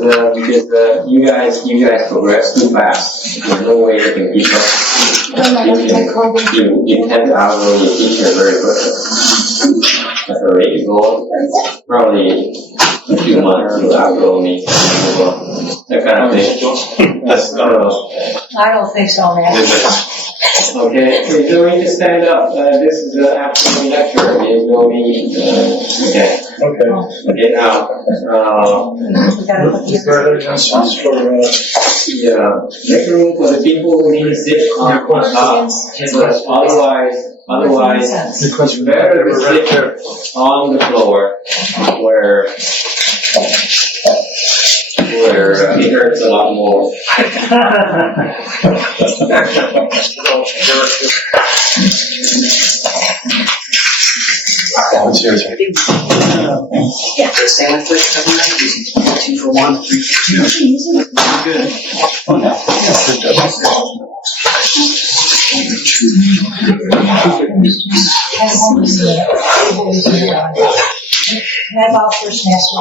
because you guys progress too fast. There's no way you can keep up. You tend to outgrow your teacher very quickly. At the rate you go, probably a few months you'll outgrow me. That kind of thing. I don't think so, man. Okay, so you don't need to stand up. This is an afternoon lecture. There's no need. Okay. Okay, now, make room for the people who need to sit on top. Otherwise, it's better to sit on the floor where it hurts a lot more. What's yours? Yeah, stay with it. 2 for 1, 3 for 2. Good. Oh, no. That's all first semester.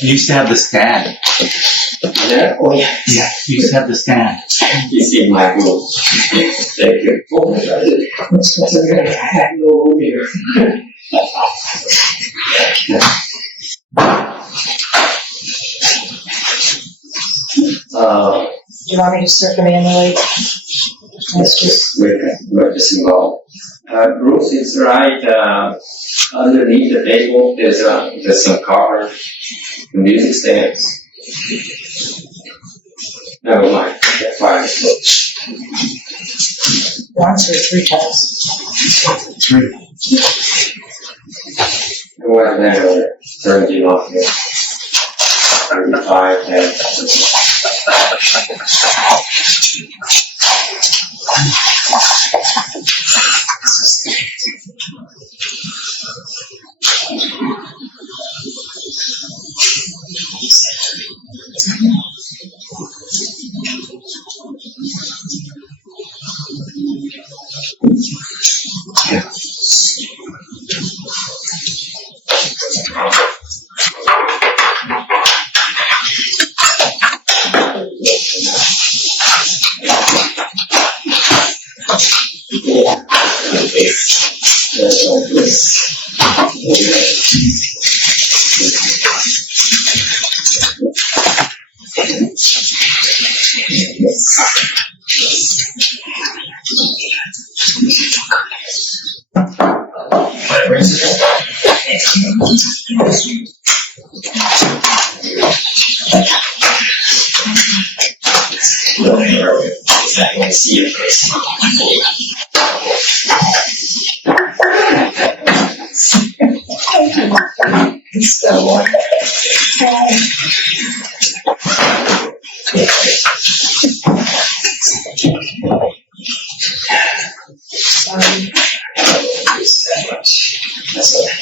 You used to have the stand. Yeah? Oh, yeah. Yeah, you used to have the stand. You see my rules. Thank you. Oh, I had no room here. Do you want me to circumambulate? Let's just. We're just involved. Bruce is right. Underneath the table, there's some cover. The music stands. Never mind. That's fine. 1, 2, 3 times. 3. Well, then, 17 off here. 35, 10. I see your face. It's so wonderful. Sorry. That's all right.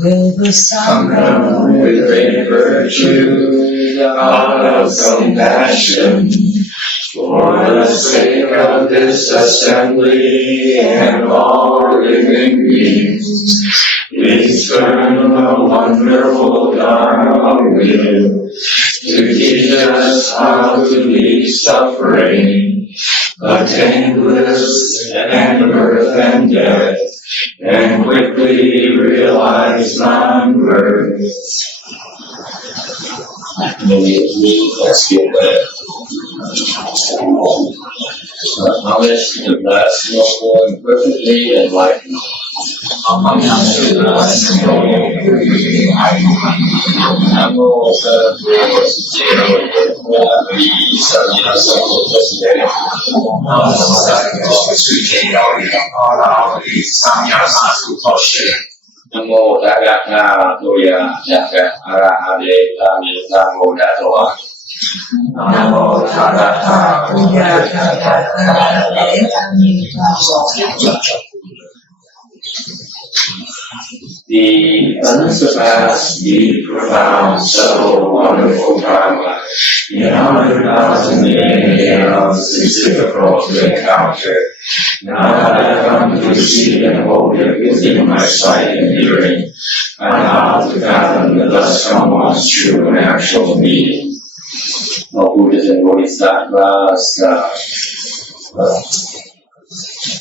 Will the sun with great virtue, out of compassion, for the sake of of this assembly and all living beings, please turn the wonderful Dharma wheel to teach us how to leave suffering, attain bliss and birth and death, and quickly realize non-birth. Let's get that. Promise to bless no one perfectly enlightened. Namo Tagata Toya Jaka Arahade Tami Namo Datoa. Namo Tagata Toya Jaka Arahade Tami Namo. The unsurpassed, the profound, subtle, wonderful Dharma, in 100,000 years is difficult to encounter. Now that I come to see and hold it within my sight and hearing, I how to fathom the thus one's true and actual meaning. All Buddhas and Bodhisattvas,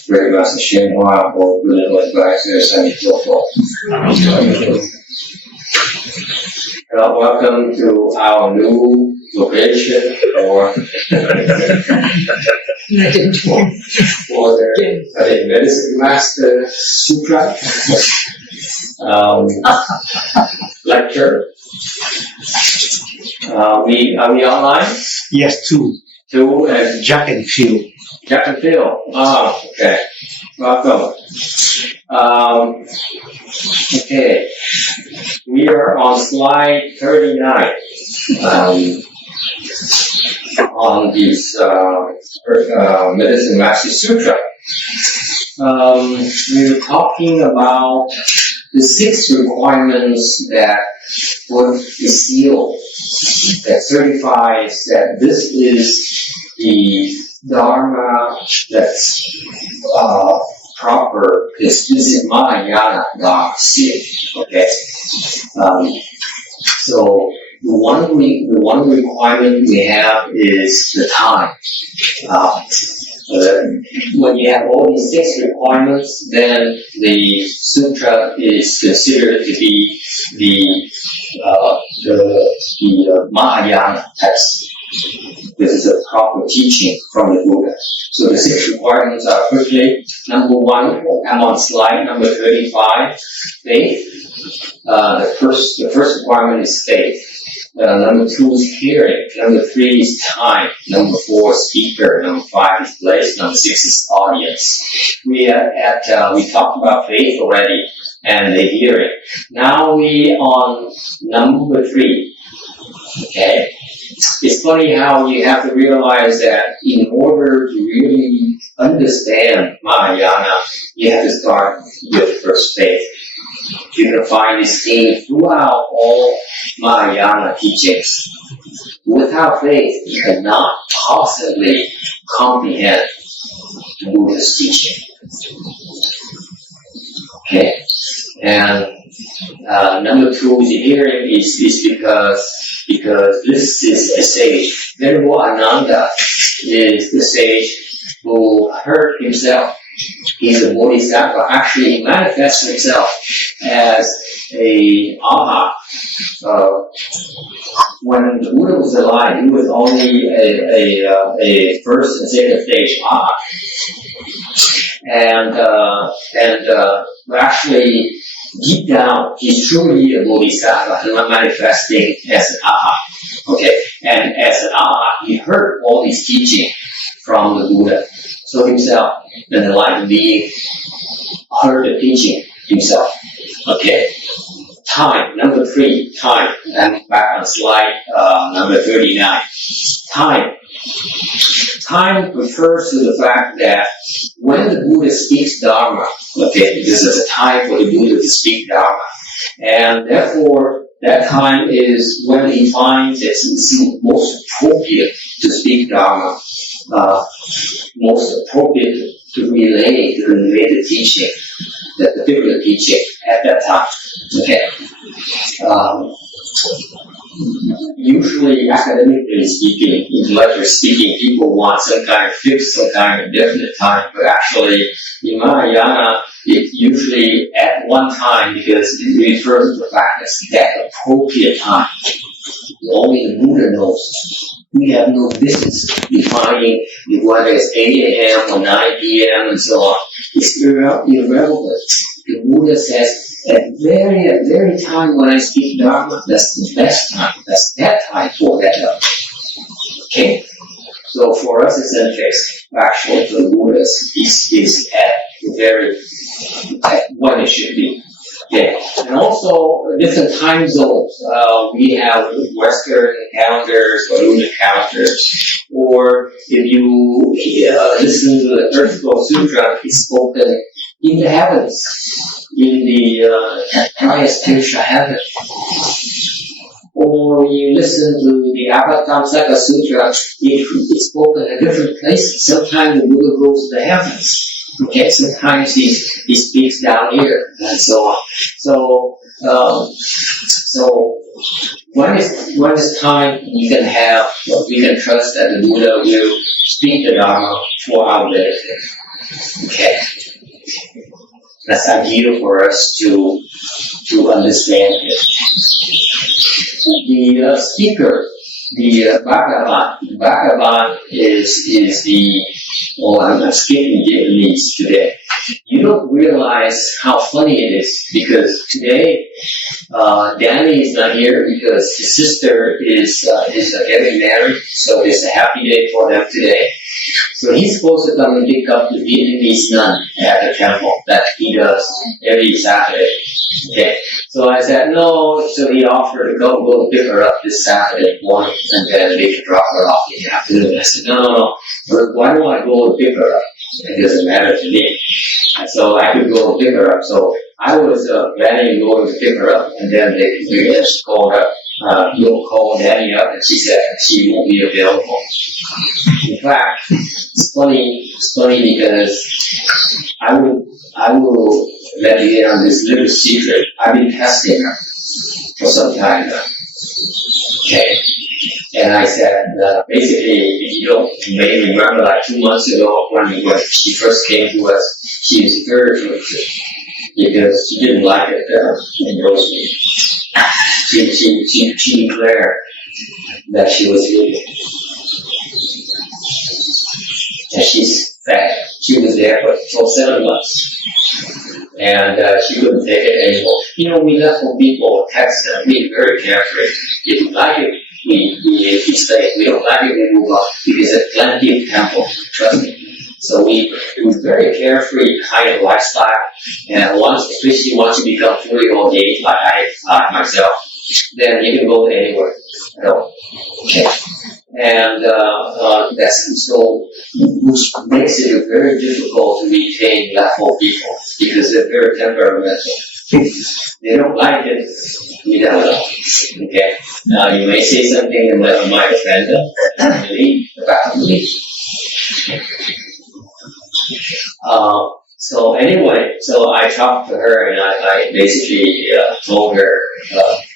Great Master Shenhua, all Buddha advisors, and so forth. Welcome to our new location for the Medicine Master Sutra lecture. Are we online? Yes, two. Two and Jack and Phil. Jack and Phil. Okay. Welcome. Okay. We are on slide 39. On this Medicine Master Sutra. We were talking about the 6 requirements that put the seal that certifies that this is the Dharma that's proper. This is Mahayana Dharma seal. Okay. So the one requirement we have is the time. When you have all these 6 requirements, then the sutra is considered to be the Mahayana text. This is a proper teaching from the Buddha. So the 6 requirements are quickly. Number 1, I'm on slide number 35, faith. The first requirement is faith. Number 2 is hearing. Number 3 is time. Number 4 is speaker. Number 5 is place. Number 6 is audience. We talked about faith already and the hearing. Now we on number 3. Okay. It's funny how you have to realize that in order to really understand Mahayana, you have to start with first faith. You can find this theme throughout all Mahayana teachings. Without faith, you cannot possibly comprehend the Buddha's teaching. Okay? And number 2, the hearing is because this is a sage. Venerable Ananda is the sage who heard himself. He's a bodhisattva. Actually, he manifests himself as a aha. When the Buddha was alive, he was only a first and second stage aha. And actually, deep down, he's truly a bodhisattva, not manifesting as an aha. Okay, and as an aha, he heard all these teaching from the Buddha. So himself, an enlightened being, heard the teaching himself. Okay. Time, number 3, time. And back on slide number 39. Time. Time refers to the fact that when the Buddha speaks Dharma, okay, this is a time for the Buddha to speak Dharma. And therefore, that time is when he finds it's most appropriate to speak Dharma. most appropriate to relay the teaching, the particular teaching at that time. Okay. Usually, academically speaking, intellectually speaking, people want some kind of fixed, some kind of definite time, but actually, in Mahayana, it usually at one time because it refers to the fact that's that appropriate time. Only the Buddha knows. We have no business defining whether it's 8 a.m. or 9 p.m. and so on. It's irrelevant. The Buddha says, at very time when I speak Dharma, that's the best time. That's that time for that Dharma. Okay? So for us, it's unfixed. Actually, for the Buddhas, is at when it should be. Okay. And also, different time zones. We have Western calendars or lunar calendars. Or if you listen to the Earthflow Sutra, it's spoken in the heavens, in the highest Tirsha heaven. Or you listen to the Avatamsaka Sutra, it's spoken in different places. Sometimes the Buddha goes to the heavens. Okay, sometimes he speaks down here, and so on. So when is time we can trust that the Buddha will speak the Dharma for our benefit. Okay, that's ideal for us to understand it. The speaker, the Bhagavan is the. Oh, I'm skipping Vietnamese today. You don't realize how funny it is because today, Danny is not here because his sister is getting married, so it's a happy day for them today. So he's supposed to come and pick up the Vietnamese nun at the temple that he does every Saturday. Okay. So I said no, so he offered to go and pick her up this Saturday morning and then they could drop her off in the afternoon. I said, no. Why don't I go and pick her up? It doesn't matter to me. So I could go and pick her up. So I was planning on going to pick her up, and then they just called up, call Danny up, and she said she won't be available. In fact, it's funny because I will let you in on this little secret. I've been testing her for some time now. Okay. And I said, basically, if you may remember, like 2 months ago, when she first came to us, she was very frustrated because she didn't like it in Rosemary. She declared that she was leaving. And she's fat. She was there for 7 months. And she couldn't take it anymore. You know, we let people text them. We're very careful. If you like it, we stay. We don't like it, we move on. Because there's plenty of temple, trust me. So we do very carefree kind of lifestyle. And especially once you become fully ordained, like I myself, then you can go anywhere at all. Okay. And that's so, which makes it very difficult to retain level people because they're very temperamental. They don't like it, we don't know. Okay. Now you may say something that might offend them. Leave. So anyway, so I talked to her and I basically told her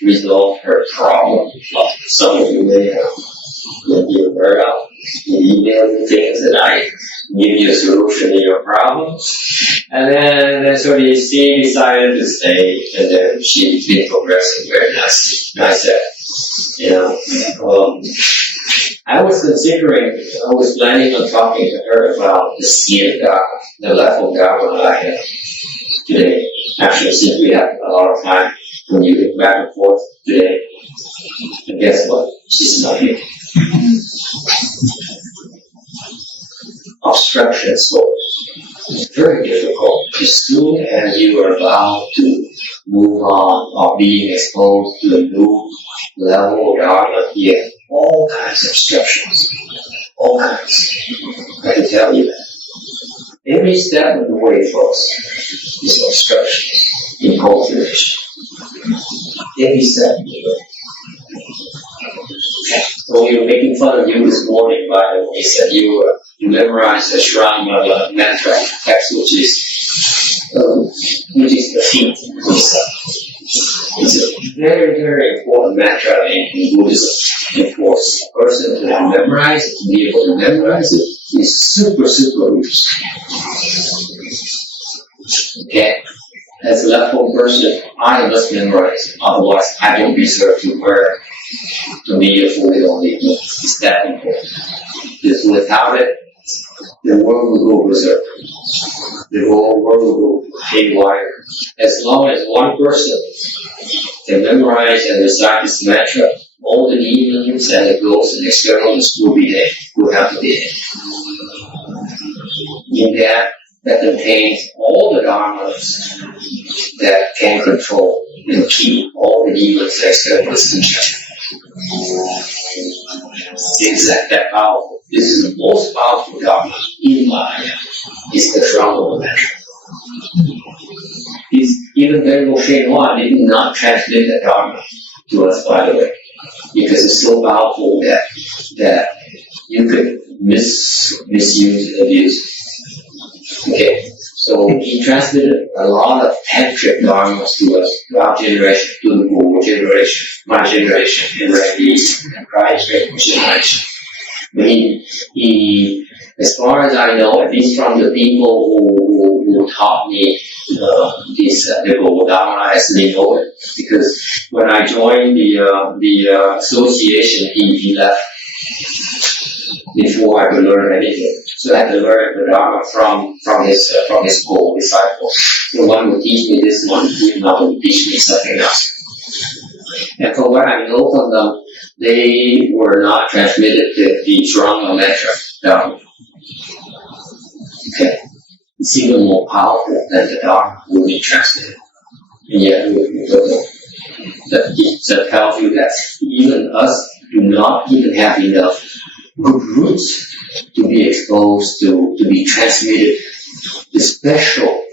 resolve her problem. Some of you may have heard of email things and I give you a solution to your problem. And then so she decided to stay, and then she's been progressing very nicely. I said, I was planning on talking to her about the seed of Dharma, the level of Dharma that I have today. Actually, since we have a lot of time when you look back and forth today, and guess what? She's not here. Obstruction source. It's very difficult. As soon as you are about to move on or being exposed to a new level of Dharma, you have all kinds of obstructions. All kinds. I can tell you that. Every step of the way, folks, is obstruction in cultivation. Every step of the way. So we were making fun of you this morning, by the way. He said you you memorize the Shrama mantra text, which is the feet. It's a very, very important mantra in Buddhism. And for a person to memorize it, to be able to memorize it, is super, super rich. Okay? As a level person, I must memorize it. Otherwise, I don't deserve to learn. To me, a fully only is that important. Because without it, the world will go berserk. The whole world will go haywire. As long as one person can memorize and recite this mantra, all the demons and the ghosts and externals will be there, will have to be there. In that contains all the dharmas that can control and keep all the demons and externals in check. It's that powerful. This is the most powerful dharma in Maya. It's the Shrama mantra. Even Venerable Shenhua did not transmit the dharma to us, by the way, because it's so powerful that you could misuse and abuse. Okay, so he transmitted a lot of tantric dharmas to us, to our generation, to the Guru generation, my generation, and and prior generation. But he, as far as I know, at least from the people who taught me the Guru Dharma as they know it, because when I joined the association, he left before I could learn anything. So I had to learn the Dharma from his Guru disciples. The one who teach me this one, the other who teach me something else. And from what I know from them, they were not transmitted the Shrama mantra Dharma. Okay. It's even more powerful than the Dharma will be transmitted. And yet we don't know. That tells you that even us do not even have enough good roots to be exposed to be transmitted the special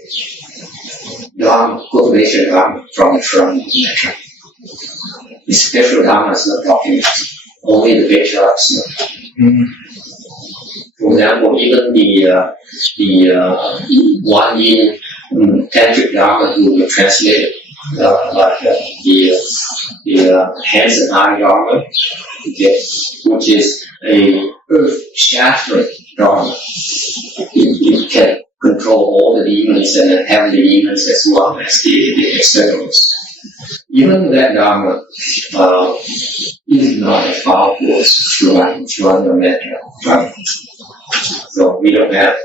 Dharma, cultivation Dharma from the Shrama mantra. The special Dharma is not talking about. Only the Vaishyas know. For example, even the one in tantric Dharma will be translated like the hands and eye Dharma, okay, which is a earth-shattering Dharma. It can control all the demons and the heavenly demons as well as the externals. Even that Dharma is not as powerful as Shrama mantra. So we don't have it.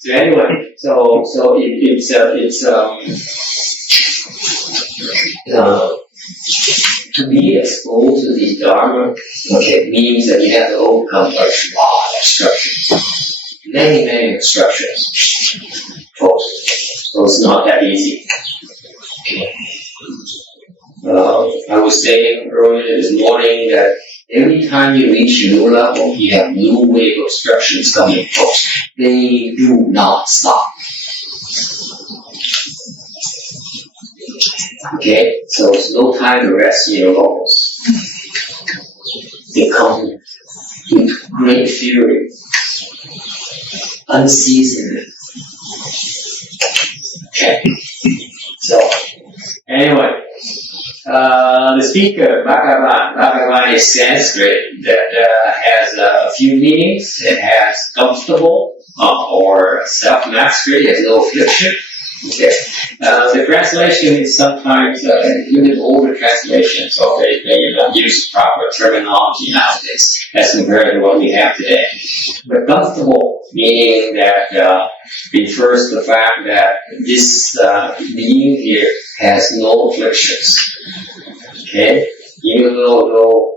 So anyway, so to be exposed to the Dharma, okay, means that you have to overcome a lot of obstructions. Many obstructions. Folks. So it's not that easy. Okay. I was saying earlier this morning that every time you reach a new level, you have new wave of obstructions coming close. They do not stop. Okay? So it's no time to rest in your laurels. They come with great fury, unseasoned. Okay? So, anyway. The speaker, Bhagavan is Sanskrit that has a few meanings. It has comfortable or self-mastery, has no affliction. Okay. The translation is sometimes even older translation, so they don't use proper terminology nowadays as compared to what we have today. But comfortable, meaning that refers to the fact that this being here has no afflictions. Okay, even though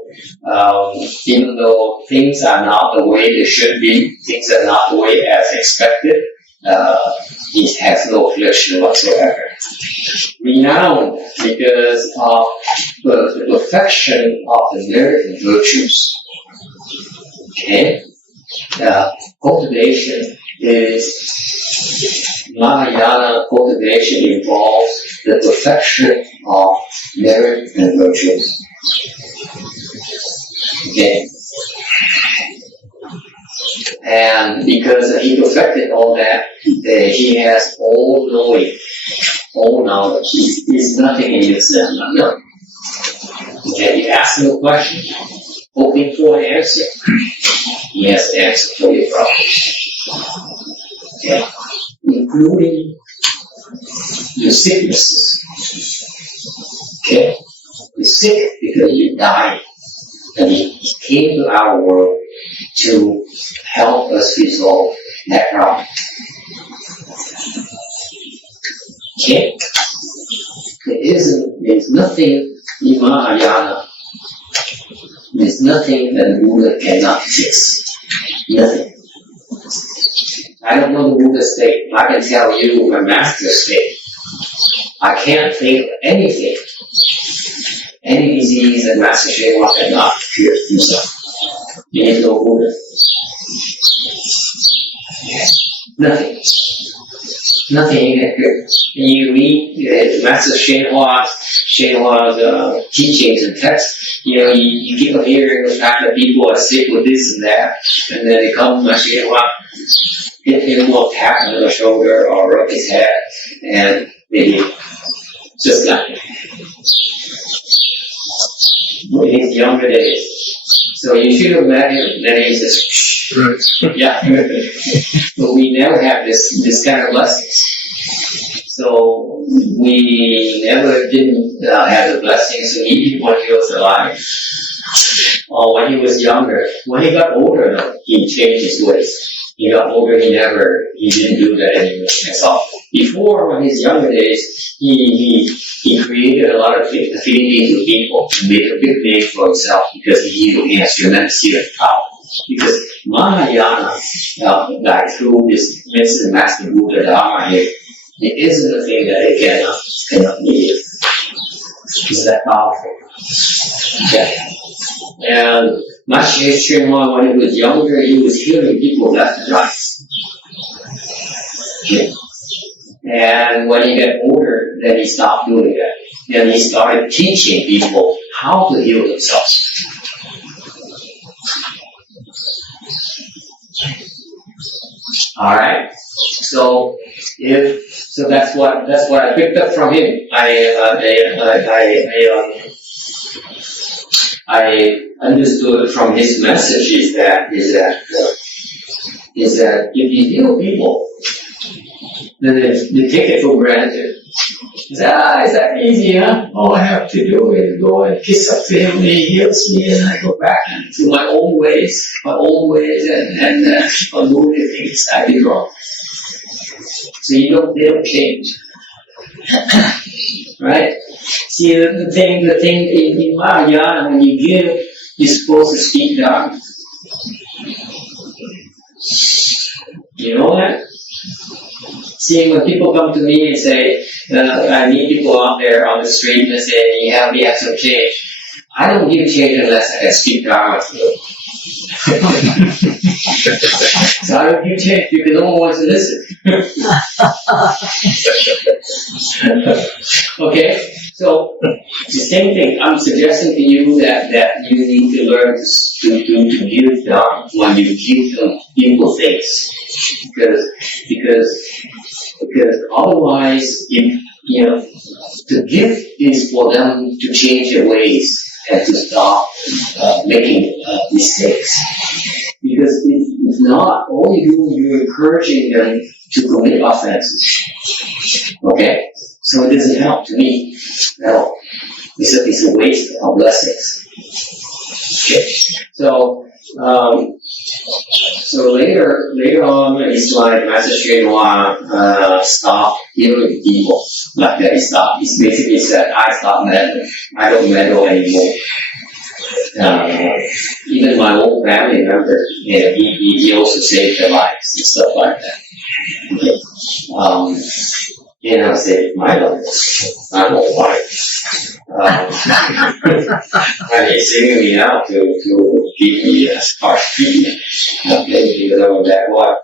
things are not the way they should be, things are not the way as expected, it has no affliction whatsoever. Renowned because of the perfection of the merit and virtues. Okay, cultivation is Mahayana cultivation involves the perfection of merit and virtues. Okay. And because he perfected all that, he has all knowing, all knowledge. There's nothing in himself, no. Okay, you ask him a question, hoping for an answer. He has an answer for your problem. Okay, including your sicknesses. Okay, you're sick because you died, and he came to our world to help us resolve that problem. Okay? There's nothing in Mahayana, there's nothing that the Buddha cannot fix. Nothing. I don't know the Buddha state. I can tell you a master state. I can't think of anything, any disease that Master Shenhua cannot cure himself. There is no Buddha. Nothing. Nothing you can cure. You read Master Shenhua's teachings and texts, you keep on hearing the fact that people are sick with this and that, and then they come to Master Shenhua, hit him or tap him on the shoulder or rub his head, and maybe just like in his younger days. So you should have met him, then he says, shh. Right. Yeah. But we never have this kind of blessings. So we never didn't have the blessings to meet him when he was alive. Or when he was younger. When he got older, though, he changed his ways. He got older, he didn't do that anymore. That's all. Before, when his younger days, he created a lot of affinities with people and made a big name for himself because he has tremendous healing power. Because Mahayana, like through this Mr. Master Buddha Dharma here, there isn't a thing that it cannot be. It's that powerful. Okay. And Master Shenhua, when he was younger, he was healing people left and right. Okay. And when he got older, then he stopped doing that. Then he started teaching people how to heal themselves. All right. So that's what I picked up from him. I understood from his message is that if you heal people, then they take it for granted. They say, is that easy, huh? All I have to do is go and kiss up to him and he heals me and I go back to my old ways and keep on doing the things I did wrong. So they don't change. Right? See, the thing in Mahayana, when you give, you're supposed to speak down. You know that? See, when people come to me and say, I meet people out there on the street and say, you help me have some change. I don't give change unless I can speak down to them. So I don't give change because no one wants to listen. Okay? So, the same thing. I'm suggesting to you that you need to learn to give down when you give people things. Because otherwise, to give is for them to change their ways and to stop making mistakes. Because if not, all you do, you're encouraging them to commit offenses. Okay? So it doesn't help to me. No. It's a waste of blessings. Okay. So later on, it's like Master Shenhua stopped healing people. Like that, he stopped. He basically said, I stopped meddling. I don't meddle anymore. Even my old family member, he also saved their lives and stuff like that. Okay. Saved my life. I'm all life. And he's singing me out to give me a harsh treatment. Okay, because I was that one.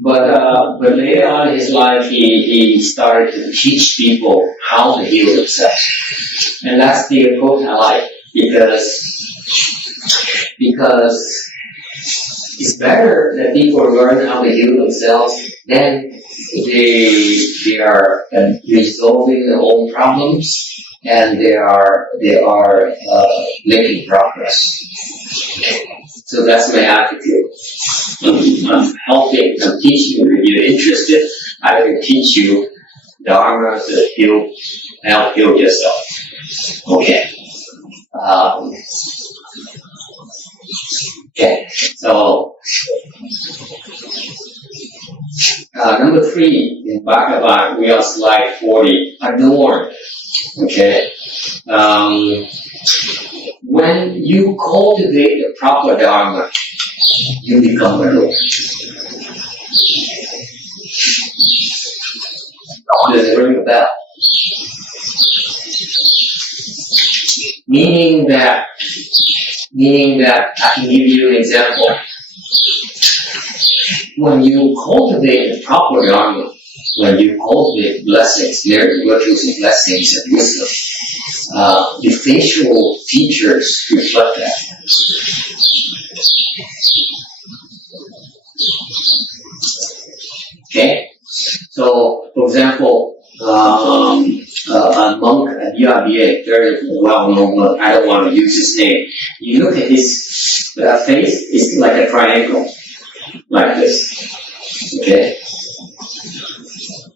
But later on in his life, he started to teach people how to heal themselves. And that's the approach I like, because it's better that people learn how to heal themselves than they are resolving their own problems and they are making progress. So that's my attitude. I'm helping, I'm teaching you. If you're interested, I can teach you Dharma to help heal yourself. Okay. Okay. So number 3 in Bhagavad, we are slide 40. Adorn. Okay. When you cultivate the proper Dharma, you become adorned. Does it ring a bell? Meaning that I can give you an example. When you cultivate the proper Dharma, when you cultivate blessings, virtues and blessings and wisdom, the facial features reflect that. Okay? So, for example, a monk at URBA, very well-known monk, I don't want to use his name. You look at his face, it's like a triangle, like this. Okay?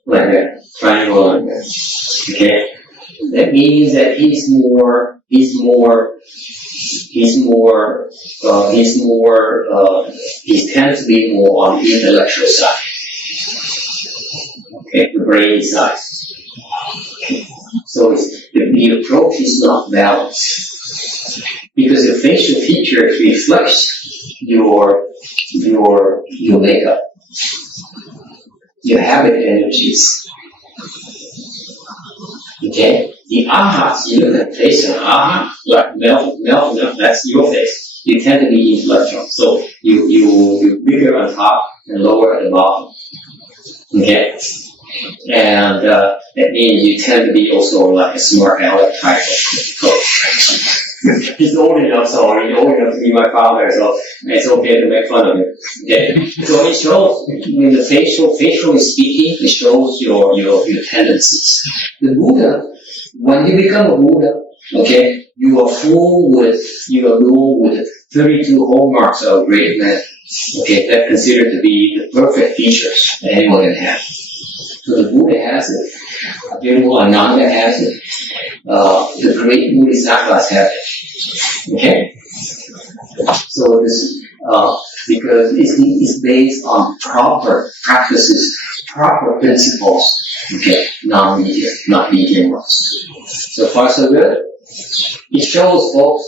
Like that. Triangle like that. Okay? That means that he tends to be more on the intellectual side. Okay, the brain side. Okay. So the approach is not balanced because the facial features reflects your makeup, your habit energies. Okay, the ahas, you look at the face of aha, like melt, that's your face. You tend to be intellectual, so you bigger on top and lower at the bottom. Okay, and that means you tend to be also like a smart aleck type of coach. He's old enough to be my father, so it's okay to make fun of him. Okay, so it shows when the facially speaking, it shows your tendencies. The Buddha, when you become a Buddha, okay, you are full with 32 hallmarks of a great man. Okay, that's considered to be the perfect features that anyone can have. So the Buddha has it. Venerable Ananda has it. The great Bodhisattvas have it. Okay? So this because it's based on proper practices, proper principles. Okay, not medium ones. So far so good. It shows, folks,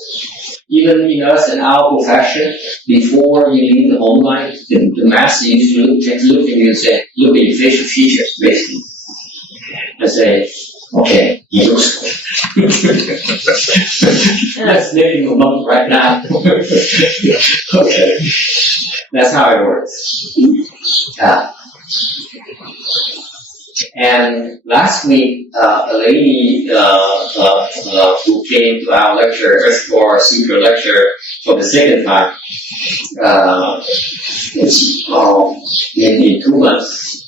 even in us in our profession, before you leave the home life, the master used to take a look at you and say, look at your facial features, basically. And say, okay, he looks good. Let's make him a monk right now. Okay. That's how it works. And last week, a lady who came to our lecture, for our Sutra lecture for the second time, in 2 months,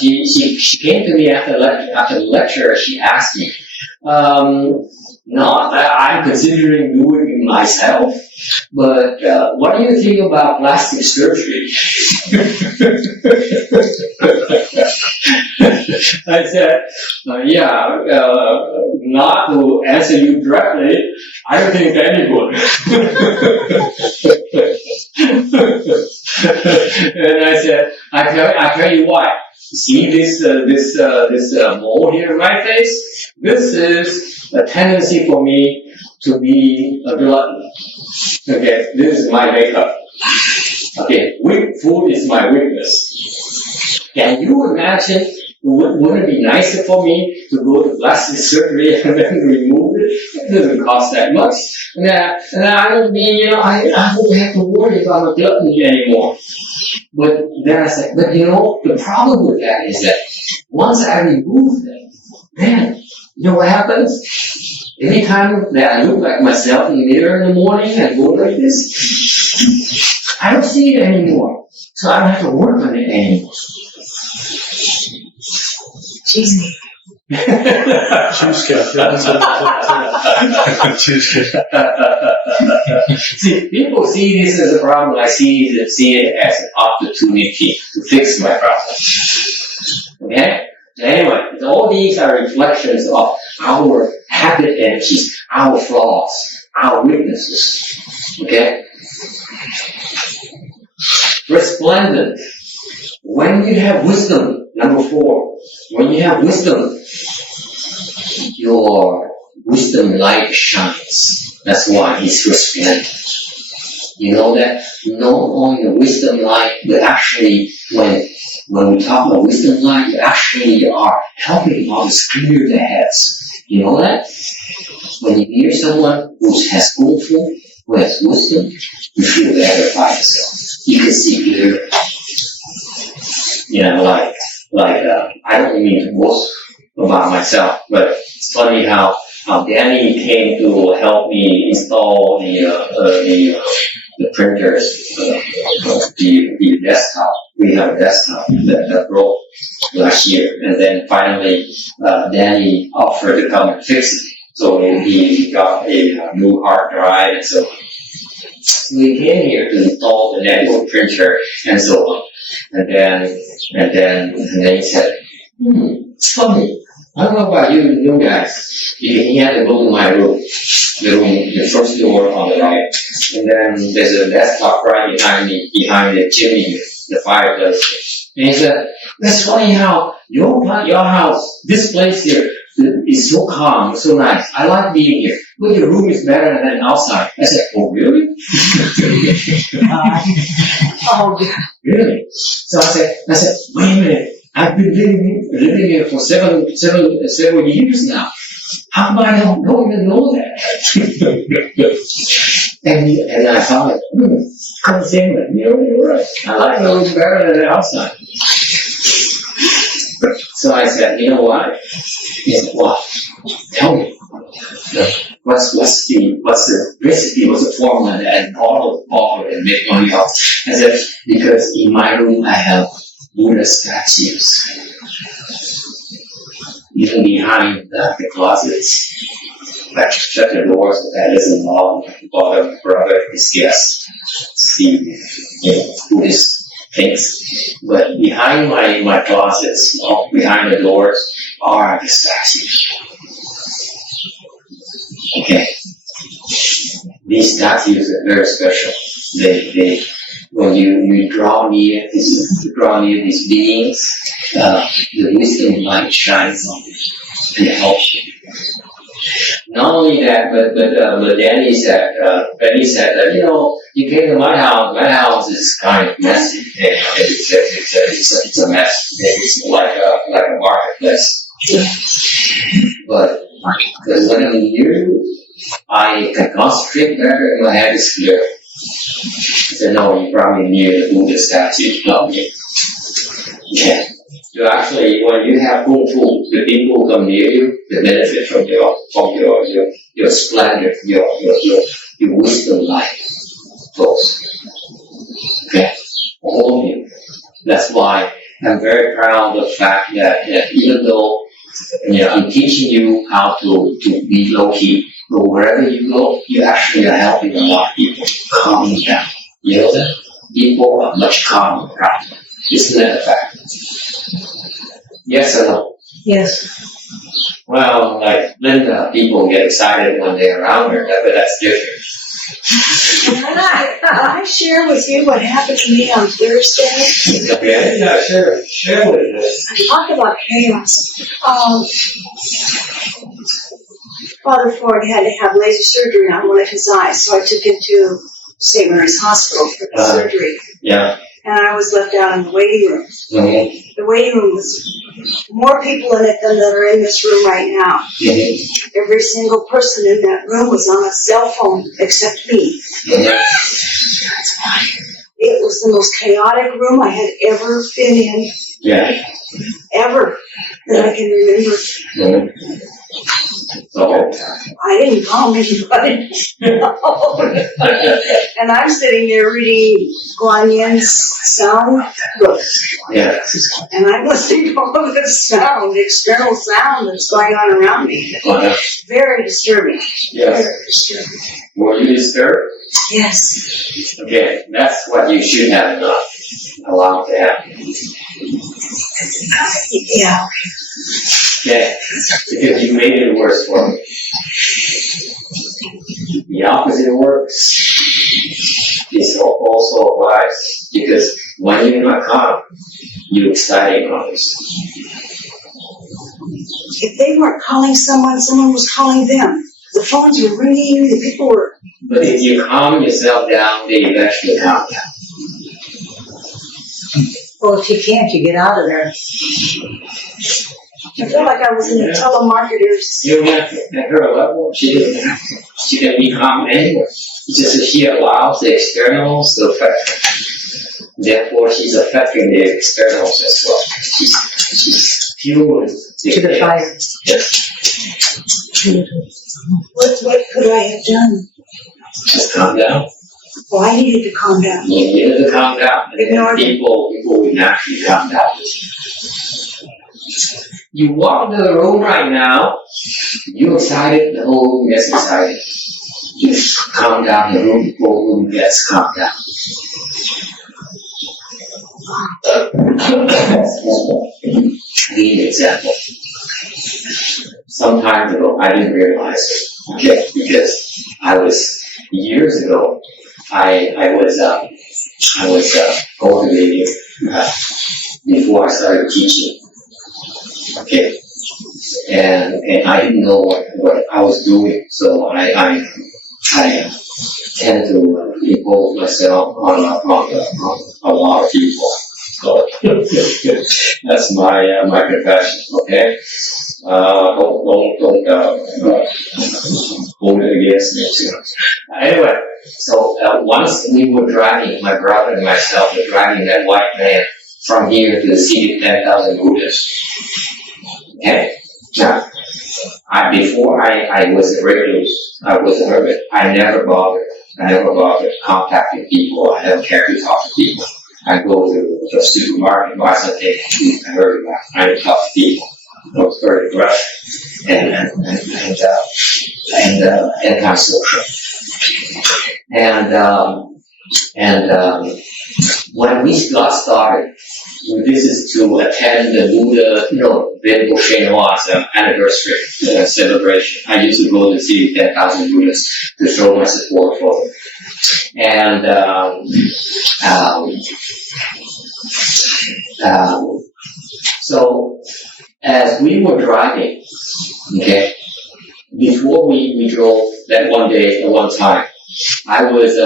she came to me after the lecture. She asked me, I'm considering doing it myself, but what do you think about plastic surgery? I said, not to answer you directly, I don't think any would. And I said, I tell you why. See this mole here in my face? This is a tendency for me to be a glutton. Okay, this is my makeup. Okay, food is my weakness. Can you imagine? Wouldn't it be nicer for me to go to plastic surgery and then remove it? It doesn't cost that much. And I don't mean, I don't have to worry about a glutton anymore. But then I said, the problem with that is that once I remove them, then, you know what happens? Every time that I look like myself in the mirror in the morning and go like this, I don't see it anymore. So I don't have to work on it anymore. Cheesecake. Cheesecake. Cheesecake. See, people see this as a problem. I see it as an opportunity to fix my problem. Okay? Anyway, all these are reflections of our habit energies, our flaws, our weaknesses. Okay? Resplendent. When you have wisdom, number 4, when you have wisdom, your wisdom light shines. That's why it's resplendent. You know that not only the wisdom light, but actually when we talk about wisdom light, you actually are helping others clear their heads. You know that? When you hear someone who has Kung Fu, who has wisdom, you feel better by yourself. You can see clear. You know, I don't mean to boast about myself, but it's funny how Danny came to help me install the printers, the desktop. We have a desktop that broke last year, and then finally Danny offered to come and fix it. So he got a new hard drive and so on. So he came here to install the network printer and so on. And then he said, it's funny. I don't know about you guys. He had to go to my room, the first door on the right. And then there's a desktop right behind me, behind the chimney, the fireplace. And he said, that's funny how your house, this place here, is so calm, so nice. I like being here. But your room is better than outside. I said, oh, really? Really? So I said, wait a minute. I've been living here for several years now. How come I don't even know that? and I found it, come same with me. You're right. I like the room better than the outside. So I said, you know what? He said, what? Tell me. What's the recipe? What's the formula that bottle and make money off? I said, because in my room I have Buddha statues. Even behind the closets. Like shut the doors, that isn't all bottom brother, his guest. See, Buddhist things. But behind my closets, behind the doors, are the statues. Okay. These statues are very special. They when you draw near these beings, the wisdom light shines on them and helps you. Not only that, but Danny said that, you came to my house. My house is kind of messy. It's a mess. It's like a marketplace. But when I'm near you, I can concentrate better and my head is clear. I said, no, you probably near the Buddha statue. No, yeah. So actually, when you have Kung Fu, the people who come near you, they benefit from your splendor, your wisdom light flows. Okay? All of you. That's why I'm very proud of the fact that even though I'm teaching you how to be low-key, but wherever you go, you actually are helping a lot of people calming down. You know that? People are much calmer around you. Isn't that a fact? Yes or no? Yes. Well, like Linda, people get excited when they're around her, but that's different. I share with you what happened to me on Thursday. Okay, yeah, sure. Share with us. I talked about chaos. Father Ford had to have laser surgery on one of his eyes, so I took him to St. Mary's Hospital for the surgery. Yeah. And I was left out in the waiting room. Mm-hmm. The waiting room was more people in it than that are in this room right now. Mm-hmm. Every single person in that room was on a cell phone except me. Mm-hmm. That's why. It was the most chaotic room I had ever been in. Yeah. Ever that I can remember. Mm-hmm. So, I didn't call anybody. And I'm sitting there reading Guan Yin's sound books. yeah. And I'm listening to all of this sound, external sound that's going on around me. Very disturbing. Yes. Very disturbing. Were you disturbed? Yes. Okay, that's what you should have not allowed to happen. Yeah. Okay, because you made it worse for me. The opposite works. This also applies because when you're not calm, you're exciting others. If they weren't calling someone, someone was calling them. The phones were ringing, the people were... But if you calm yourself down, they eventually calm down. Well, if you can't, you get out of there. I felt like I was in a telemarketer's... You don't have to, at her level, she can be calm anywhere. It's just that she allows the externals to affect her. Therefore, she's affecting the externals as well. She's fueling To the fire. Yes. What could I have done? Just calm down. Well, I needed to calm down. You needed to calm down. And Ignore then people would naturally calm down. You walk into the room right now, you're excited, the whole room gets excited. You calm down, the whole room gets calmed down. Lead example. Some time ago, I didn't realize it, okay, because years ago, I was cultivating before I started teaching, okay, and I didn't know what I was doing, so I tend to impose myself on a lot of people. So that's my confession, okay? Don't hold it against me too much. Anyway, so once we were driving, my brother and myself were driving that white van from here to the city of 10,000 Buddhists. Okay? Now, before I was a recluse, I was a hermit, I never bothered contacting people. I don't care to talk to people. I go to the supermarket, buy something, I heard about, I don't talk to people. I was very aggressive and anti-social. And when we got started, this is to attend the Buddha, Venerable Shenhua's anniversary celebration. I used to go to see 10,000 Buddhists to show my support for them. And so as we were driving, okay, before we drove that one time, I was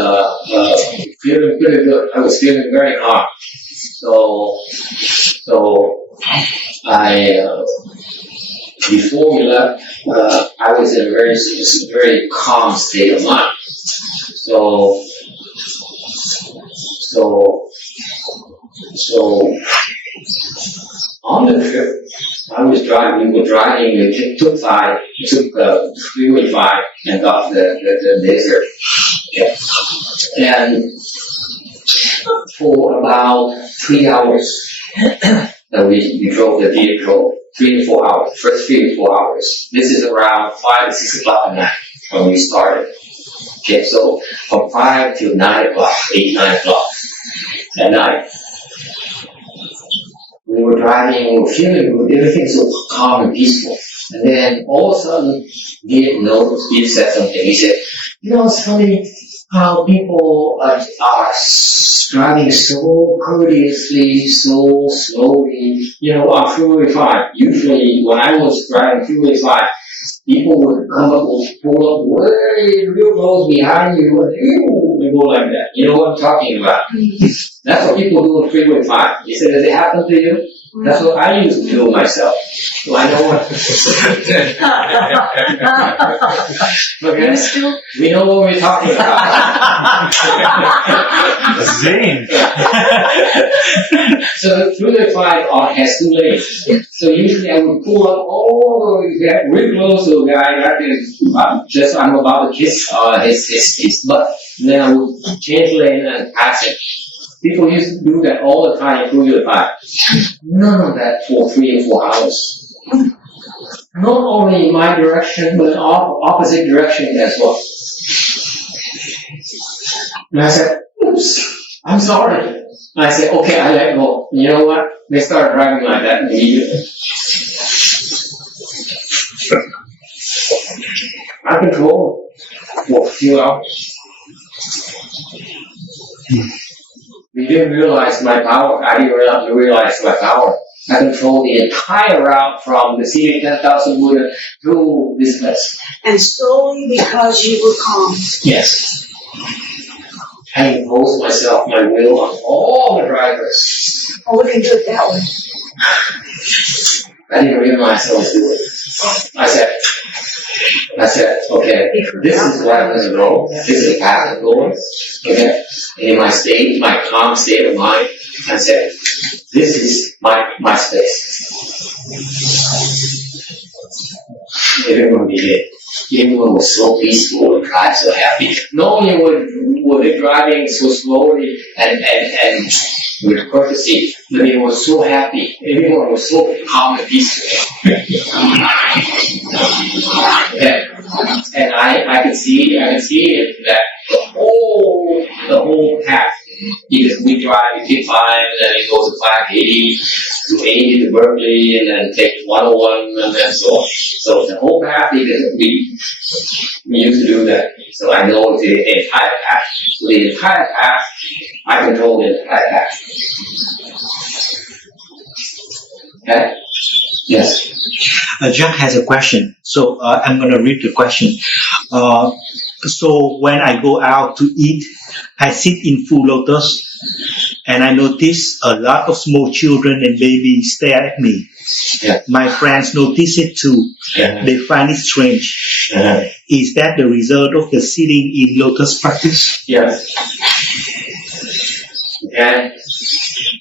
feeling pretty good. I was feeling very calm. So I before we left, I was in a very calm state of mind. So on the trip, we were driving, we took Freeway 5 and got the desert. Okay. And for about 3 hours, we drove the vehicle 3 to 4 hours, first 3 to 4 hours. This is around 5 to 6 o'clock at night when we started. Okay, so from 5 to 9 o'clock, 8, 9 o'clock at night, we were driving, we were feeling good, everything's so calm and peaceful. And then all of a sudden, Viet said something. He said, it's funny how people are driving so courteously, so slowly, on Freeway 5. Usually, when I was driving Freeway 5, people would come up and pull up way real close behind you and go like that. You know what I'm talking about? That's what people do on Freeway 5. He said, does it happen to you? That's what I used to do myself. So I know what. Okay? We know what we're talking about. Zane. So 235 has 2 lanes. So usually I would pull up get real close to the guy. I'm about to kiss his butt. Then I would change lane and pass it. People used to do that all the time in 235. None of that for 3 or 4 hours. Not only in my direction, but in opposite direction as well. And I said, oops, I'm sorry. And I said, okay, I let go. You know what? They started driving like that immediately. I control for a few hours. You didn't realize my power. I didn't realize my power. I control the entire route from the city of 10,000 Buddha to this place. And solely because you were calm. Yes. I imposed myself, my will on all the drivers. Oh, we can do it that way. I didn't realize I was doing it. I said, okay, this is where I'm going to go. This is the path I'm going. Okay? And in my state, my calm state of mind, I said, this is my space. Everyone did it. Everyone was so peaceful and drive so happy. No one would be driving so slowly and with courtesy. But they were so happy. Everyone was so calm and peaceful. Okay. And I could see it that the whole path. Because we drive 55 and then it goes to 580 to 80 to Berkeley and then take 101 and then so on. So the whole path, because we used to do that. So I know the entire path. So the entire path, I control the entire path. Okay? Yes. Jack has a question. So I'm going to read the question. So when I go out to eat, I sit in full lotus and I notice a lot of small children and babies stare at me. Yeah. My friends notice it too. Yeah. They find it strange. Uh-huh. Is that the result of the sitting in lotus practice? Yes. Okay?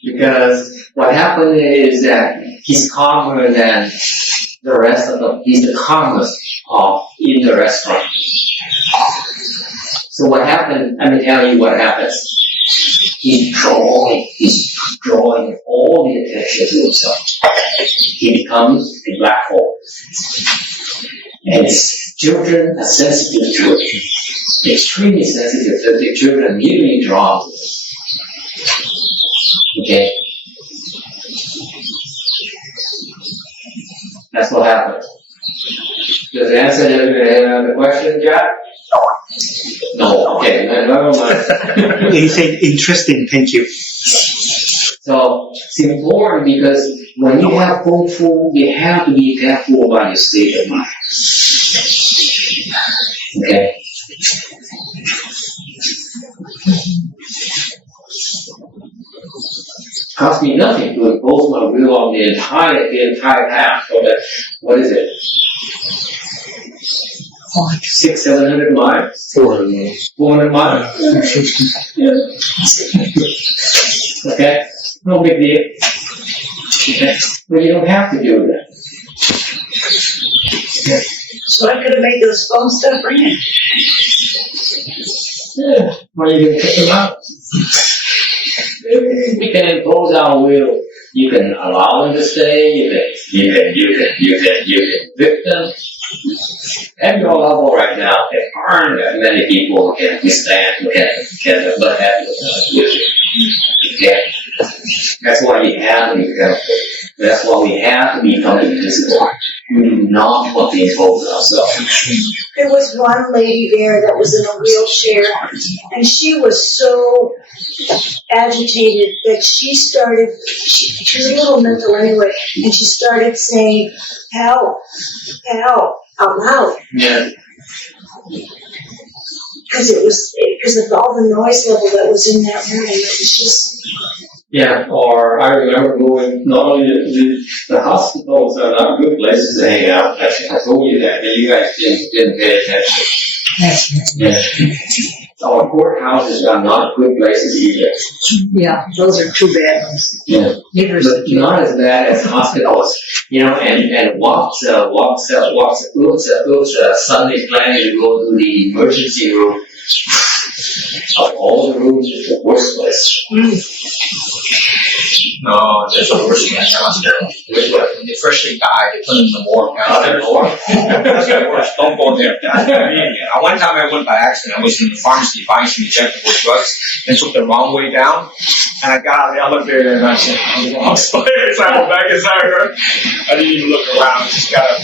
Because what happened is that he's calmer than the rest of them. He's the calmest in the restaurant. So what happened, let me tell you what happens. He's drawing all the attention to himself. He becomes a black hole. And his children are sensitive to it. Extremely sensitive. So the children immediately draw to it. Okay? That's what happened. Does that answer the question, Jack? No. Okay, never mind. He said, interesting, thank you. So it's important because when you have Kung Fu, you have to be careful about your state of mind. Okay? Cost me nothing to impose my will on the entire path. So that, what is it? 600-700 miles? 400 miles. Yeah. Okay? No big deal. Okay? But you don't have to do that. Okay? So I could have made those phones stop ringing. Yeah. Or you can pick them up. We can impose our will. You can allow them to stay. You can evict them. At your level right now, there aren't that many people who can withstand, who can butt heads with you. Yeah. That's why we have to be careful. That's why we have to become invisible. We do not want to impose ourselves. There was one lady there that was in a wheelchair, and she was so agitated that she was a little mental anyway, and she started saying, help, help, out loud. Yeah. Because of all the noise level that was in that room. It was just... Yeah, or I remember going, not only the hospitals are not good places to hang out. I told you that, but you guys didn't pay attention. Our courthouses are not good places either. Yeah, those are two bad ones. Yeah. Neither is But not as bad as hospitals, and walks, Sunday planning to go to the emergency room. Of all the rooms, it's the worst place. No, there's a worse thing at the hospital. Which one? When they freshly died, they put them in the morgue. There's more. That's the worst. Don't go there. One time I went by accident. I was in the pharmacy buying some injectable drugs and took the wrong way down. And I got out of the elevator and I said, I'm the wrong place. I went back inside her. I didn't even look around. Just got up.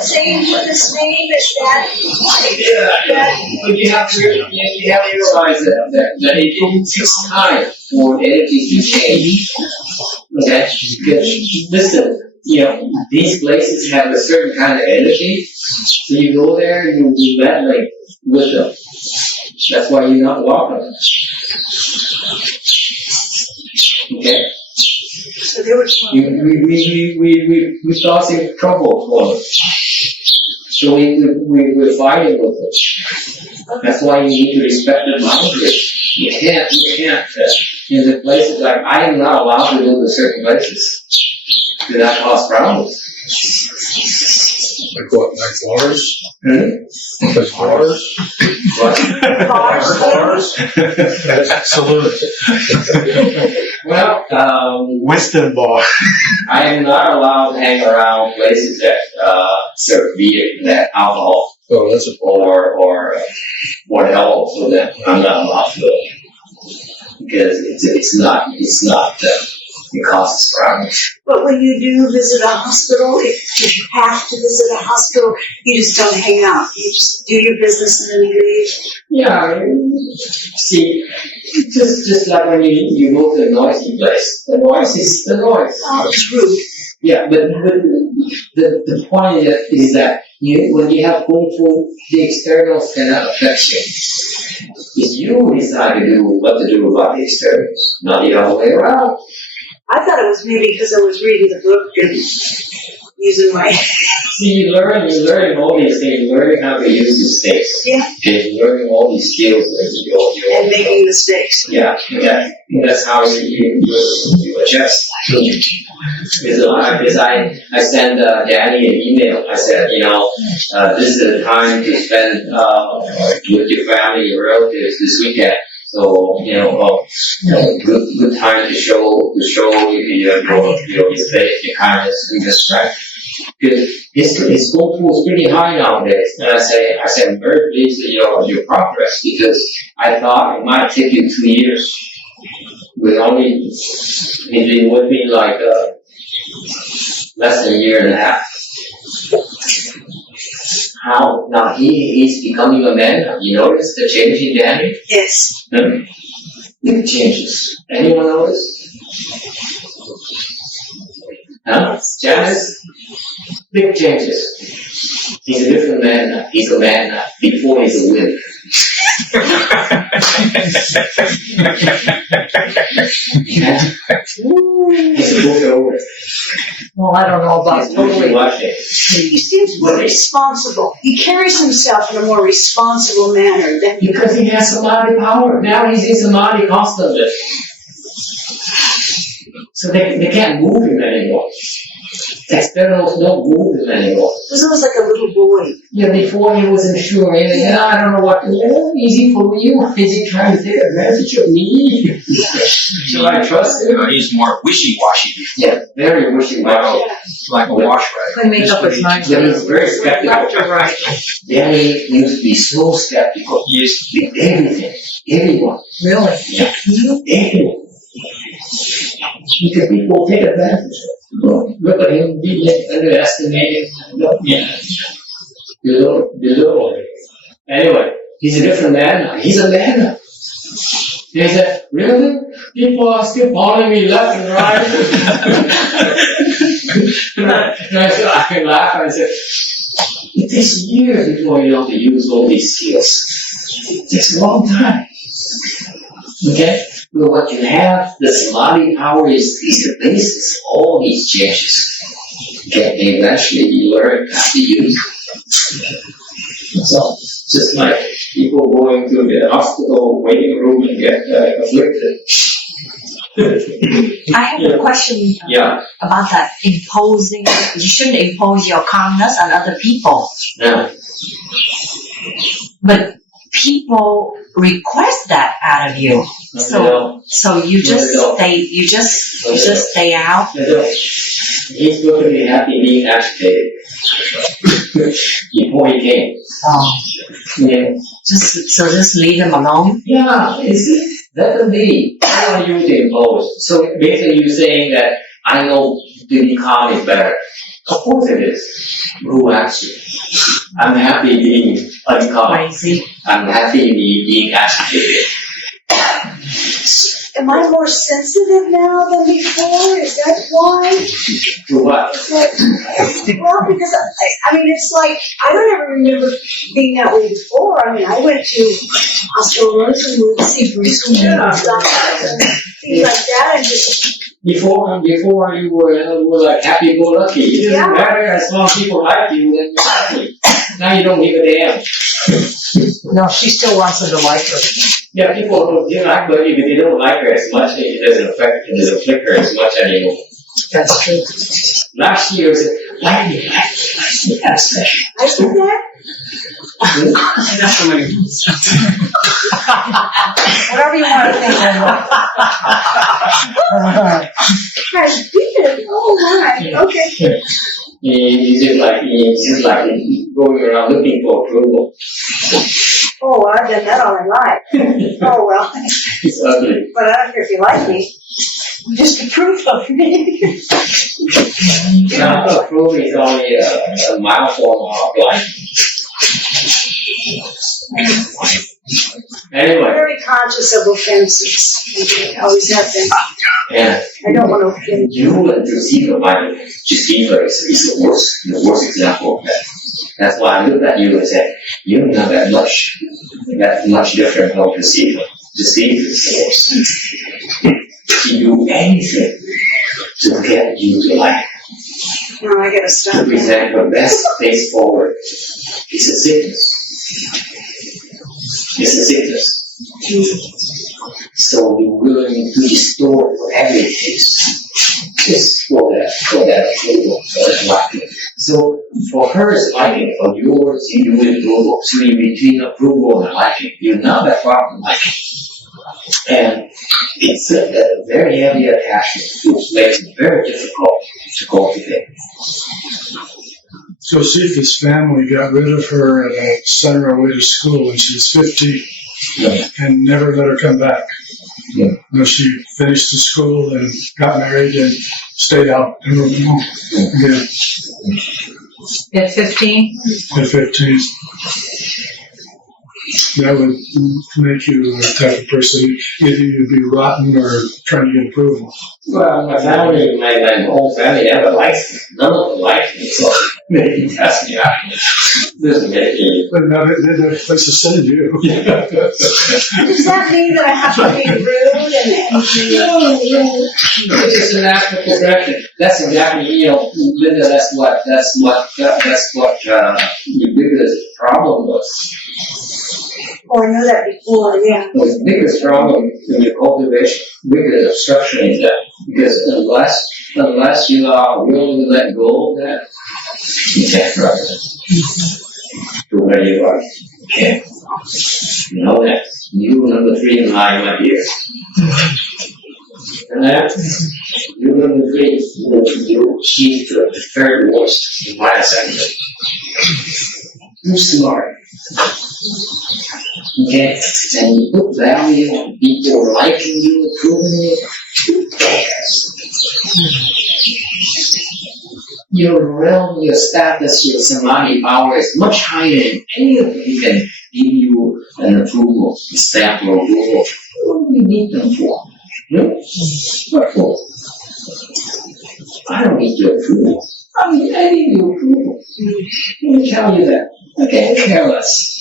Same with his name as that. But you have to realize that it takes time for energy to change. Okay? Because, listen, these places have a certain kind of energy. So you go there, you resonate with them. That's why you're not welcome. Okay? So they were We causing trouble for them. So we're fighting with them. That's why you need to respect the boundaries. You can't, in the places like, I am not allowed to go to certain places. Do not cause problems. Like what? Like bars? Hmm? Like bars? What? Bars? Salute. Well, Western bar. I am not allowed to hang around places that serve beer, that alcohol, Oh, that's a or alcohol, so that I'm not allowed to go. Because it's not, it causes problems. But when you do visit a hospital, if you have to visit a hospital, you just don't hang out. You just do your business and then you leave. Yeah, see, just like when you go to a noisy place, the noise is the noise. Oh, it's rude. Yeah, but the point is that when you have kung fu, the externals cannot affect you. It's you decide to do what to do about the externals, not the other way around. I thought it was maybe because I was reading the book and using my... See, you learn all these things, you learn how to use these things. Yeah. And you learn all these skills and making mistakes. Yeah, that's how you adjust. Because I sent Danny an email. I said, this is the time to spend with your family, your relatives this weekend. So, good time to show your faith, your kindness, and respect. Because his kung fu is pretty high nowadays. And I say I'm very pleased with your progress, because I thought it might take you 2 years. With only, he's been with me like less than a year and a half. How? Now he's becoming a man now. You notice the change in Danny? Yes. Big changes. Anyone notice? Huh? Janice? Big changes. He's a different man now. He's a man now. Before he's a wimp. He's a book over. Well, I don't know about He's totally. watching. He seems more responsible. He carries himself in a more responsible manner than Because he has samadhi power. Now he's in samadhi constantly. So they can't move him anymore. The externals don't move him anymore. It was almost like a little boy. Yeah, before he wasn't sure. I don't know what to do. Is he for you? Is he trying to take advantage of me? Should I trust him? He's more wishy-washy before. Yeah, very wishy-washy. Like a wash rag. Couldn't make up his mind. But he's very skeptical. Left or right. Danny used to be so skeptical. He is. With everything. Everyone. Really? Yeah. Everyone. Because people take advantage of him. Look at him, be underestimated. Yeah. Below. Anyway, he's a different man now. He's a man now. They said, really? People are still following me left and right. I laugh and I said, it takes years before you know to use all these skills. It takes a long time. Okay? But what you have, the samadhi power is the basis of all these changes. Okay? And eventually you learn how to use it. So, just like people going to the hospital waiting room and get afflicted. I have a question Yeah, about that imposing. You shouldn't impose your calmness on other people, yeah. but people request that out of you. So you just stay out. He's perfectly happy being agitated before he came. Oh, Yeah. just leave them alone. Yeah, that's the thing. I want you to impose. So basically you're saying that I know to be calm is better. Of course it is. Who asked you? I'm happy being uncalm. Crazy. I'm happy being agitated. Am I more sensitive now than before? Is that why? To what? Well, because I mean, it's like, I don't ever remember being that way before. I mean, I went to hospital rooms and would see Bruce and stuff and things like that, and just, Before you were like happy-go-lucky. It didn't Yeah. matter as long as people like you, then you're happy. Now you don't give a damn. No, she still wants them to like her. Yeah, people don't like her if they don't like her as much, it doesn't afflict her as much anymore. That's true. Last year, I said, why do you like me? That's special. I said that. Whatever you want to think, Linda. I did. Oh my. Okay. He's just like going around looking for approval. Oh, well, I've done that all my life. Oh well. It's ugly. But I don't care if you like me. Just approve of me. Now, approval is only a mild form of life. I'm Anyway, very conscious of offenses. I always have been. yeah. I don't want to offend you. You and Josefa, Josefa is the worst example of that. That's why I looked at you and said, you're not that much different from Josefa. Josefa is the worst. She do anything to get you to like her, No, I gotta to stop. present her best face forward. It's a sickness. It's a sickness. So you're willing to distort whatever it takes just for that approval, for that liking. So for her it's liking, for yours you do approval. So you between approval and liking, you're not that far from liking. And it's a very heavy attachment, which makes it very difficult to cultivate. Josefa's family got rid of her and sent her away to school when she was 15 and never let her come back. Yeah. No, she finished the school and got married and stayed out in her home again At 15? at 15. That would make you the type of person, either you'd be rotten or trying to get approval. Well, my family, my whole family never likes me. None of them like me, so they test me out. Doesn't make me. But now they're a place to send you. Does that mean that I have to be rude It's just a natural progression. That's exactly, Linda, that's what your biggest problem was. Oh, I know that before, yeah. The biggest problem in your cultivation, biggest obstruction is that. Because unless you are willing to let go of that, you can't progress to where you are. You can't. You know that. You number 3 in line, my dear. And that, you number 3, you achieve the third worst in my assessment. You're smart. Okay? And you put value on people liking you, approving you. Who cares? Your realm, your status, your samadhi power is much higher than any of them can give you an approval, a stamp or approval. What do we need them for? No? What for? I don't need your approval. I need your approval. Let me tell you that. Okay, careless.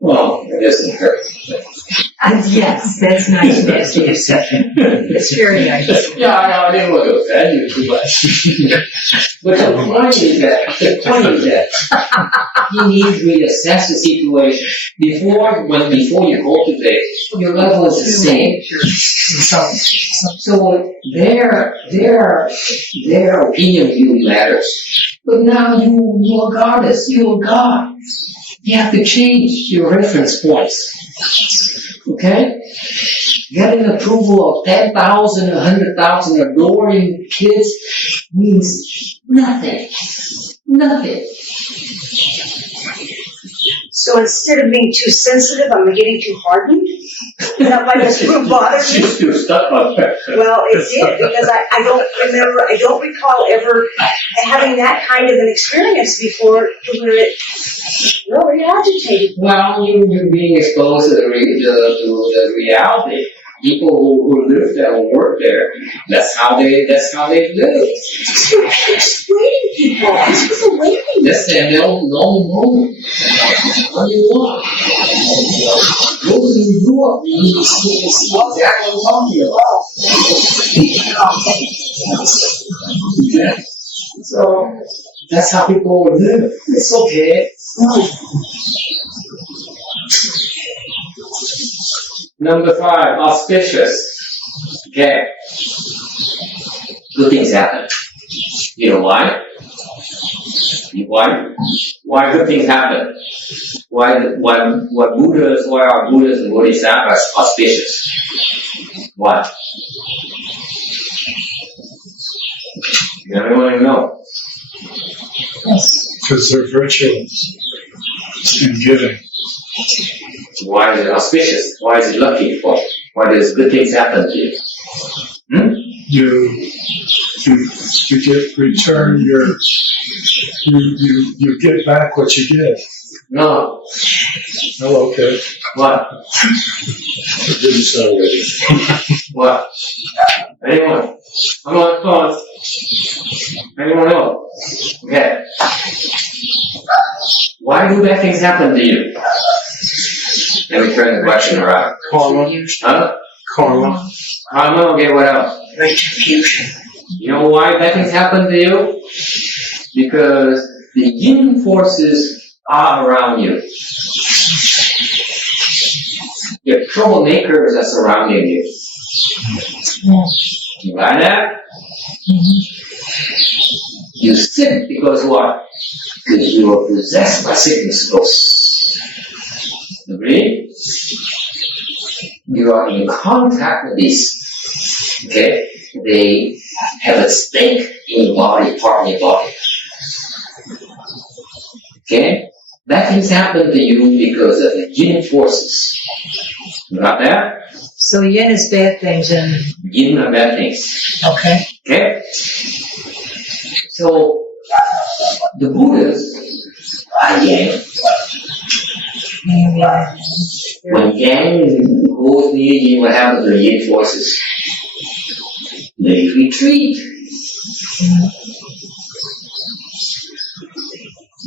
Well, it doesn't hurt. Yes, that's nice, Nancy. It's very nice. Yeah, I didn't want to offend you too much. But the point is that you need to reassess the situation. Before you cultivate, your level is the same. So their opinion of you matters. But now you are goddess, you are God. You have to change your reference points. Okay? Getting approval of 10,000, 100,000 adoring kids means nothing. Nothing. So instead of being too sensitive, I'm getting too hardened? Is that why this room bothers me? She's too stuck on that. Well, it did, because I don't recall ever having that kind of an experience before where it really agitated me. Well, you're being exposed to the reality. People who live there and work there, that's how they live. Explaining people, this was a lady. That's their normal moment. What do you want? Those who grew up, you see exactly what I'm talking about. So, that's how people live. It's okay. Number 5, auspicious. Okay. Good things happen. You know why? Why good things happen? Why are Buddhas and Bodhisattvas auspicious? Why? Everyone to know. Because they're virtuous in giving. Why is it auspicious? Why is it lucky for? Why does good things happen to you? You get return you get back what you give. No. Oh, okay. What? It didn't sound ready. What? Anyone? Come on. Anyone else? Okay. Why do bad things happen to you? Let me turn the question around. Karma. Huh? Karma. Okay, what else? Retribution. You know why bad things happen to you? Because the yin forces are around you. Your troublemakers are surrounding you. You got that? You sick because what? Because you are possessed by sickness ghosts. Agree? You are in contact with these. Okay? They have a stake in your body, part in your body. Okay? Bad things happen to you because of the yin forces. You got that? So yin is bad things and... Yin are bad things. Okay. Okay? So, the Buddhas are yang. When yang goes near yin, what happens to the yin forces? They retreat.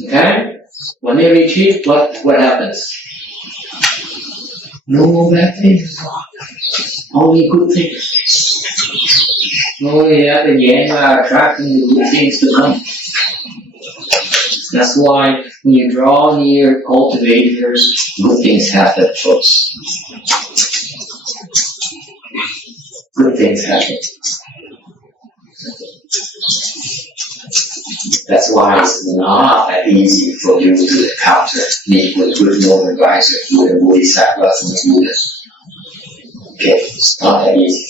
Okay? When they retreat, what happens? No more bad things. Only good things. Only the yang are attracting the good things to come. That's why when you draw near cultivators, good things happen first. Good things happen. That's why it's not that easy for you to encounter meet with good northern advisor, with a bodhisattvas and Buddhas. Okay, it's not that easy.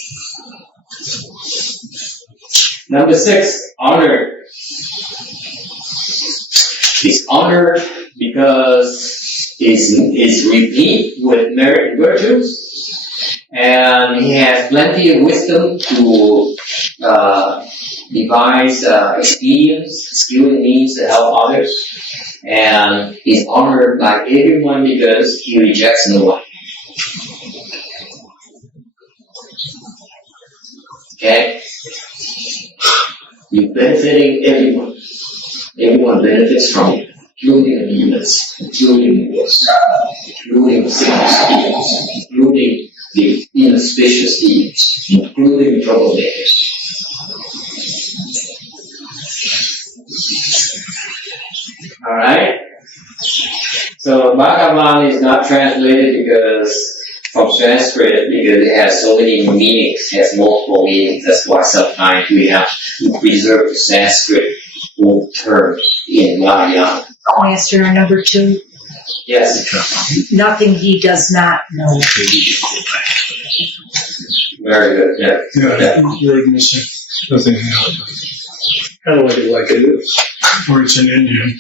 Number 6, honor. He's honored because he's replete with merit and virtues, and he has plenty of wisdom to devise expedients, skill and means to help others, and he's honored by everyone because he rejects no one. Okay? You're benefiting everyone. Everyone benefits from it, including the humans, including wars, including sickness, including including the inauspicious deeds, including troublemakers. All right. So Bhagavan is not translated from Sanskrit because it has so many meanings, it has multiple meanings. That's why sometimes we have to preserve the Sanskrit terms in Mahayana. Answer number 2. Yes. Nothing he does not know. Very good. Yeah. Yeah, word missing. Nothing. Kind of like it is. Or it's in Indian.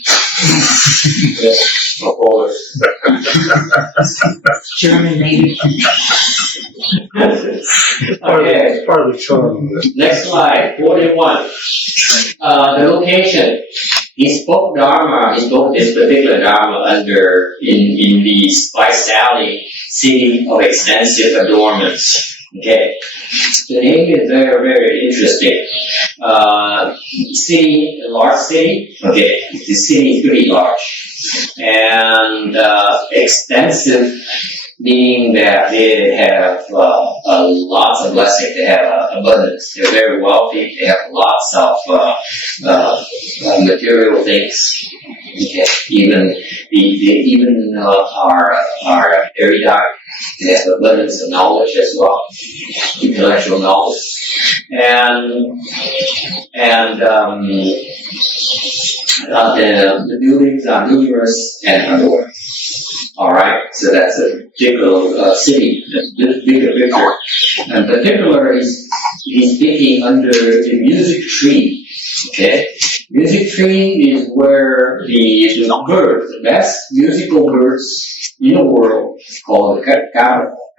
Of course. German maybe. Okay. It's part of the charm. Next slide, 41. The location. He spoke Dharma, he spoke this particular Dharma in the Spice Valley city of extensive adornments. Okay. The name is very, very interesting. City, a large city. Okay. The city is pretty large. And extensive, meaning that they have lots of blessings, they have abundance, they're very wealthy, they have lots of material things. Okay. Even are erudite, they have abundance of knowledge as well, intellectual knowledge, and the buildings are numerous and adored. All right, so that's a particular city, the bigger picture. In particular, he's speaking under the music tree. Okay, music tree is where the birds, the best musical birds in the world, called the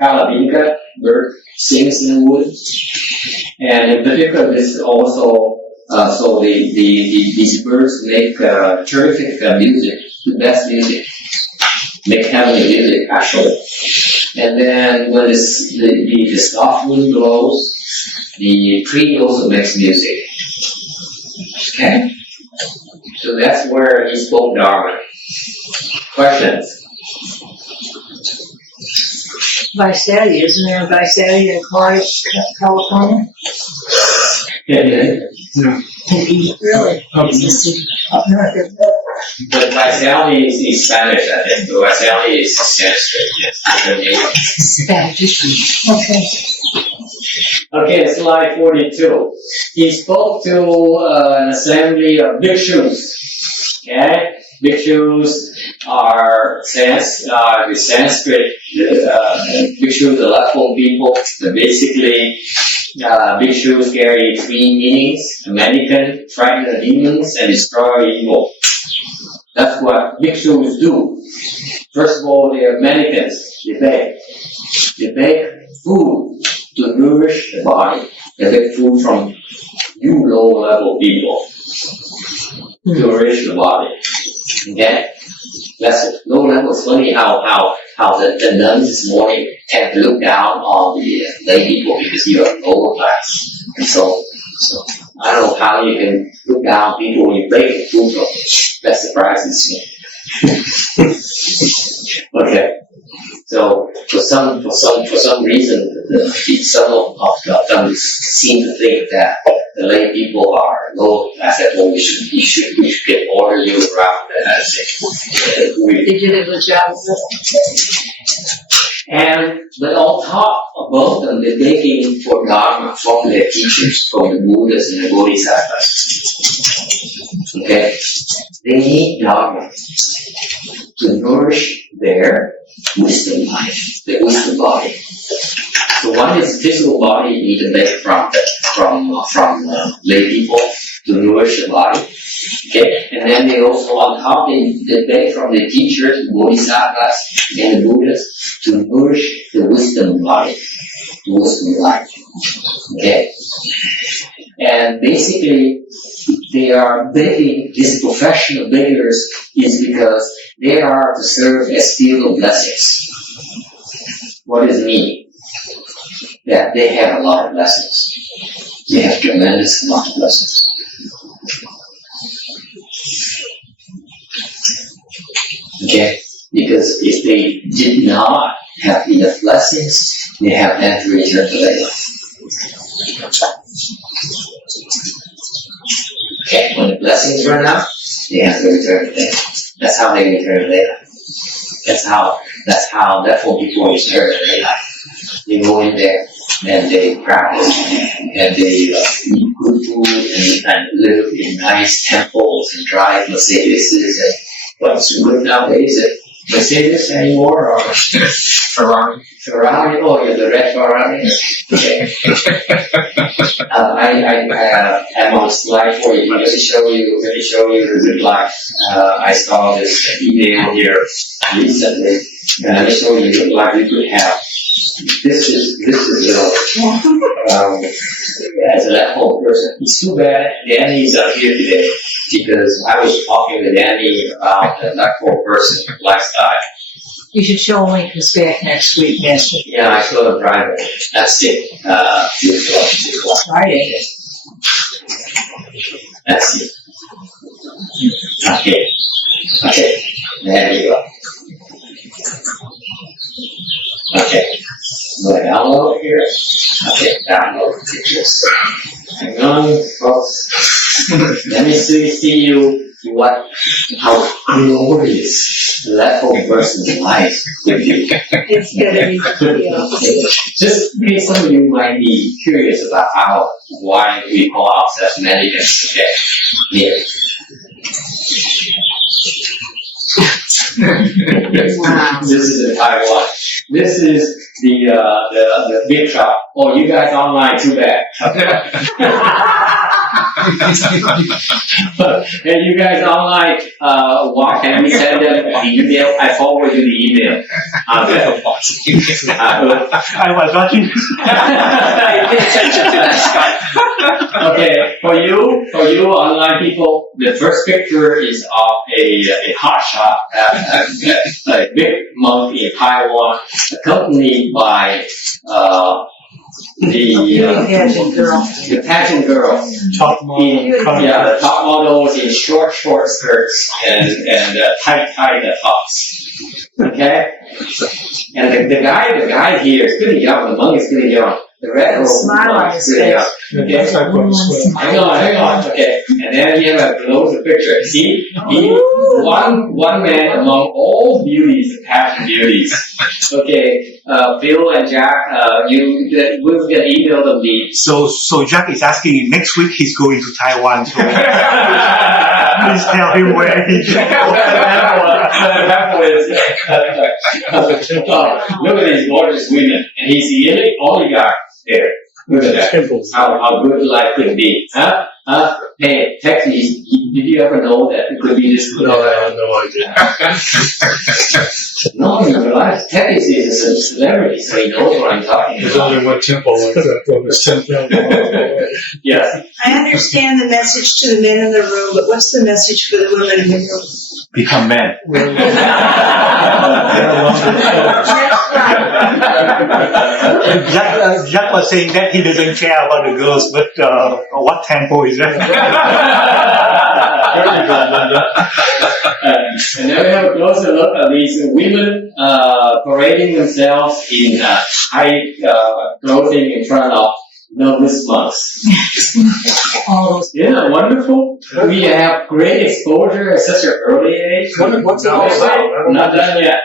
Kalabinka bird, sings in the woods. And in particular, this also so these birds make terrific music, the best music. Make heavenly music, actually. And then when the soft wind blows, the tree also makes music. Okay? So that's where he spoke Dharma. Questions? Visalia, isn't there a Visalia in Clark, California? Yeah. Really? Up north. But Visalia is Spanish, I think. But Visalia is Sanskrit, yes. Spanish. Okay. Okay, slide 42. He spoke to an assembly of bhikshus. Okay? Bhikshus are the Sanskrit bhikshus, the leftfold people. So basically, bhikshus carry 3 meanings: American, frighten the demons, and destroy evil. That's what bhikshus do. First of all, they are Americans. They beg. They beg food to nourish the body. They beg food from you low-level people to nourish the body. Okay? That's low level. It's funny how the nuns this morning tend to look down on the lay people because you are lower class. And so I don't know how you can look down on people when you break food from. That surprises me. Okay. So for some reason, some of them seem to think that the lay people are low class. That we should get orderly around that. They did a good job. But on top of both of them, they're begging for Dharma from their teachers, from the Buddhas and the Bodhisattvas. Okay? They need Dharma to nourish their wisdom life, the wisdom body. So one is physical body, you need to beg from lay people to nourish the body. Okay? And then they also on top they beg from the teachers, the Bodhisattvas and the Buddhas to nourish the wisdom body, the wisdom life. Okay? And basically they are begging, these professional beggars is because they are to serve as field of blessings. What does it mean? That they have a lot of blessings. They have tremendous amount of blessings. Okay? Because if they did not have enough blessings, they have then to return to their life. Okay, when the blessings run out, they have to return to their life. That's how they return to their life. That's what people return to their life. They go in there and they practice and they eat good food and live in nice temples and drive Mercedeses and what's good nowadays? Mercedes anymore or Ferrari. Ferrari? Oh, yeah, the red Ferrari. Okay. I'm on slide 40. Let me show you the good life. I saw this email here recently, and let me show you the good life you could have. This is as a left-home person. It's too bad Danny's not here today because I was talking to Danny about the left-home person lifestyle. You should show him his back next week, Master. Yeah, I saw him private. That's it. 6 o'clock. Friday. That's it. Okay. There you go. Okay. Go download here. Okay, download pictures. Hang on, folks. Let me see you how glorious the left-home person's life could be. It's gonna be Just in case some of you might be curious about why we call ourselves mendicants. Okay, here. Wow. This is in Taiwan. This is the big shop. Oh, you guys online, too bad. And you guys online, what can we send them the email? I forward you the email. I was watching. Pay attention to that, Okay, for you online people, the first picture is of a hot shot, a big monk in Taiwan, accompanied by the pageant girl. Top model. The top models in short skirts and tight tops. Okay, and the guy here is pretty young. The monk is pretty young. The red monk is pretty young. Okay. Hang on. Okay, and then we have a closer picture. See, one man among all beauties, pageant beauties. Okay, Phil and Jack, we'll get emailed of me. So Jack is asking next week he's going to Taiwan. So please tell him where he's Look at these gorgeous women, and he's the oligarch there. Look at that. How good life could be, huh? Hey, Texas, did you ever know that it could be this good? No, I have no idea. No, in realize Texas is a celebrity, so he knows what I'm talking There's about. only one temple like that, though. There's 10,000 miles away. Yes. I understand the message to the men in the room, but what's the message for the women in the room? become men. Jack was saying that he doesn't care about the girls, but what tempo is that? And then we have a closer look at these women parading themselves in tight clothing in front of novice monks. Yeah, wonderful. We have great exposure at such an early age. What's it all about? Not done yet.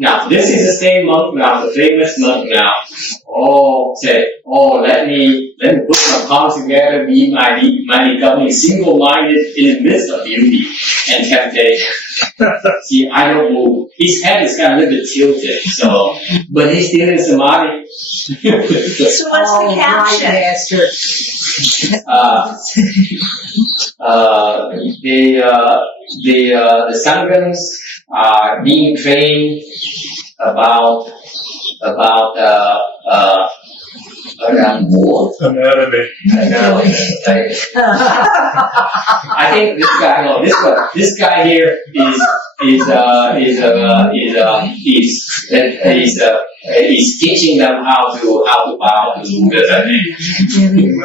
Now, this is the same monk now, the famous monk now. Let me put my palms together, be becoming single-minded in the midst of beauty and temptation. See, I don't move. His head is kind of a little bit tilted, but he's still in samadhi. So what's the caption? The Sanghams are being trained about around more. Anatomy. I think this guy here is teaching them how to bow to the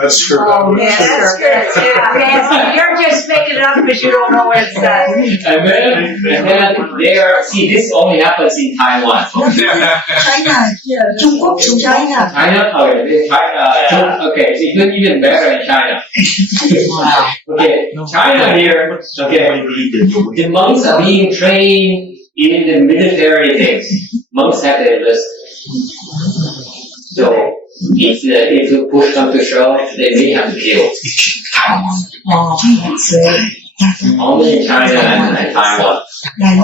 That's true. Oh, man, that's good. Yeah, Nancy, you're just making it up because you don't know what it says. and then see, this only happens in Taiwan. China, Trung Quốc, China. China, okay, it's even better in China. Okay, China here, okay, the monks are being trained in the military things. Monks have their list. So, if you push them to shove, they may have to kill. Only in China and Taiwan. Đài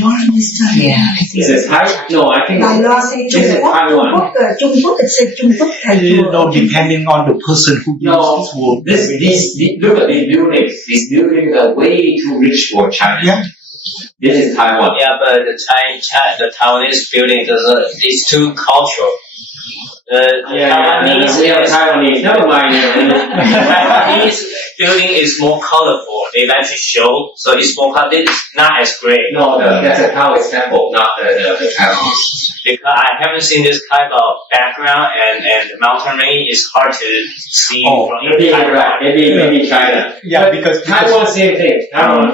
Loan is China. Yeah. Is it Thai? No, I think Đài Loan is this is Taiwan. Trung Quốc is Trung Quốc thầy chùa. No, depending on the person who No, uses this word. look at these buildings. These buildings are way too rich for China. Yeah. This is Taiwan. Yeah, but the Taiwanese building is too cultural. Taiwanese. Never mind. Taiwanese building is more colorful. They like to show, so it's more colorful. It's not as great. No, that's a Taoist temple, not the Taiwanese. Because I haven't seen this type of background and the mountain range is hard to see from Maybe you're right. Maybe China. Yeah, because Taiwan, same thing. Taiwan,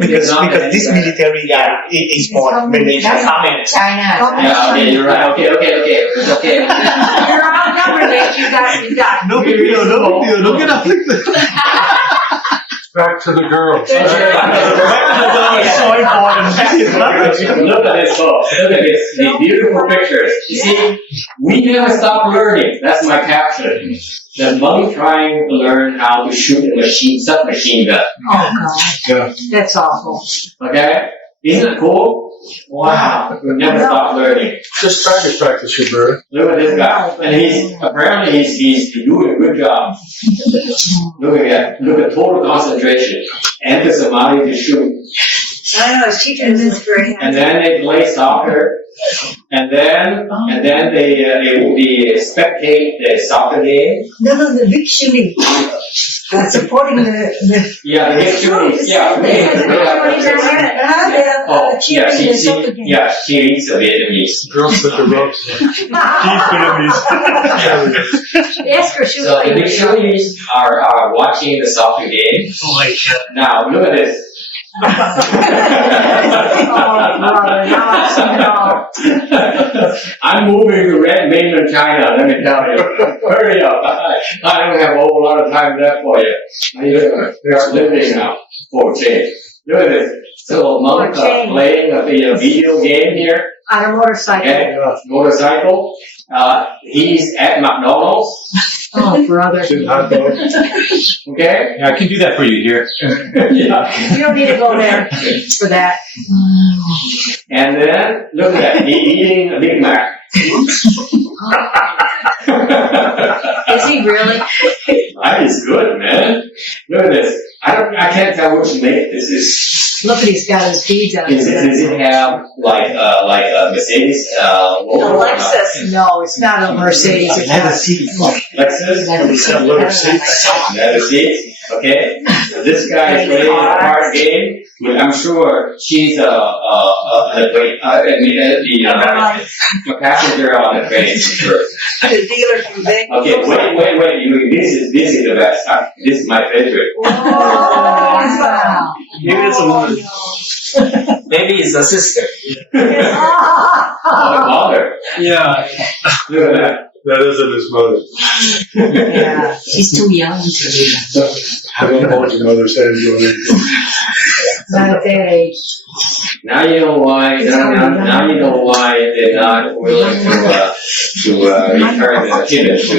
because this military is for communist. China. Yeah, okay, you're right. Okay. It's okay. You're outnumbered, Nate. You got. no big deal, don't get afflicted. Back to the girls. So important. Look at this book. Look at this. These beautiful pictures. You see, we never stop learning. That's my caption. The monk trying to learn how to shoot a submachine gun. Oh, God. That's awful. Okay? Isn't it cool? Wow. We never stop learning. Just practice your bird. Look at this guy. And he's doing a good job. Look at total concentration. Enter samadhi to shoot. I know, his teacher is very happy. And then they play soccer. And then they spectate the soccer game. No, the big shooting. Supporting the Yeah, the big shooting. Yeah. Oh, yeah, she reads the Vietnamese. Girls at the ropes. Ask her, she was So like, the big shooties are watching the soccer game. Oh my God. Now, look at this. oh, brother, now I've seen it all. I'm moving to mainland China, let me tell you. Hurry up. I don't have a whole lot of time left for you. We are living now for change. Look at this. So, monk playing a video game here. On a motorcycle. Okay, motorcycle. He's at McDonald's. Oh, brother. Okay? Yeah, I can do that for you here. Yeah. You don't need to go there for that. And then, look at that. He's eating a Big Mac. Is he really? That is good, man. Look at this. I can't tell which make this is. Look at he's got his feeds on Does it have like a Mercedes? A Lexus. No, it's not a Mercedes. It's Leather not. seat. Lexus? Leather seats. Okay. So this guy is playing a card game. But I'm sure she's a passenger on the train. Sure. The dealer from Vegas. Okay, wait. This is the best. This is my favorite. Oh, Maybe it's a woman. Maybe it's a sister. Oh, the mother. Yeah, Look at that. that isn't his mother. Yeah, she's too young to I don't hold your mother's hand doing anything. not at that age. Now you know why. Now you know why they're not willing to return the Tibet to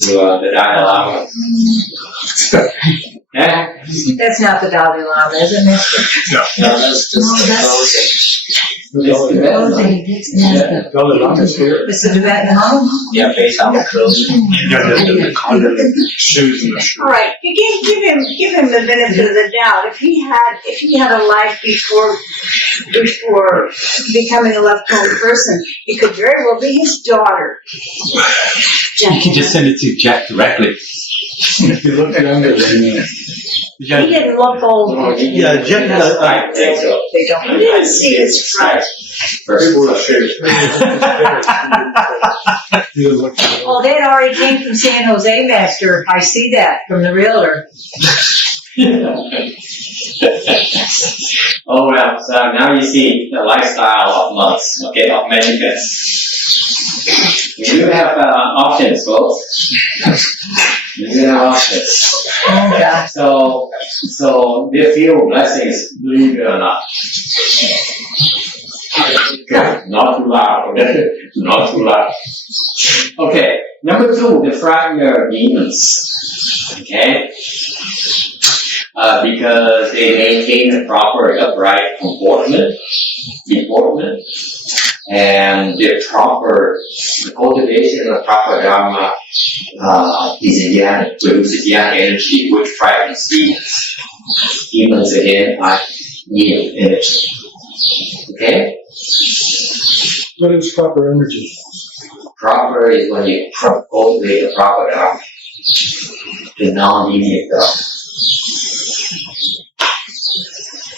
the Dalai Lama. Yeah. That's not the Dalai Lama, is it, Mister? No, that's It's Tibetan. It's Dalai Lama's here. It's the Tibetan monk? yeah, based on the clothes. Yeah, the condom shoes and the shoes. All right, give him the benefit of the doubt. If he had a life before becoming a left-wing person, it could very well be his daughter. You can just send it to Jack directly. If you look younger than He didn't look old. Yeah, Jack, I think so. They don't. He didn't see his front. First full of shoes. you look Oh, they had already came from San Jose, Master. I see that from the realtor. Oh well, so now you see the lifestyle of monks, okay, of mendicants. We do have options, folks. We do have options. Oh, God. So they feel blessings, believe it or not. Okay, not too loud, okay? Not too loud. Okay, number 2, the frightened demons. Okay? Because they maintain a proper upright deportment, and the cultivation of proper dharma is yang, produces yang energy, which frightens demons. Demons again are yin energy. Okay? What is proper energy? Proper is when you cultivate the proper dharma, the non-deviant dharma.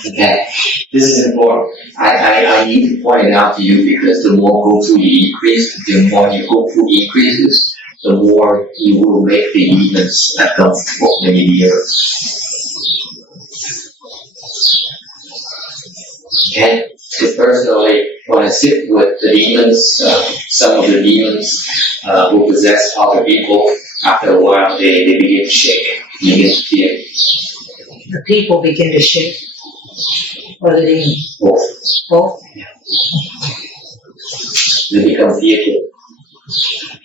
Okay, this is important. I need to point it out to you because the more Kung Fu you increase, the more your Kung Fu increases, the more you will make the demons uncomfortable when you hear. Okay, so personally, when I sit with the demons, some of the demons who possess other people, after a while they begin to shake, begin to fear. The people begin to shake. Or the demons. Both. Both? They become fearful.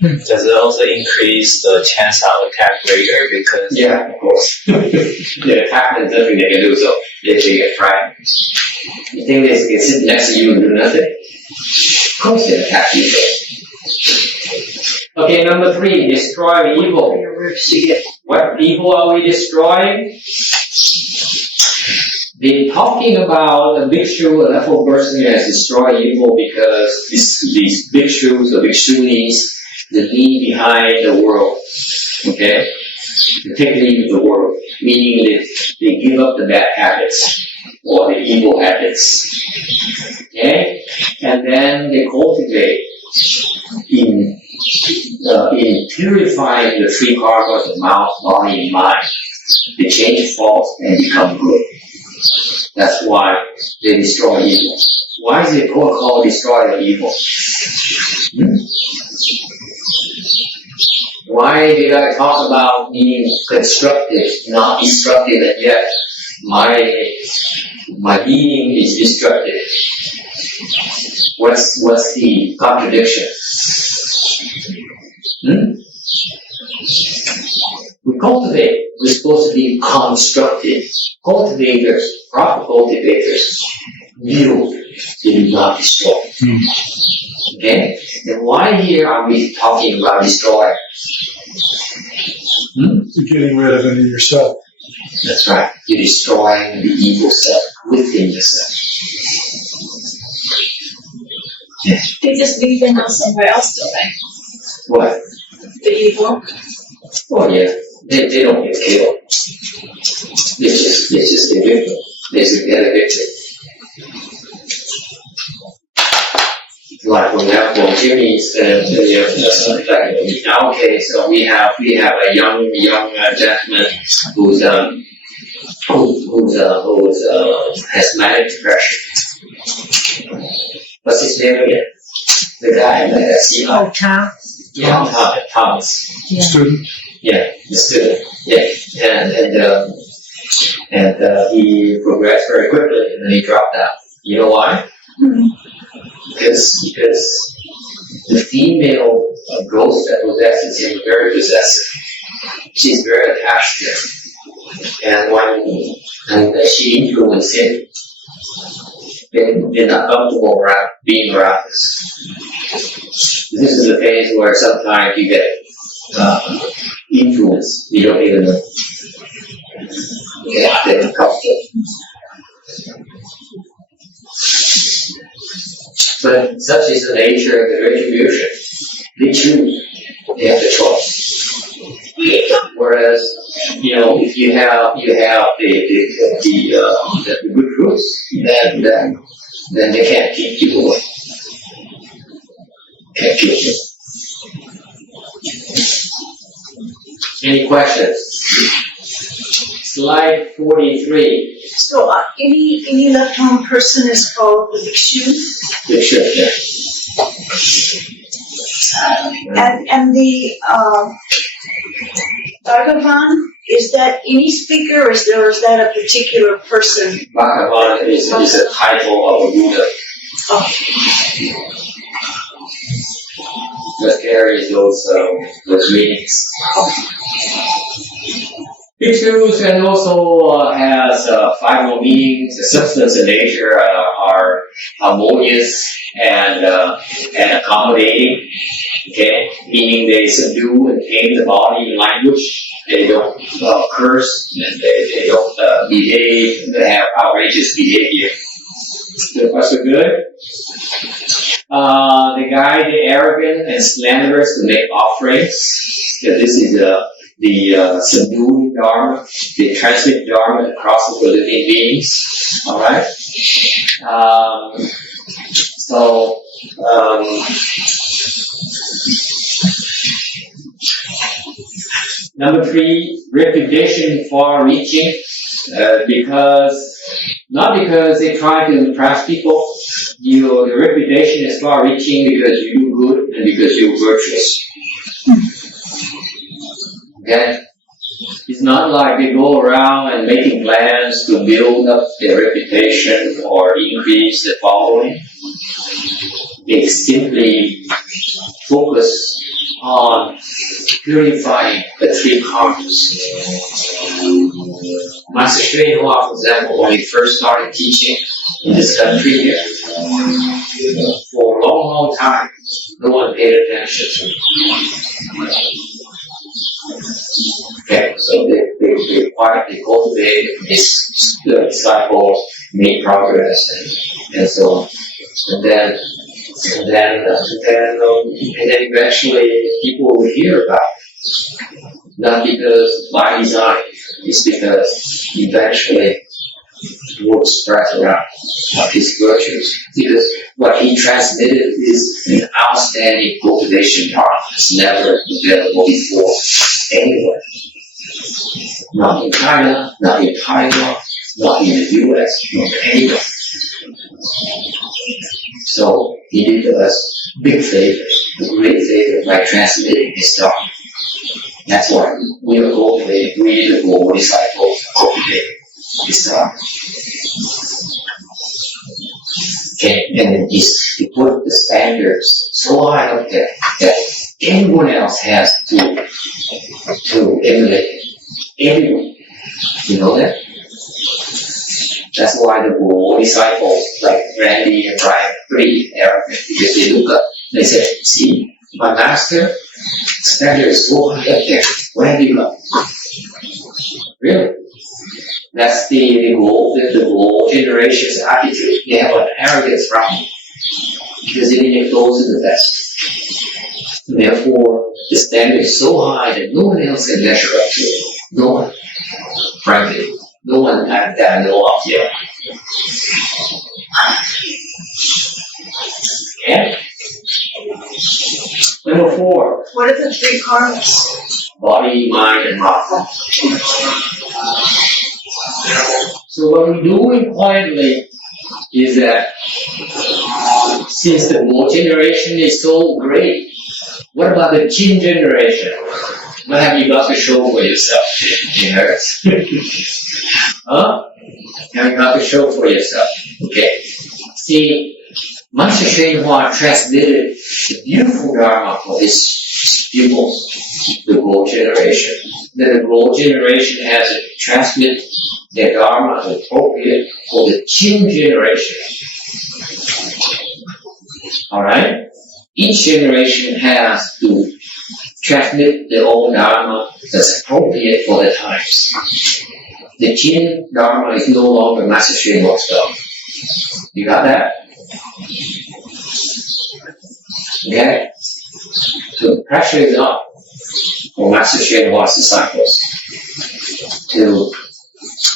Does it also increase the chance of attack later? Because Yeah, of course. The attack is nothing they can do, so they get frightened. You think they can sit next to you and do nothing? Of course they attack you first. Okay, number 3, destroy evil. What evil are we destroying? They're talking about a bhikshu, a level person has destroyed evil because these bhikshus or bhikshunis, they leave behind the world. Okay? They take leave of the world, meaning that they give up the bad habits or the evil habits. Okay? And then they cultivate in purifying the 3 karmas of mouth, body, and mind. They change false and become good. That's why they destroy evil. Why is it called destroy evil? Why did I talk about being constructive, not destructive, and yet my being is destructive? What's the contradiction? We cultivate. We're supposed to be constructive. Cultivators, proper cultivators, build, they do not destroy. Okay? And why here are we talking about destroy? You're getting rid of it in yourself. That's right. You're destroying the evil self within yourself. They just leave them out somewhere else, don't they? What? The evil. Oh yeah. They don't get killed. They just get victim. They just get a victim. Like for example, Jimmy's okay, so we have a young gentleman who's has manic depression. What's his name again? The guy that I see. Oh, Tom? Yeah, Thomas. Yeah. Student. Yeah, the student. Yeah, and he progressed very quickly, and then he dropped out. You know why? Because the female ghost that possesses him is very possessive. She's very attached to him. and she influenced him. They're not comfortable around being around this. This is the phase where sometimes you get influence. You don't even know. Yeah, they're uncomfortable. But such is the nature of the retribution. They choose. They have the choice. Whereas, if you have the good roots, then they can't keep you away. Can't keep you. Any questions? Slide 43. So any left-hand person is called the bhikshu, Picture there. and the Bhagavan, is that any speaker, or is that a particular person? Bhagavan is a title of a Buddha. That carries those meanings. Bhikshus and also has five more meanings. The substance and nature are harmonious and accommodating. Okay, meaning they subdue and tame the body and language. They don't curse and they don't behave. They have outrageous behavior. So good. They guide the arrogant and slanderers to make offerings. So this is the subdued dharma. They transmit dharma across the living beings. All right. Number 3, reputation far-reaching, not because they try to impress people. Your reputation is far-reaching because you do good and because you're virtuous. Okay? It's not like they go around and making plans to build up their reputation or increase the following. They simply focus on purifying the 3 karmas. Master Hsuan Hua, for example, when he first started teaching in this country here, for a long, long time, no one paid attention to him. Okay, so they quietly cultivated his disciples, made progress, and so on. And then eventually people will hear about it. Not because by design, it's because eventually word spread around of his virtues. Because what he transmitted is an outstanding cultivation dharma. It's never available before anywhere. Not in China, not in Taiwan, not in the US, not anywhere. So he did us big favors, a great favor by transmitting his dharma. That's why we are cultivating, we the global disciples cultivate his dharma. Okay, and he put the standards so high up there that anyone else has to emulate it. Everyone. You know that? That's why the Buddha disciples like Randy and Brian Green, arrogant, because they look up, they say, see, my master, standard is so high up there. Where do you go? Really? That's the global generation's attitude. They have an arrogance problem because they didn't go to the best. Therefore, the standard is so high that no one else can measure up to it. No one. Frankly, no one that I know of yet. Okay? Number 4. What are the 3 karmas? Body, mind, and mind. So what we're doing quietly is that since the Mo generation is so great, what about the Jin generation? What have you got to show for yourself, inherits? Huh? Have you got to show for yourself? Okay. See, Master Hsuan Hua transmitted the beautiful dharma for his pupils, the Go generation. Then the Go generation has a transmit their Dharma appropriate for the Jin generation. Alright? Each generation has to transmit their own Dharma that's appropriate for the times. The Jin Dharma is no longer Master Shenhua's stuff. You got that? Okay? So the pressure is up for Master Shenhua's disciples to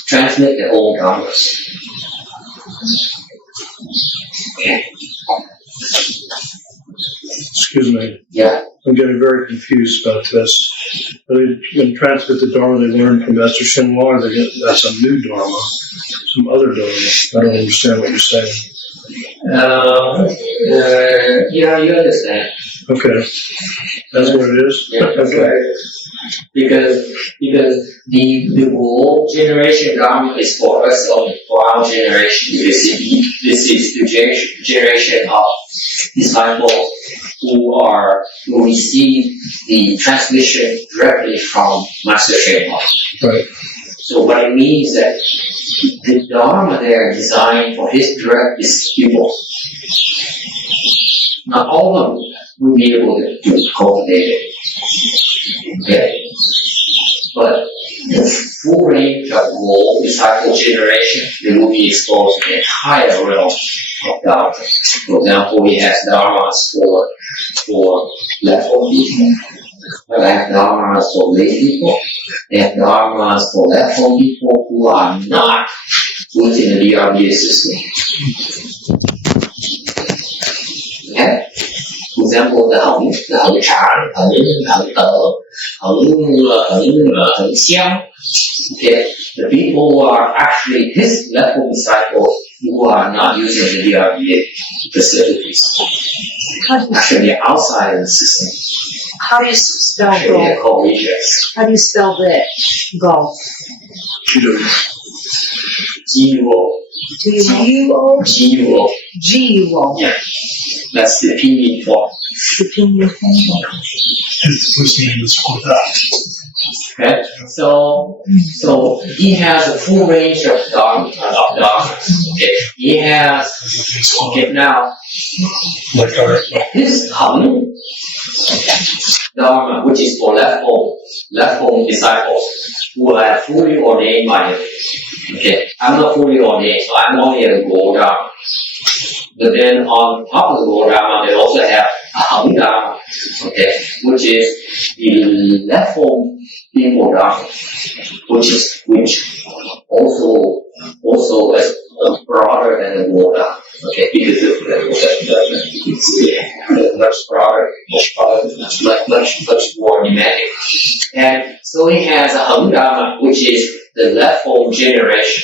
transmit their own dharmas. Okay. Excuse me. Yeah. I'm getting very confused about this. When they transmit the Dharma they learned from Master Shenhua, they get that's some new Dharma, some other Dharma. I don't understand what you're saying. Yeah, you understand. Okay. That's what it is? Yeah, that's Okay. right. Because the whole generation Dharma is for us only, for our generation. This is the generation of disciples who receive the transmission directly from Master Shenhua. Right. So what it means that the Dharma there is designed for his direct pupils. Not all of them will be able to cultivate it. Okay? But the full range of all disciple generation, they will be exposed to the entire realm of Dharma. For example, we have dharmas for left-hand people. We have dharmas for lay people. We have dharmas for left-hand people who are not within the DRBA system. Okay? For example, the hồng tráng, hồng xiang. Okay, the people who are actually his level disciples who are not using the DRBA facilities. Actually, they're outside of the system. How do you spell Actually, they're go? called rejects. How do you spell that? Go. G-U-O. G-U-O? G-U-O. G-U-O. Yeah. That's the pinyin form. The pinyin form. Whose name is for that? Okay? So he has a full range of dharmas. Okay? He has, okay, now, Like our, his hung dharma, which is for left-home disciples who are fully ordained by him. Okay? I'm not fully ordained, so I'm only a Go Dharma. But then on top of the Go Dharma, they also have a hung dharma, okay, which is the left-home people dharma, which also is broader than the Go Dharma, okay, because it's much broader, much more demanding. And so he has a hung dharma, which is the left-home generation,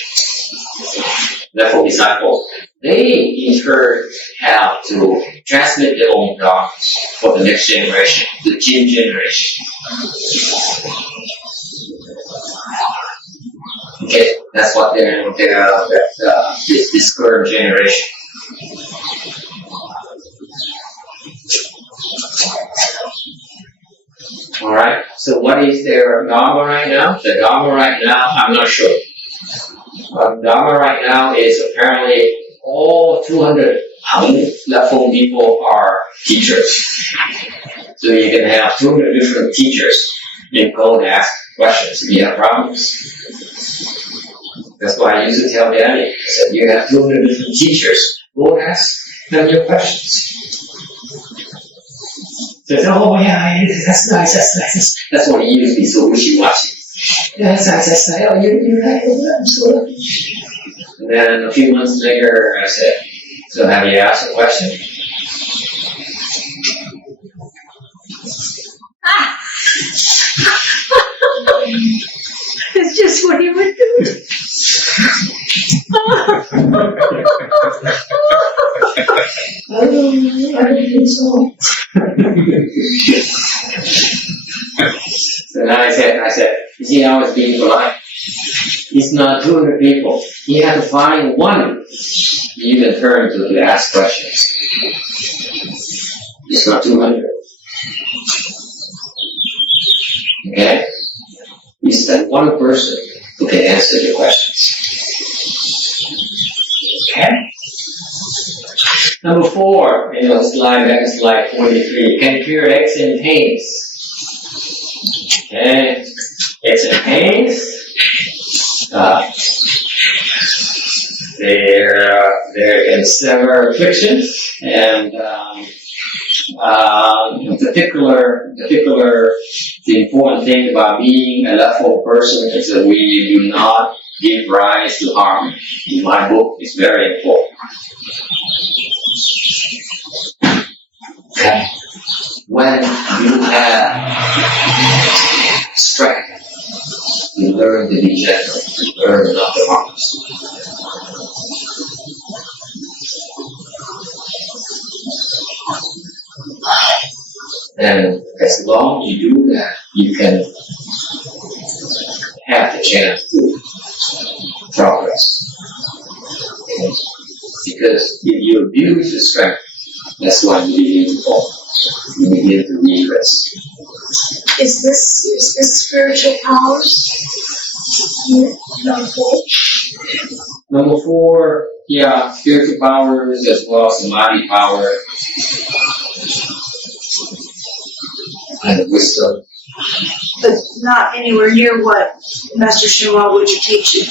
left-home disciples. They in turn have to transmit their own dharma for the next generation, the Jin generation. Okay, that's what this current generation. Alright, so what is their dharma right now? The dharma right now, I'm not sure. Dharma right now is apparently all 200 left-home people are teachers. So you can have 200 different teachers. You go and ask questions if you have problems. That's why I used to tell Danny, I said, you have 200 different teachers. Go and ask them your questions. They say, oh yeah, that's nice. That's why he used to be so wishy-washy. Yeah, that's nice. Oh, you like it? I'm so lucky. And then a few months later, I said, so have you asked a question? It's just what he would do. I don't think so. So now I said, you see how it's being polite? It's not 200 people. You have to find one you can turn to ask questions. It's not 200. Okay? You send one person who can answer your questions. Okay. Number 4, back to slide 43. Can cure aches and pains. Okay. Aches and pains. They're in several afflictions, and the important thing about being a leftful person is that we do not give rise to harm. In my book, it's very important. Okay. When you have strength, you learn to be gentle, you learn not to harm. And as long as you do that, you can have the chance to progress. Okay? Because if you abuse your strength, that's when you begin to fall. You begin to regress. Is this spiritual powers? Number 4? Number 4, spiritual powers as well as samadhi power and wisdom. But not anywhere near what Master Shinwa would teach you.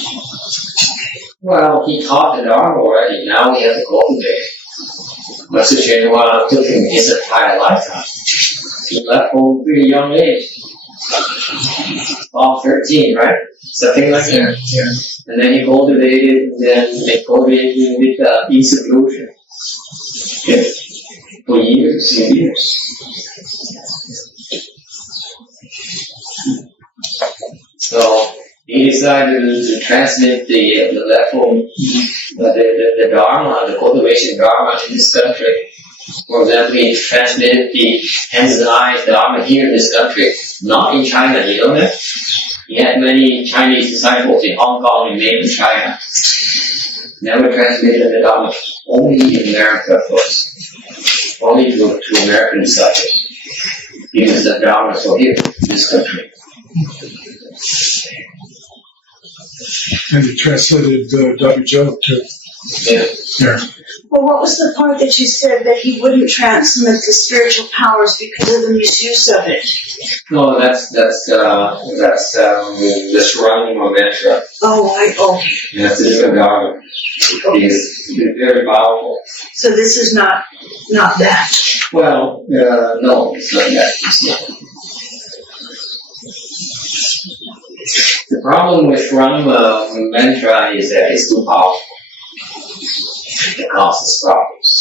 Well, he taught the Dharma already. Now we have to cultivate. Master Shinwa took him his entire lifetime. He left home at a pretty young age. 13, right? Something like that. Yeah. And then he cultivated, with in-seclusion. Yeah. For years and years. So he decided to transmit the level, the Dharma, the cultivation Dharma in this country. For example, he transmitted the hands and eyes Dharma here in this country, not in China, you know that? He had many Chinese disciples in Hong Kong and mainland China. Never transmitted the Dharma, only in America first. Only to American disciples. Because the Dharma is here in this country. And you translated Duoc too. Yeah. Well, what was the part that you said that he wouldn't transmit the spiritual powers because of the misuse of it? No, that's the surrounding mantra. Okay. That's a different Dharma. It's very powerful. So this is not that. Well, no, it's not that. It's not. The problem with Rama mantra is that it's too powerful. It causes problems.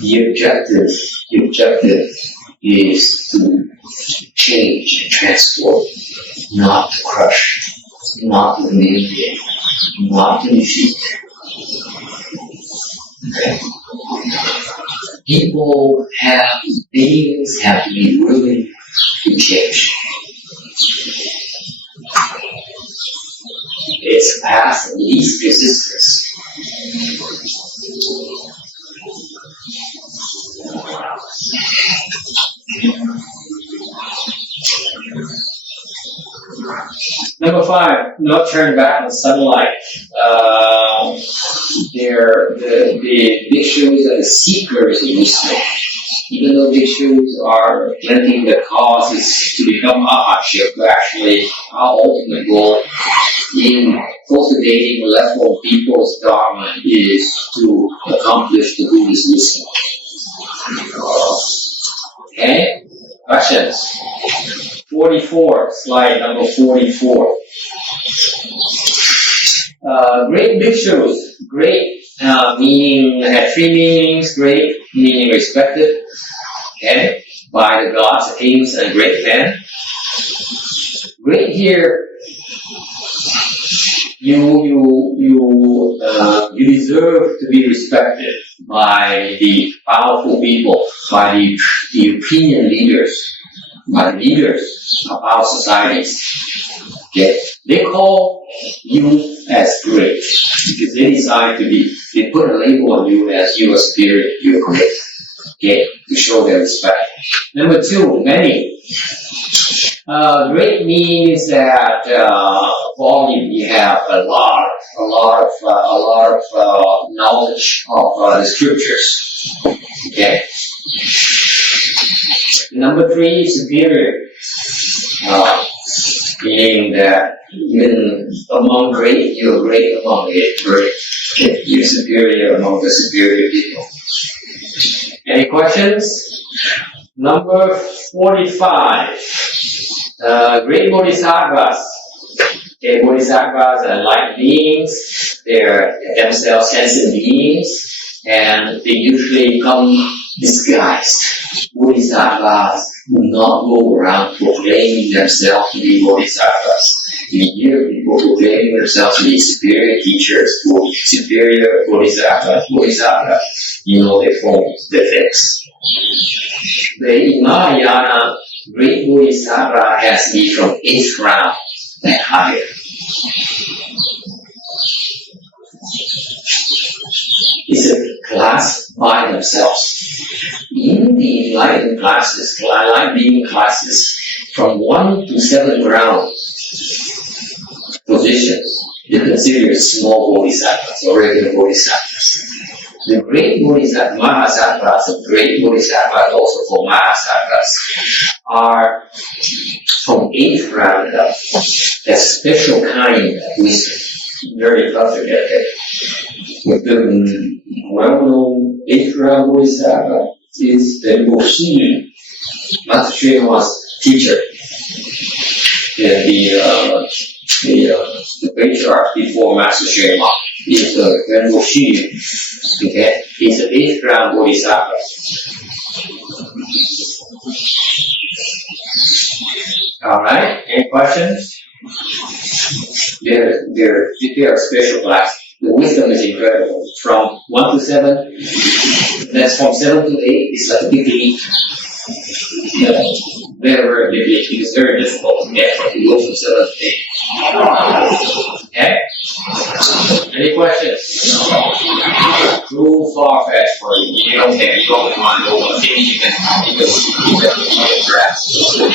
The objective is to change and transform, not to crush, not to humiliate, not to defeat. Okay. Beings have to be willing to change. It's a path of least resistance. Number 5, not turn back on sunlight. The bhikshus are the seekers of wisdom. Even though bhikshus are planting the cause is to become ahashya, but actually our ultimate goal in cultivating leftful people's dharma is to accomplish the Buddhist wisdom. Okay? Questions? 44, slide number 44. Great bhikshus, great meaning, had 3 meanings, great meaning respected, okay, by the gods, kings, and great men. Great here, you deserve to be respected by the powerful people, by the opinion leaders, by the leaders of our societies. Okay, they call you as great because they decide they put a label on you as you are spirit, you are great. Okay, to show their respect. Number two, many. Great means that volume. You have a lot of knowledge of the scriptures. Okay. Number three, superior. Meaning that even among great, you're great among the great. Okay. You're superior among the superior people. Any questions? Number 45. Great bodhisattvas. Okay, bodhisattvas are light beings. They're themselves sentient beings, and they usually come disguised. Bodhisattvas do not go around proclaiming themselves to be bodhisattvas. You hear people proclaiming themselves to be superior teachers, to superior bodhisattvas. You know their forms, their things. The Mahayana great bodhisattva has to be from 8th round and higher. It's a class by themselves. In the enlightened classes, enlightened being classes, from 1 to 7th round positions, you consider small bodhisattvas or regular bodhisattvas. The great bodhisattvas, mahasattvas, and great bodhisattvas, also for mahasattvas, are from 8th round up. That special kind of wisdom, very perfect at it. With the well-known 8th round bodhisattva is the Yuoshi, Master Shrema's teacher, the patriarch before Master Shrema is the Yuoshi. Okay, he's the 8th round bodhisattva. All right, any questions? They're a special class. The wisdom is incredible. From 1 to 7, that's from 7 to 8, it's like a big leap. Very, very big leap. It's very difficult to get from go from 7 to 8. Okay? Any questions? Too far-fetched for you. You don't want to know what things you can grasp. And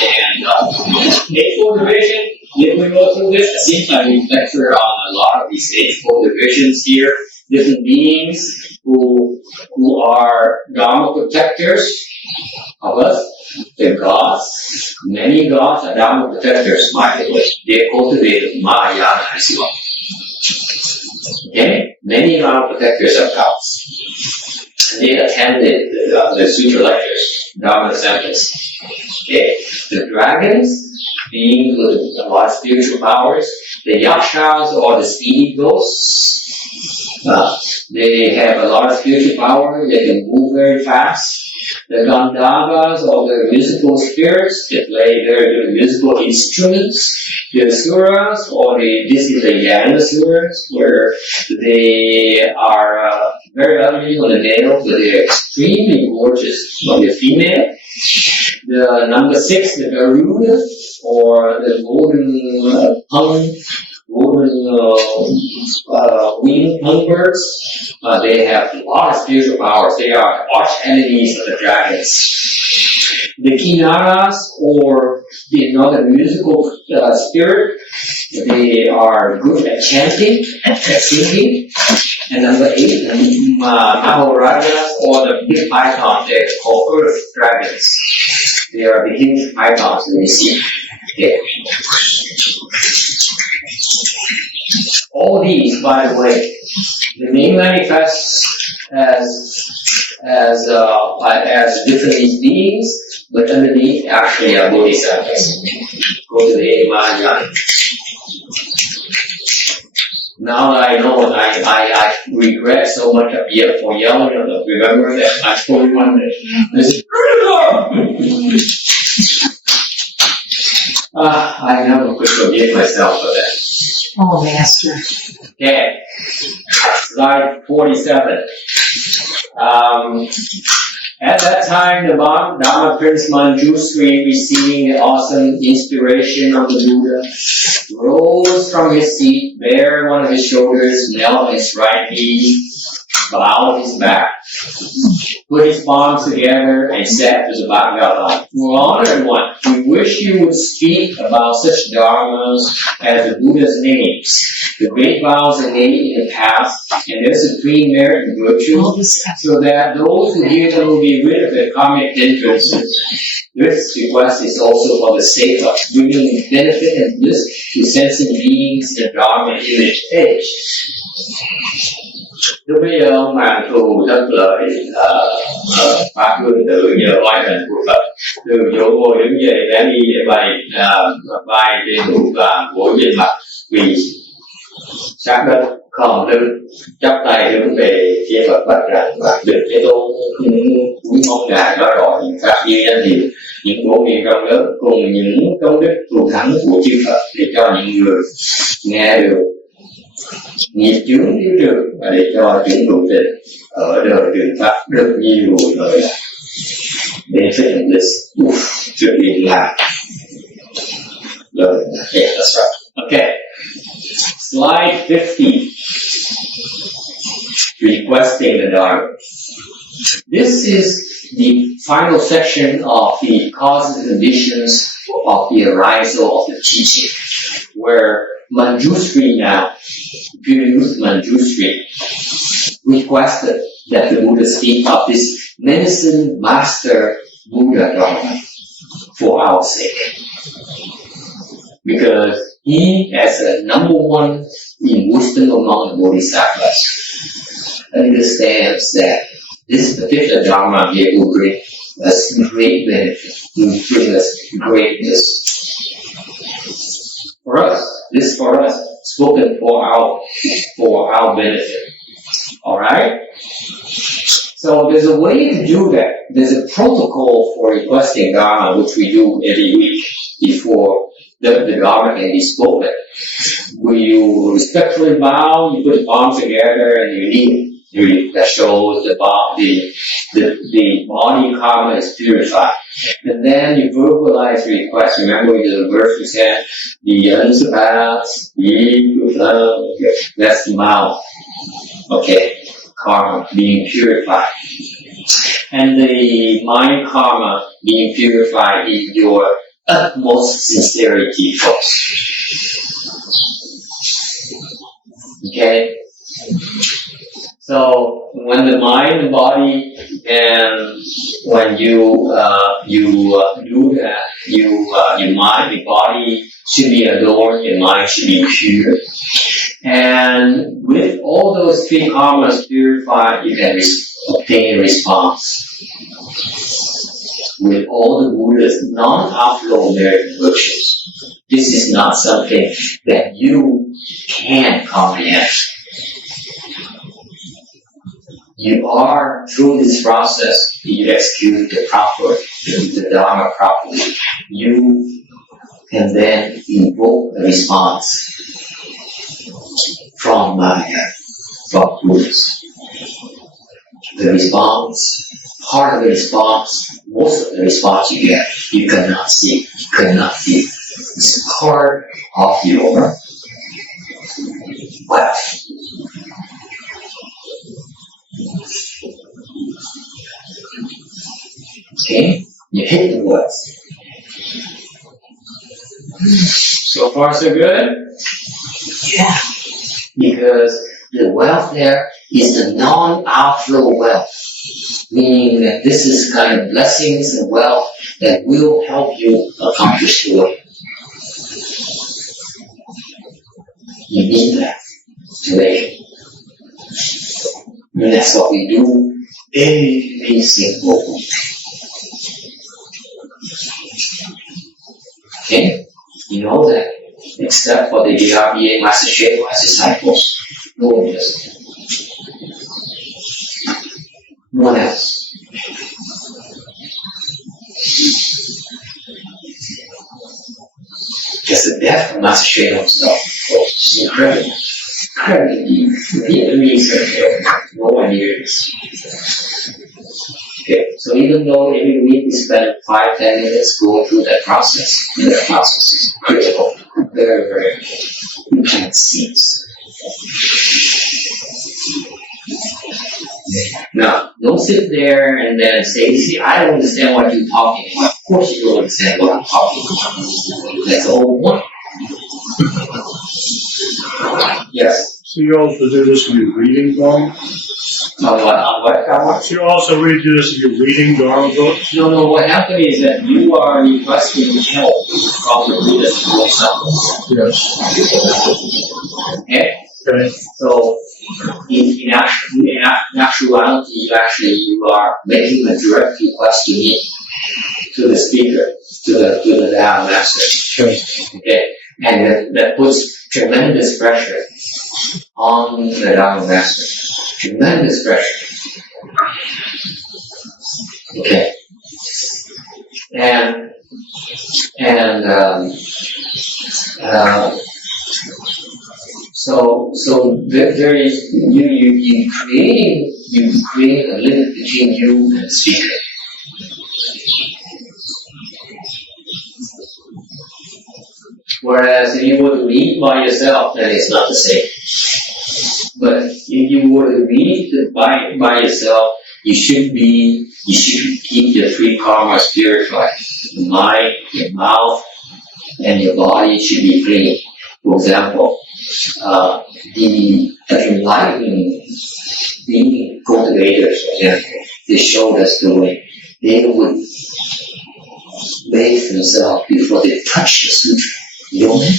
eightfold division, if we go through this, it seems like we lecture on a lot of these eightfold divisions here. Different beings who are Dharma protectors of us. The gods, many gods are Dharma protectors, by the way. They cultivated Mahayana as well. Okay? Many Dharma protectors are gods. They attended the Sutra lectures, Dharma assemblies. Okay? The dragons, beings with a lot of spiritual powers. The yakshas or the speedy ghosts. They have a lot of spiritual power. They can move very fast. The Gandharvas or the musical spirits, they play very good musical instruments. The Asuras this is the Yana Asuras, where they are very ugly on the male, but they're extremely gorgeous on the female. The number 6, the Garuda, or the golden winged hummingbirds, they have a lot of spiritual powers. They are arch enemies of the dragons. The Kinaras, or another musical spirit, they are good at chanting, at singing. And number 8, the Mahorajas, or the big pythons, they're called earth dragons. They are the huge pythons that we see. Okay. All these, by the way, the name manifests as different beings, but underneath actually are bodhisattvas. Go to the Mahayana. Now that I know, I regret so much for yelling at them. Remember that I told you one day. I never could forgive myself for that. Oh, Master. Okay, slide 47. At that time, the Dharma Prince Manjusri, receiving the awesome inspiration of the Buddha, rose from his seat, bared one of his shoulders, knelt on his right knee, bowed his back. put his palms together and said to the Bhagavad, Honored One, we wish you would speak about such dharmas as the Buddha's names, the great vows and made in the past, and their supreme merit and virtues, so that those who hear them will be rid of their karmic hindrances. This request is also for the sake of bringing benefit and bliss to sensing beings in Dharma image age. Lúc bây giờ ông Hoàng Thù rất lợi phát hương từ nhờ oai thần của Phật, từ chỗ ngồi đứng dậy đã đi để bày vai trên đủ và gối trên mặt, vì sát đất khom lưng chắp tay hướng về phía Phật bạch rằng và được cái tôn cúi mong ngài đó rõ những pháp như danh hiệu, những bổ nguyện rộng lớn cùng những công đức thù thắng của chư Phật để cho những người nghe được nghiệp chướng tiêu trừ và để cho chúng trụ tịnh ở đời trường pháp rất nhiều lời benefit of this trước tiên là lời yeah, that's right. Okay, slide 50, requesting the Dharma. This is the final section of the causes and conditions of the arisal of the teaching, where Manjusri now, Guru Manjusri, requested that the Buddha speak of this medicine master Buddha Dharma for our sake. Because he, as a number one in wisdom among the Bodhisattvas, understands that this particular Dharma here will bring us great benefit, will bring us greatness. For us, spoken for our benefit. Alright? So there's a way to do that. There's a protocol for requesting Dharma, which we do every week before the Dharma can be spoken. Where you respectfully bow, you put the palms together and you kneel. That shows the body karma is purified. And then you verbalize your request. Remember the verse we said, the unsurpassed, that's the mouth. Okay, karma being purified. And the mind karma being purified in your utmost sincerity first. Okay? So when the mind, the body, and when you do that, your mind, your body should be adorned, your mind should be pure. And with all those three karmas purified, you can obtain a response. With all the Buddha's non-outflow merit virtues. This is not something that you can comprehend. You are, through this process, you execute the Dharma properly. You can then invoke the response from Maya, from Buddhas. The response, part of the response, most of the response you get, you cannot see, you cannot feel. It's part of your wealth. Okay, you hit the words. So far, so good? Yeah. Because the wealth there is the non-outflow wealth, meaning that this is kind of blessings and wealth that will help you accomplish the way. You need that to make it. And that's what we do every single week. Okay? You know that except for the JRBA Master Sherpa's disciples, no one does it. No one else. Just the death of Master Sherpa himself is incredible. Incredibly deep. Vietnamese, no one hears. Okay, so even though every week we spend 5-10 minutes going through that process, and that process is critical, very, very important. You can't cease. Now, don't sit there and then say, see, I don't understand what you're talking about. Of course you don't understand what I'm talking about. That's the whole point. Yes. So you also do this if you're reading Dharma? What? So you also do this if you're reading Dharma books? No, what happened is that you are requesting help from the Buddha to do something. Yes. Okay? Okay. So, in actuality, you are making a direct request to me, to the speaker, to the Dharma master. Okay? And that puts tremendous pressure on the Dharma master. Tremendous pressure. Okay. So there is you create a link between you and the speaker. Whereas if you were to read by yourself, then it's not the same. But if you were to read by yourself, you should keep your three karmas purified. Your mind, your mouth, and your body should be clean. For example, the enlightened being cultivators, for example, they showed us the way. They would bathe themselves before they touch the sutra. You know that?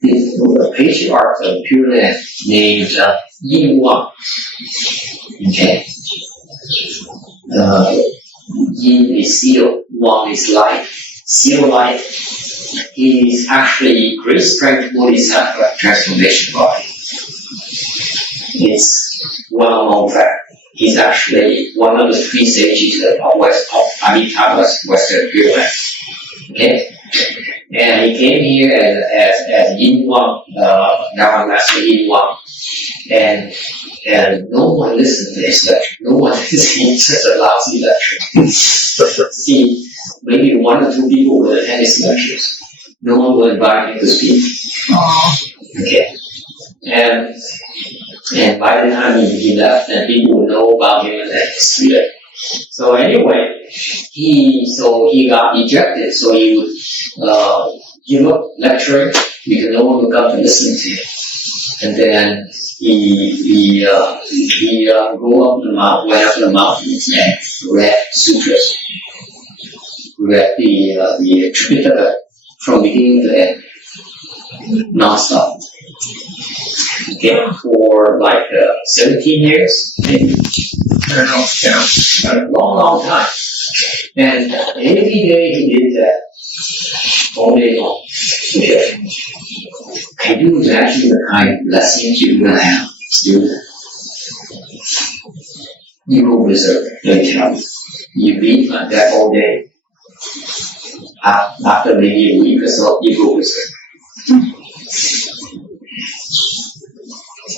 The patriarch of Pure Land named Yin Wang. Okay? Yin is seal, Wang is light. Seal light is actually great strength bodhisattva transformation body. It's well-known fact. He's actually one of the three sages of Amitabha's Western Pure Land. Okay? And he came here as Yin Wang, Dharma Master Yin Wang. And no one listened to his lecture. No one listened to such a lousy lecture. See, maybe one or two people will attend his lectures. No one will invite him to speak. Okay. And by the time he left, then people would know about him and then history. So anyway, he got ejected, so he would give up lecturing because no one would come to listen to him. And then he go up the mountain, went up the mountains and read sutras. Read the Tripitaka from beginning to end, non-stop. Okay, for like 17 years, maybe. I don't know, a long time. And every day he did that, all day long. Okay. Can you imagine the kind of blessings you're going to have doing that? You will reserve, let me tell you. You read like that all day. After maybe a week or so, you will reserve.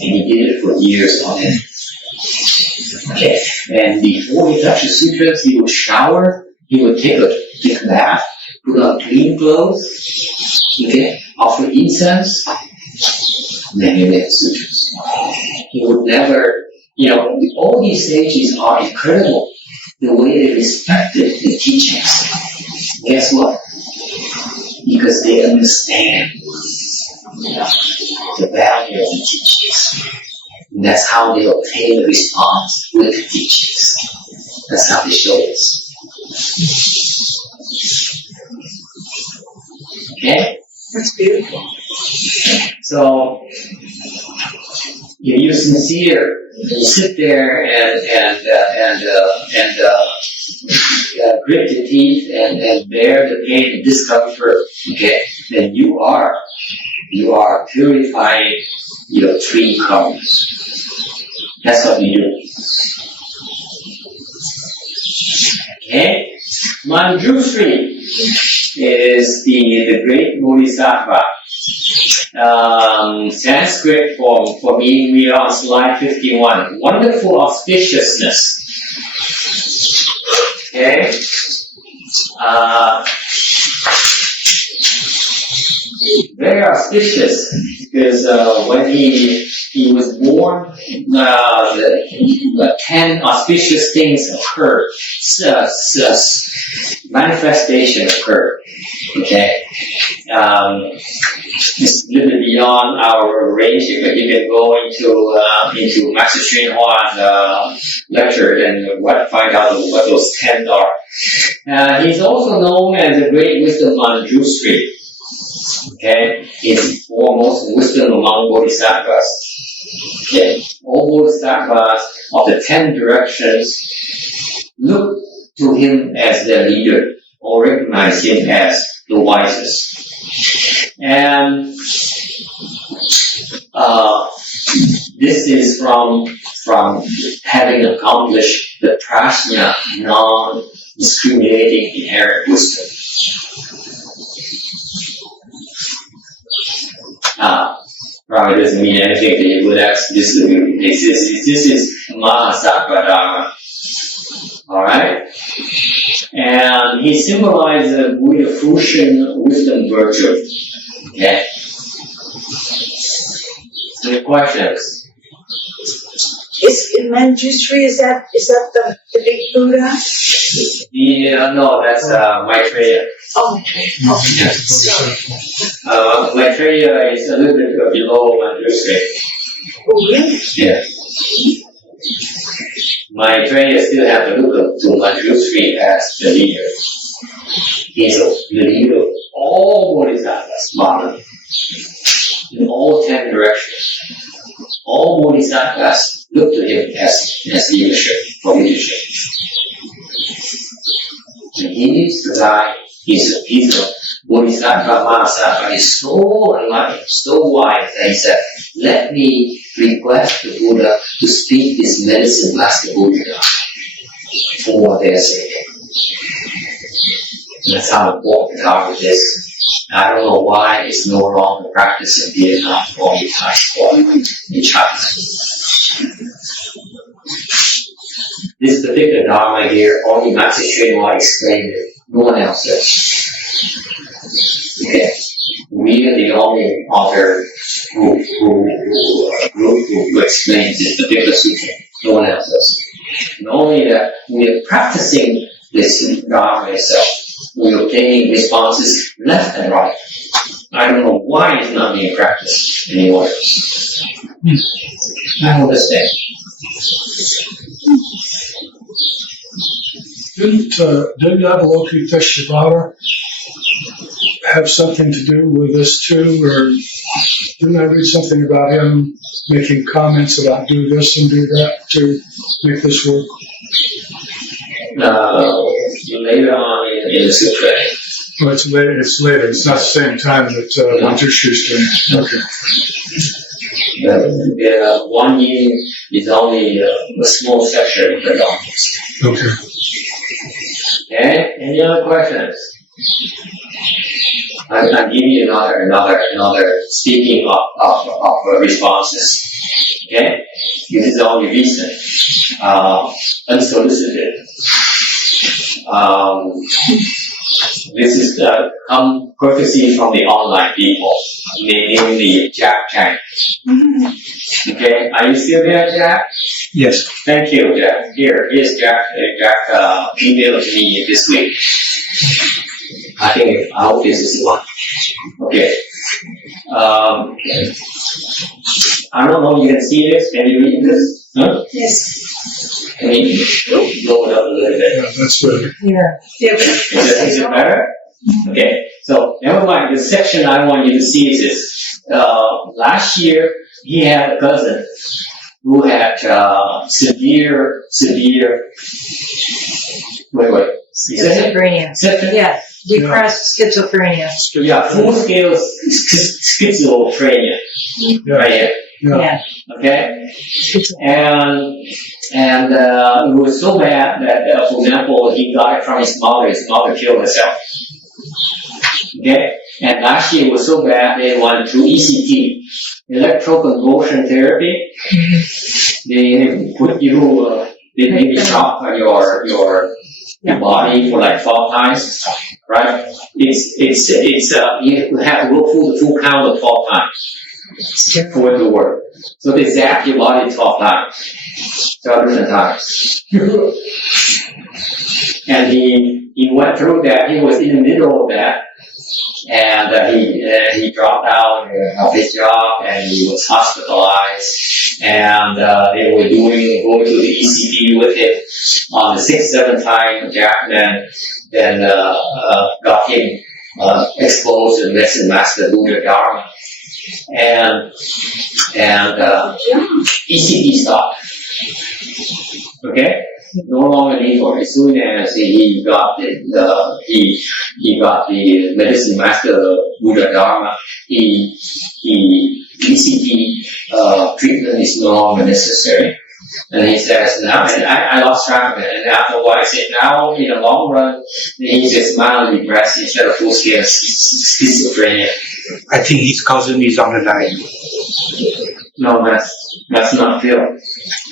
And he did it for years on end. Okay, and before he touched the sutras, he would shower, he would take a bath, put on clean clothes, okay, offer incense, and then he read the sutras. He would never, all these sages are incredible, the way they respected the teachings. Guess what? Because they understand the value of the teachings. And that's how they obtain the response with the teachings. That's how they show us. Okay? That's beautiful. So, if you're sincere, you sit there and grit the teeth and bear the pain and discomfort, okay, then you are purifying your three karmas. That's what you do. Okay? Manjushri is the great bodhisattva. Sanskrit form for me, we are on slide 51. Wonderful auspiciousness. Okay? very auspicious because when he was born, the 10 auspicious things occurred. Manifestation occurred. Okay, it's a little bit beyond our range, but you can go into Master Xun Hua's lecture and find out what those 10 are. He's also known as the great wisdom on Drusri. Okay, he's foremost wisdom among bodhisattvas. Okay, all bodhisattvas of the 10 directions look to him as their leader or recognize him as the wisest. And this is from having accomplished the prajna, non-discriminating inherent wisdom. Probably doesn't mean anything to you, but that's this is Mahasattva. Alright? And he symbolizes with a fruition wisdom virtue. Okay? Any questions? Is Manjushri, is that the big Buddha? No, that's Maitreya. Oh, okay. Maitreya is a little bit below Manjushri. Oh, really? Yeah. Maitreya still have to look up to Manjushri as the leader. He's the leader of all bodhisattvas, modern, in all 10 directions. All bodhisattvas look to him as leadership, for leadership. And he's the guy, he's a bodhisattva, mahasattva, he's so enlightened, so wise, that he said, let me request the Buddha to speak this medicine Master Buddha for their sake. That's how important our it is. I don't know why it's no longer practiced in Vietnam or in China. This particular Dharma here, only Master Xun Hua explained it. No one else does. Okay. We are the only author who explains this particular sutra. No one else does. And only that we are practicing this Dharma itself. We are obtaining responses left and right. I don't know why it's not being practiced anywhere else. I don't understand. Didn't Avalokiteshvara have something to do with this too, or didn't I read something about him making comments about do this and do that to make this work? Later on in the Sutra. Well, it's later. It's not the same time that Manjushri's doing. Okay. The 1 year is only a small section of the documents. Okay. Okay? Any other questions? I'm giving you another speaking of responses. Okay? This is only recent, unsolicited. This is come courtesy from the online people, namely Jack Chang. Okay, are you still there, Jack? Yes. Thank you, Jack. Here's Jack. Jack emailed me this week. I hope this is one. Okay. I don't know if you can see this. Can you read this? Huh? Yes. Can you blow it up a little bit? Yeah, that's better. Yeah. Is it better? Okay. So never mind. The section I want you to see is this. Last year he had a cousin who had severe. Wait. Schizophrenia. Yeah. Depressed schizophrenia. Yeah, full scale schizophrenia. Yeah. Right here. Yeah. Okay? And it was so bad that, for example, he got it from his mother. His mother killed herself. Okay? And last year it was so bad they went through ECT, electroconvulsion therapy. They put you, they maybe shock your your body for like 12 times, right? You have to go through the full count of 12 times for it to work. So they zap your body 12 times, 12 different times. And he went through that. He was in the middle of that, and he dropped out of his job, and he was hospitalized. And they were going to the ECP with him on the 6th, 7th time. Jack then got him exposed to the medicine master Buddha Dharma, and ECP stopped. Okay. No longer need for it. As soon as he got the medicine master Buddha Dharma, ECP treatment is no longer necessary. And he says now, and I lost track of it. And after a while, I said now in the long run, he's just mildly depressed instead of full scale schizophrenia. I think his cousin is on the line. No, that's not Phil.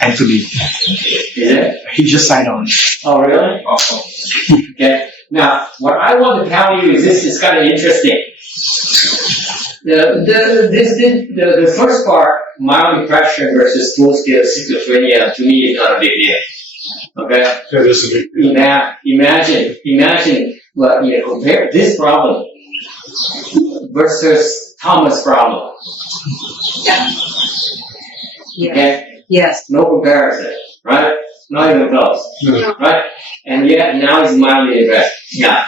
Anthony. Is it? He just signed on. Oh, really? Okay. Now, what I want to tell you is this is kind of interesting. The first part, mild depression versus full-scale schizophrenia, to me is not a big deal. Okay? That is a big deal. Imagine what compare this problem versus Thomas' problem. Yeah. Okay? Yes. No comparison, right? Not even close, right? And yet now he's mildly depressed. Now,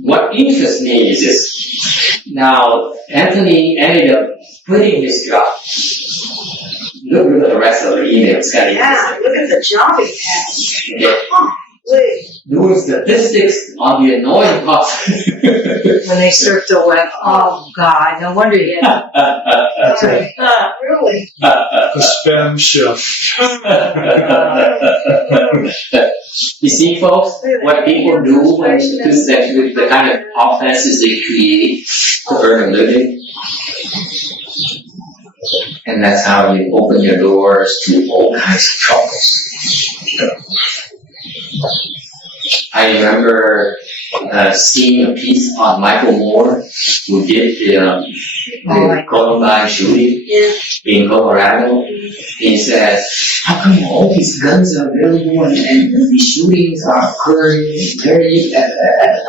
what interests me is this. Now, Anthony ended up quitting his job. Look at the rest of the email. It's kind of interesting. Look at the job he had. Okay. Wait. Doing statistics on the annoying cost. When they surf the web, oh God, no wonder you had Really? The spam shift. You see, folks, what people do when with the kind of offenses they create to earn a living, and that's how you open your doors to all kinds of troubles. I remember seeing a piece on Michael Moore, who did the Columbine shooting in Colorado. He says, how come all these guns are available and these shootings are occurring very at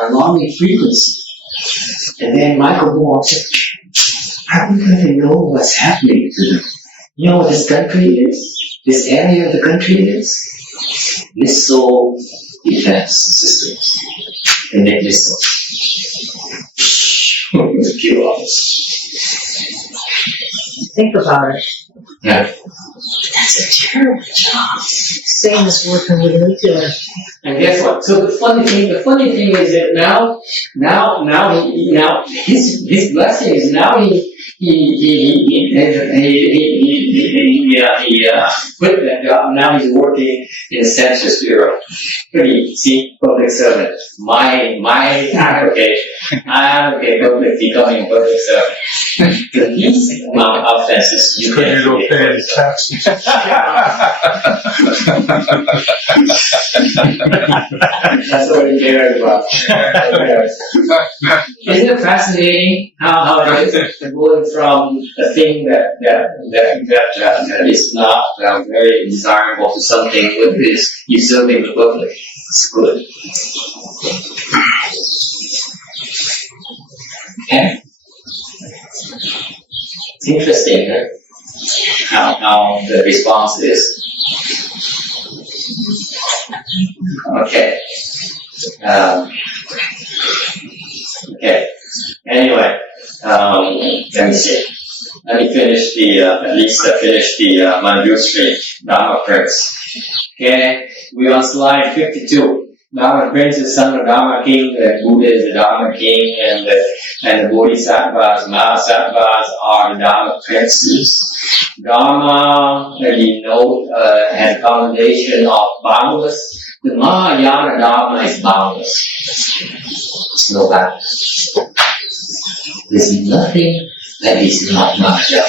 alarming frequency? And then Michael Moore said, how do we even know what's happening to them? You know what this country is? This area of the country is? Missile defense systems. And then missiles. Kill us. think about it. Yeah. That's a terrible job. Same as working with nuclear. And guess what? So the funny thing is that now his blessing is now he quit that job. Now he's working in the Census Bureau. Pretty, see, public servant. My application. I'm becoming a public servant. The least amount of offenses you Because can you don't pay any taxes. That's what he cares about. Isn't it fascinating how it is going from a thing that is not very desirable to something that is usurping the public? It's good. Okay. It's interesting, huh? How the response is. Okay. Okay. Anyway, let me see. Let me finish finish the Manjushri Dharma Prince. Okay, we're on slide 52. Dharma Prince is son of Dharma King, the Buddha is the Dharma King, and the Bodhisattvas, Mahasattvas are the Dharma Princes. Dharma, had a commendation of boundless. The Mahayana Dharma is boundless. It's no bounds. There's nothing that is not Mahayana.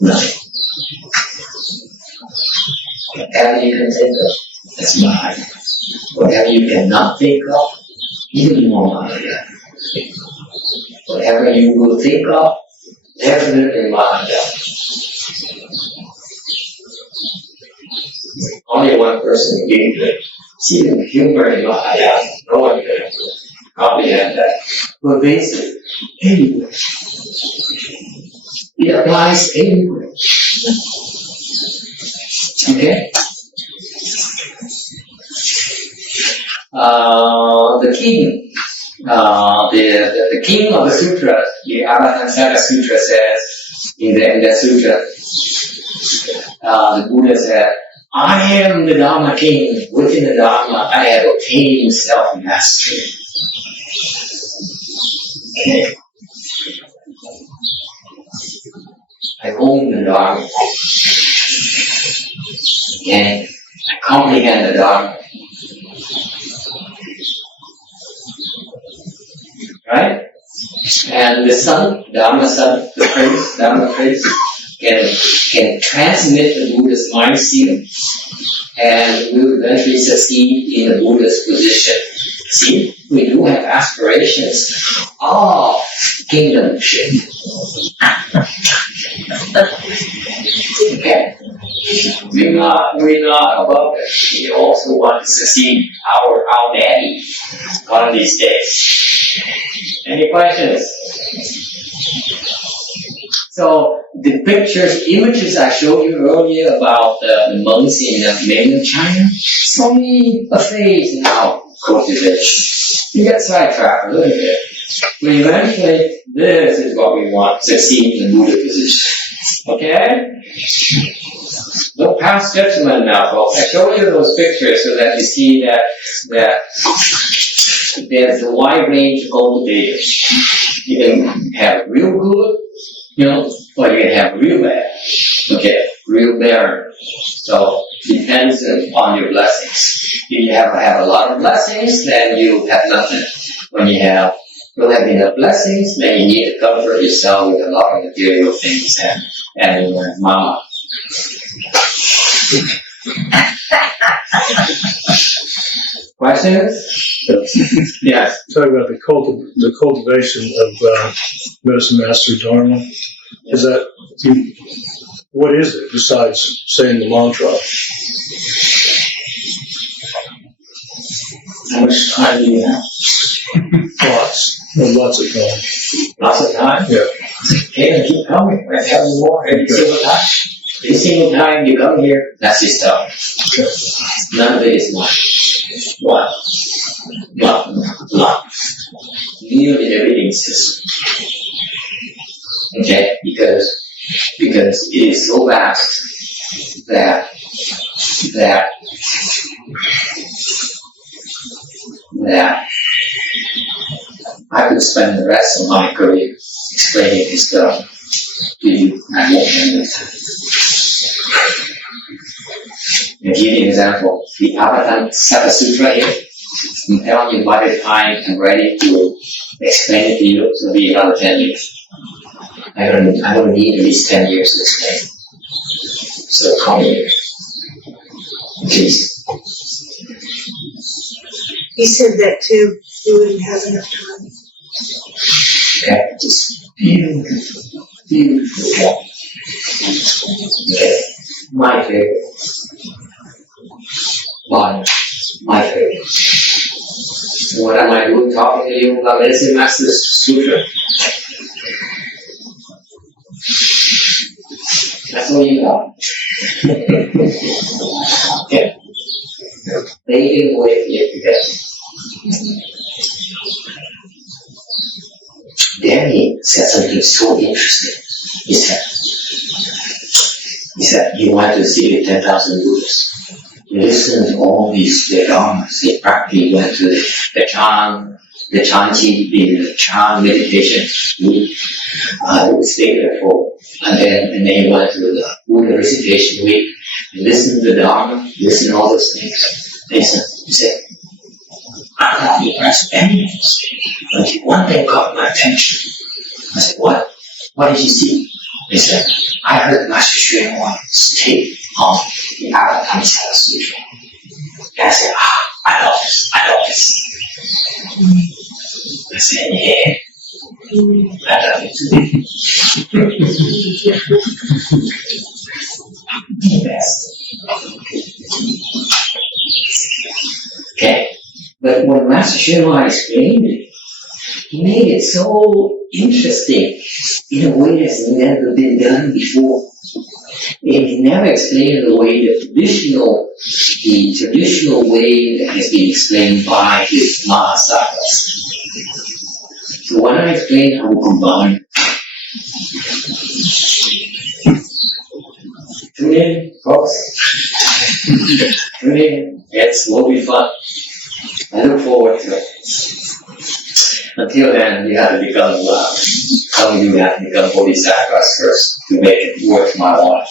Nothing. Whatever you can think of, that's Mahayana. Whatever you cannot think of, even more Mahayana. Whatever you will think of, definitely Mahayana. Only one person can do it. See the humor in Mahayana. No one can comprehend that. Pervasive, anywhere. It applies anywhere. Okay? The king, the king of the sutra, the Avatamsaka Sutra says, in the sutra, the Buddha said, I am the Dharma king. Within the Dharma, I have obtained self-mastery. Okay. I own the Dharma. Okay. I comprehend the Dharma. Right? And the son, Dharma son, the prince, Dharma prince, can transmit the Buddha's mind serum and will eventually succeed in the Buddha's position. See, we do have aspirations of kingdomship. Okay? We're not above it. We also want to succeed our daddy one of these days. Any questions? So the pictures, images I showed you earlier about the monks in mainland China, it's only a phase in our cultivation. You get sidetracked a little bit. But eventually, this is what we want, succeed in the Buddha position. Okay? No past judgment now, folks. I showed you those pictures so that you see that there's a wide range of cultivators. You can have real good, or you can have real bad. Okay, real barren. So depends on your blessings. If you have a lot of blessings, then you have nothing. When you don't have enough blessings, then you need to comfort yourself with a lot of material things and mama. Questions? Yes. Talk about the cultivation of medicine master Dharma. Is that what is it besides saying the mantra? How much time do you have? Lots of time. Lots of time? Yeah. Okay, then keep coming. Let's have more every single time. Every single time you come here, that's your stuff. None of it is mine. One. Nearly everything is system. Okay? Because it is so vast that I could spend the rest of my career explaining this stuff to you. I won't have the time. I'll give you an example. The Avatamsaka Sutra here. I'm telling you by the time I'm ready to explain it to you, it's going to be another 10 years. I don't need at least 10 years to explain. So 20 years. Please. He said that too. You wouldn't have enough time. Okay, just beautiful. Okay, my favorite. My favorite. What am I doing talking to you about Medicine Master Sutra? That's what you got. Okay. They didn't wait yet together. Then he said something so interesting. He said he went to see 10,000 Buddhists. He listened to all these dharmas. He practically went to the Chan meditation week. He would stay there and then he went to the Buddha recitation week. He listened to the Dharma, listened to all those things. He said, I'm not impressed with any of this. But one thing caught my attention. I said, what? What did you see? He said, I heard Master Xuan Wang's take on the Avatamsaka Sutra. And I said, I I love this. I love this. I said, yeah. I love it too. Yes. Okay. But when Master Shenhua explained it, he made it so interesting in a way that's never been done before. And he never explained the way the traditional way that has been explained by his Mahasattvas. So when I explain, I will combine. Tune in, folks. Tune in. Will be fun. I look forward to it. Until then, you have to become, some of you have to become bodhisattvas first to make it worth my life.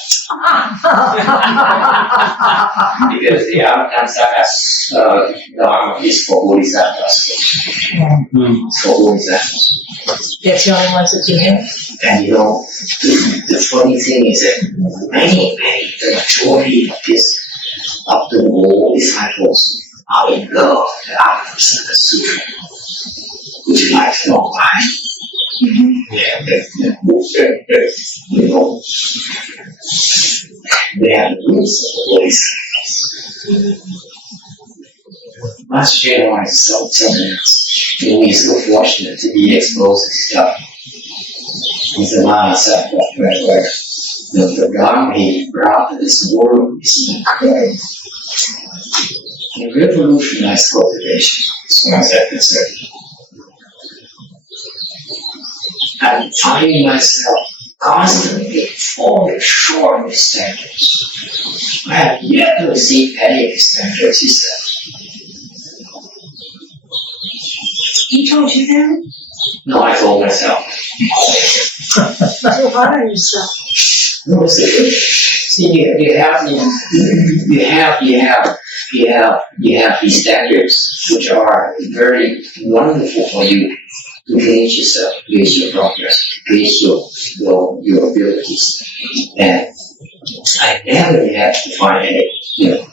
Because the Avatamsaka Dharma is for bodhisattvas. It's for bodhisattvas. That's the only ones that do it? And the funny thing is that the majority of the world disciples are in love with the Avatamsaka Sutra, which is lifelong life. They have the roots of the bodhisattvas. Master Shenhua is something else. We are so fortunate to be exposed to stuff. He's a Mahasattva where the Dharma he brought to this world is incredible. He revolutionized cultivation, as far as I'm concerned. I'm finding myself constantly falling short of standards. I have yet to receive any of his standards, he said. He told you that? No, I told myself. So hard on yourself. No, see, you have these standards which are very wonderful for you to gauge yourself, gauge your progress, gauge your abilities. And I never had to find any,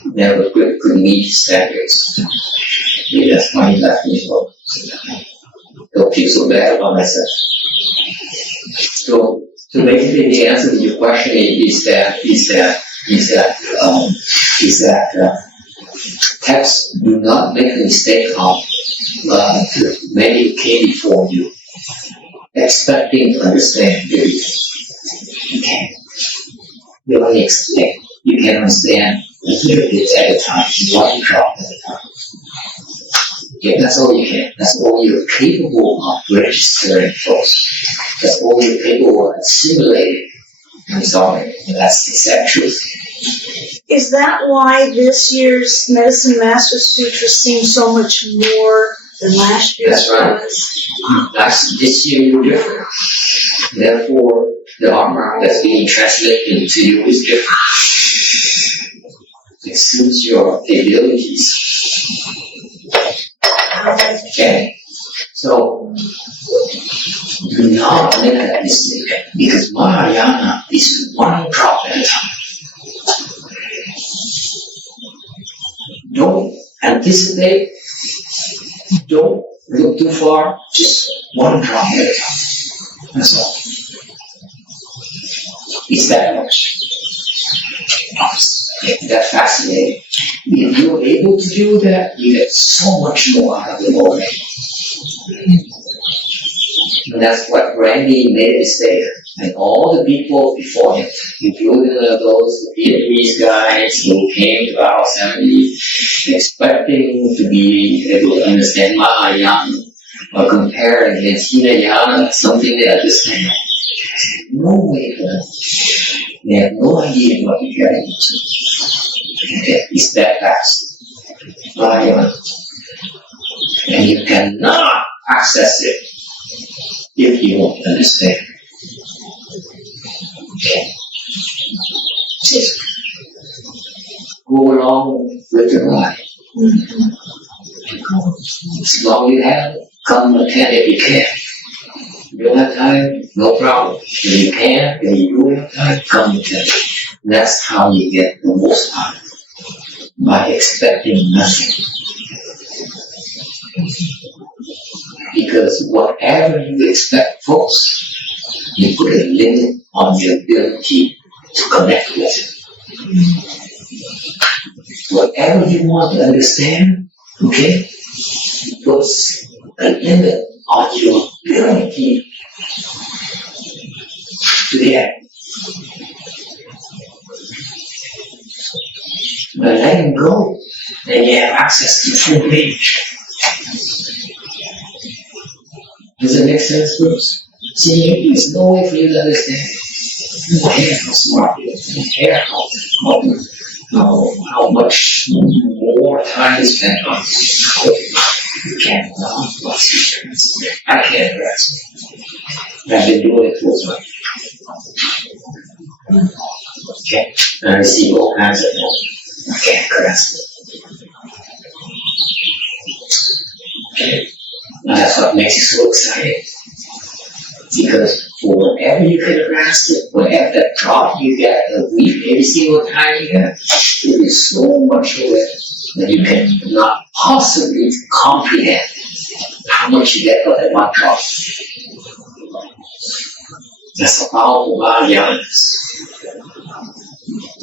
never could meet standards. Yeah, that's why he left me alone. Don't feel so bad about myself. So basically, the answer to your question is that texts do not make a mistake of many came before you, expecting to understand everything. You can't. You only explain. You can understand a little bit at a time, one drop at a time. Yeah, that's all you can. That's all you're capable of registering, folks. That's all you're capable of assimilating. I'm sorry, that's the exact truth. Is that why this year's Medicine Master Sutra seems so much more than last year's? That's right. This year you're different. Therefore, the Dharma that's being translated into you is different. It suits your abilities. Okay, so do not make that mistake because Mahayana is one drop at a time. Don't anticipate, don't look too far, just one drop at a time. That's all. It's that much. That's fascinating. If you're able to do that, you get so much more out of the Lord. And that's what Randy made a mistake. And all the people before him, including those Vietnamese guys who came to our assembly expecting to be able to understand Mahayana or compare against Hinayana, something they understand. No way for them. They have no idea what you're getting into. It's that fast. Mahayana. And you cannot access it if you don't understand. Okay. Just go along with your life. As long as you have it, come attend if you can. You don't have time, no problem. If you can, and you do have time, come attend. That's how you get the most out of it. By expecting nothing. Because whatever you expect folks, you put a limit on your ability to connect with it. Whatever you want to understand, okay, puts a limit on your ability to get. But letting go, then you have access to the full range. Does it make sense, Bruce? See, there's no way for you to understand. You don't care how smart you are. You don't care how much more time is spent on it. You can't grasp. I can't grasp it. I've been doing it full time. Okay, and I receive all kinds of help. I can't grasp it. Okay, and that's what makes it so exciting. Because for whenever you can grasp it, whenever that drop you get a week, every single time you get, there is so much of it that you can not possibly comprehend how much you get for that one drop. That's a powerful body honest.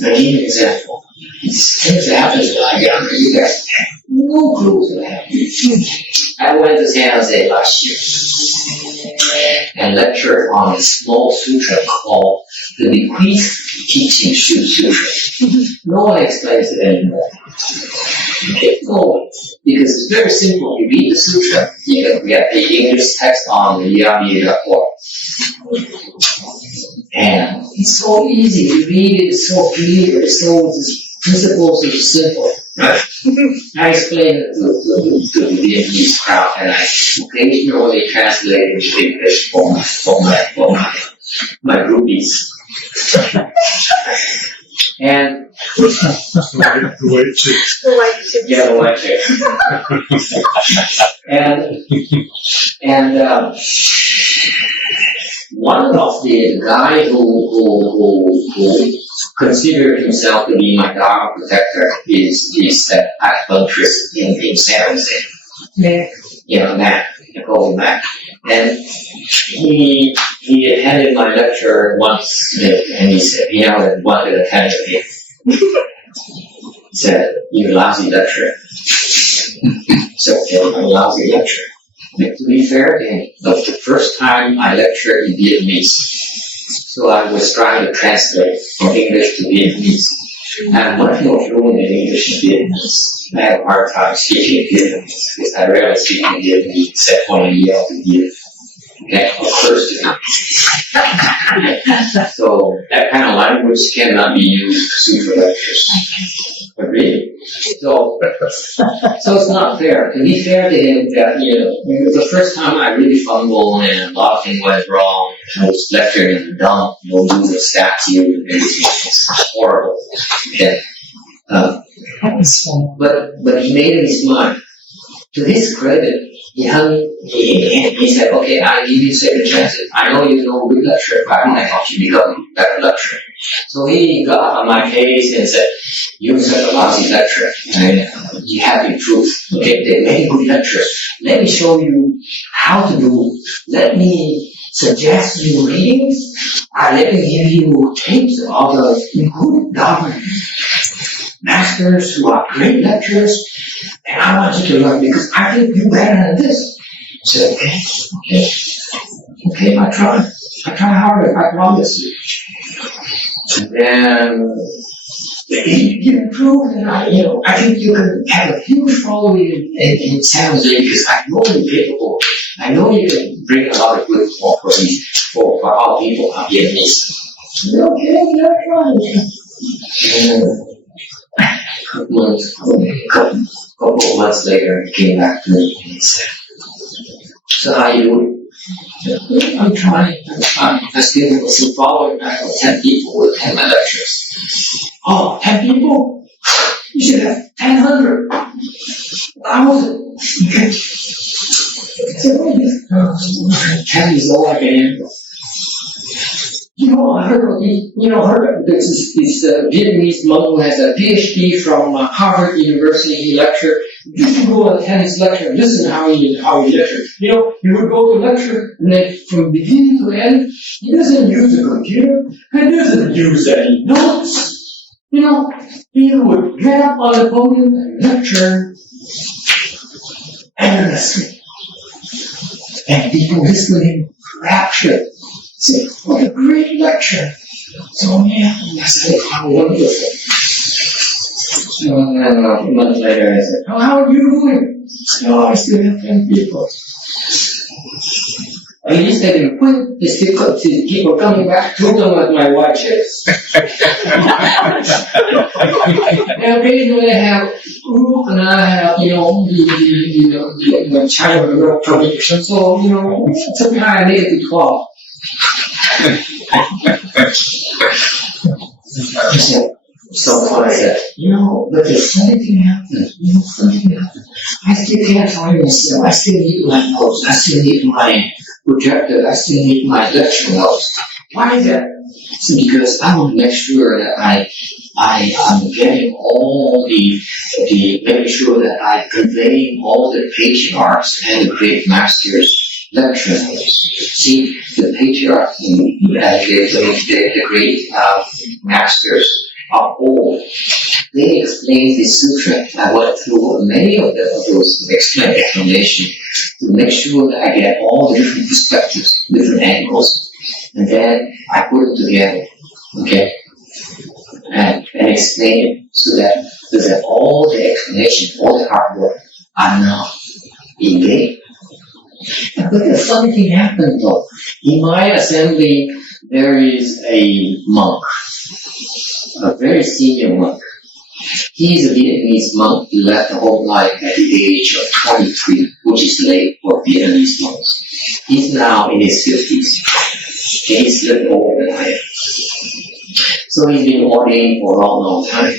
I'll give you an example. Things that happen to Ayana, you guys have no clue what happened. I went to San Jose last year and lectured on a small sutra called the Bequeathed Teaching Sutra. No one explains it anymore. Okay, no one. Because it's very simple. You read the sutra, we have the English text on the Duoc. And it's so easy. You read it, it's so clear, it's so, the principles are simple. Right? I explained it to the Vietnamese crowd, and I occasionally translate it into English for my groupies. And The white chicks. yeah, the white chick. and one of the guy who considered himself to be my dharma protector is that acupuncturist in San Jose. Yeah. You know, Matt. I call him Matt. And he attended my lecture once, and he said, you know, wanted to attend it again. He said, "You lousy lecturer." So, okay, I'm a lousy lecturer. But to be fair to him, that was the first time I lectured in Vietnamese. So I was trying to translate from English to Vietnamese. I'm much more fluent in English and Vietnamese. I have a hard time speaking in Vietnamese because I rarely speak in Vietnamese except when I yell to Viet. Okay, or curse to them. So that kind of language cannot be used for sutra lectures. Agreed? So it's not fair. To be fair to him, that it was the first time I really fumbled and a lot of things went wrong. I was lecturing in the dump, no Buddha statue, and everything. It's horrible. Okay. But he made it his mind. To his credit, he said, "Okay, I give you second chances. I know you know good lecture, but I want to help you become a better lecturer." So he got on my case and said, "You're such a lousy lecturer, and you have improved. Okay, there are many good lecturers. Let me show you how to do. Let me suggest you readings. Let me give you tapes of the good Dharma masters who are great lecturers, and I want you to learn because I think you're better than this." I said, okay, I try harder, I promise you. And then you improved, and I think you can have a huge following in San Jose because I know you're capable. I know you can bring a lot of good for our people, our Vietnamese. Okay, you're trying. Couple of months later, he came back to me and he said, "So how you doing?" I said, I'm trying. I still have some following. I have 10 people who attend my lectures. Oh, 10 people? You should have 1,000, 1,000. I said, 10 is all I can handle. I heard this Vietnamese monk who has a PhD from Harvard University. He lectured. You should go attend his lecture. Listen how he lecture. He would go to lecture, and then from beginning to end, he doesn't use the computer. He doesn't use any notes. He would get up on the podium and lecture endlessly, and people listening raptured. Say, what a great lecture. So I said, how wonderful. So a month later I said, how are you doing? I still have 10 people. At least I didn't quit. They still keep coming back to them at my watch is. And occasionally I have group and I have, the China provision. So, sometimes I make it to 12. So I said, but there's something happened. I still can't find myself. I still need my notes. I still need my projector. I still need my lecture notes. Why is that? It's because I want to make sure that I'm getting all making sure that I convey all the patriarchs and the great masters' lecture notes. See, the patriarchs and the great masters are old. They explain the sutra. I went through many of those explanations to make sure that I get all the different perspectives, different angles, and then I put them together, okay, and explain it so that all the explanation, all the hard work are now in vain. But the funny thing happened though. In my assembly, there is a monk, a very senior monk. He's a Vietnamese monk. He left the whole life at the age of 23, which is late for Vietnamese monks. He's now in his 50s. And he's lived older than I am. So he's been ordained for a long, long time.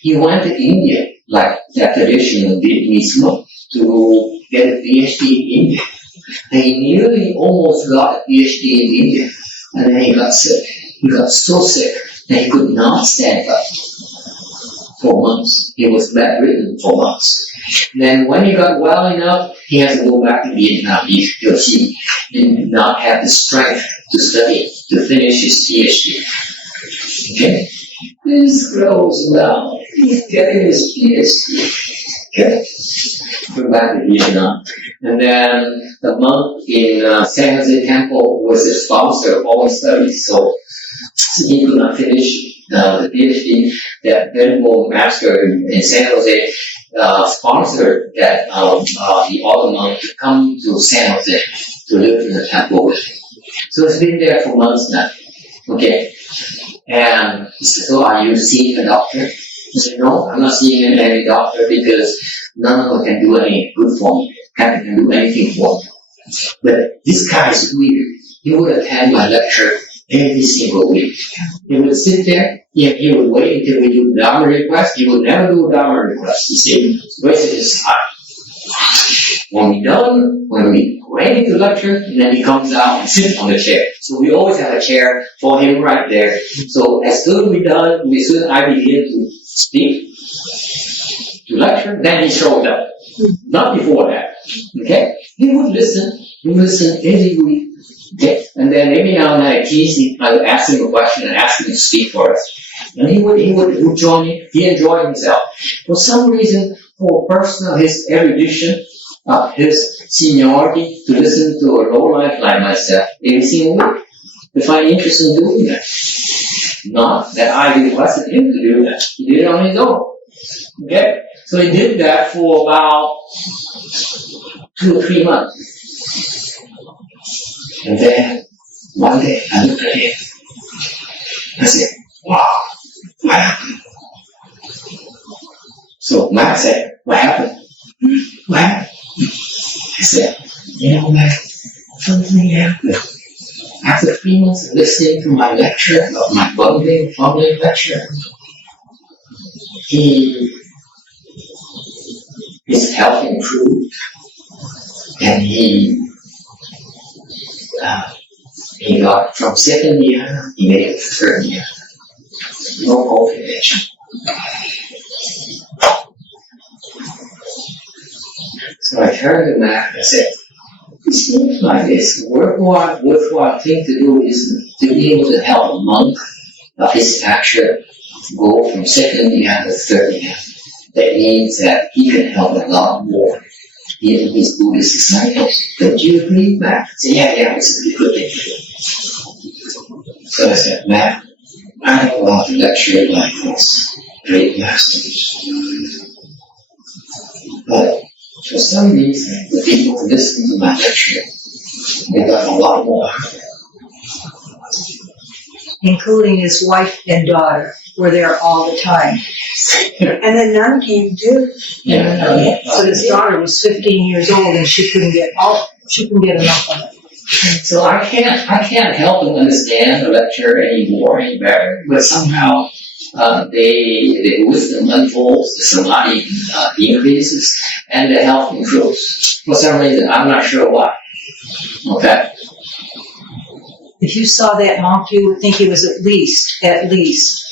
He went to India, like that traditional Vietnamese monk, to get a PhD in India. And he nearly almost got a PhD in India. And then he got sick. He got so sick that he could not stand up for months. He was bedridden for months. Then when he got well enough, he has to go back to Vietnam because he did not have the strength to study, to finish his PhD. Okay? This grows well. He's getting his PhD. Okay? Go back to Vietnam. And then the monk in San Jose Temple was the sponsor of all his studies. So he could not finish the PhD. That venerable master in San Jose sponsored that the other monk to come to San Jose to live in the temple with him. So it's been there for months now. Okay. And he said, so are you seeing a doctor? I said, no, I'm not seeing any doctor because none of them can do any good for me. Can't do anything for me. But this guy is weird. He would attend my lecture every single week. He would sit there, he would wait until we do the Dharma request. He would never do a Dharma request. You see, wasted his time. When we're done, when we're ready to lecture, and then he comes out and sits on the chair. So we always have a chair for him right there. So as soon as we're done, as soon as I begin to speak, to lecture, then he shows up. Not before that. Okay? He would listen every week. Okay? And then every now and then I tease him, I would ask him a question and ask him to speak for us. And he would join me. He enjoyed himself. For some reason, for personal his erudition, his seniority, to listen to a low life like myself every single week. To find interest in doing that. Not that I requested him to do that. He did it on his own. Okay? So he did that for about 2 or 3 months. And then, one day, I looked at him. I said, wow, what happened? So Matt said, what happened? What happened? I said, Matt, something happened. After 3 months of listening to my lecture, of my bumbling lecture, his health improved, and he He got from second year, he made it to third year. No cultivation. So I turned to Mac and I said, it seems like it's worthwhile thing to do is to be able to help a monk of his stature go from second year to third year. That means that he can help a lot more in his Buddhist disciples. Don't you agree, Mac? I said, yeah, it's a good thing to do. So I said, Mac, I don't want to lecture like this great masters. But for some reason, the people who listen to my lecture, they got a lot more. Including his wife and daughter, were there all the time. And the nun came too. Yeah. So his daughter was 15 years old and she couldn't get enough of it. So I can't help them understand the lecture anymore any better, but somehow the wisdom unfolds, the samadhi increases, and the health improves. For some reason, I'm not sure why. Okay. If you saw that monk, you would think he was at least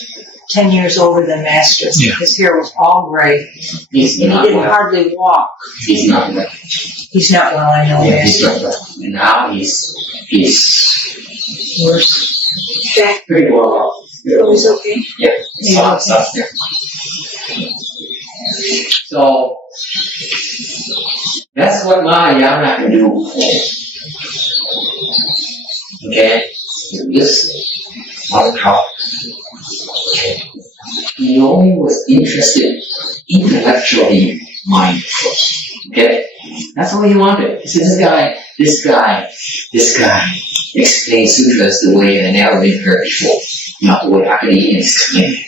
10 years older than Master. Yeah. His hair was all gray. And he didn't hardly walk. He's not well. He's not well, I know. Yeah, he's not well. And now he's worse. Back. pretty well off. Oh, he's okay. Yeah, it's all stuff there. So that's what Mahayana can do. Okay, you listen, not talk. He only was interested intellectually mindful. Okay, that's all he wanted. He said, this guy explains sutras the way I never been heard before, not the way academians explain it.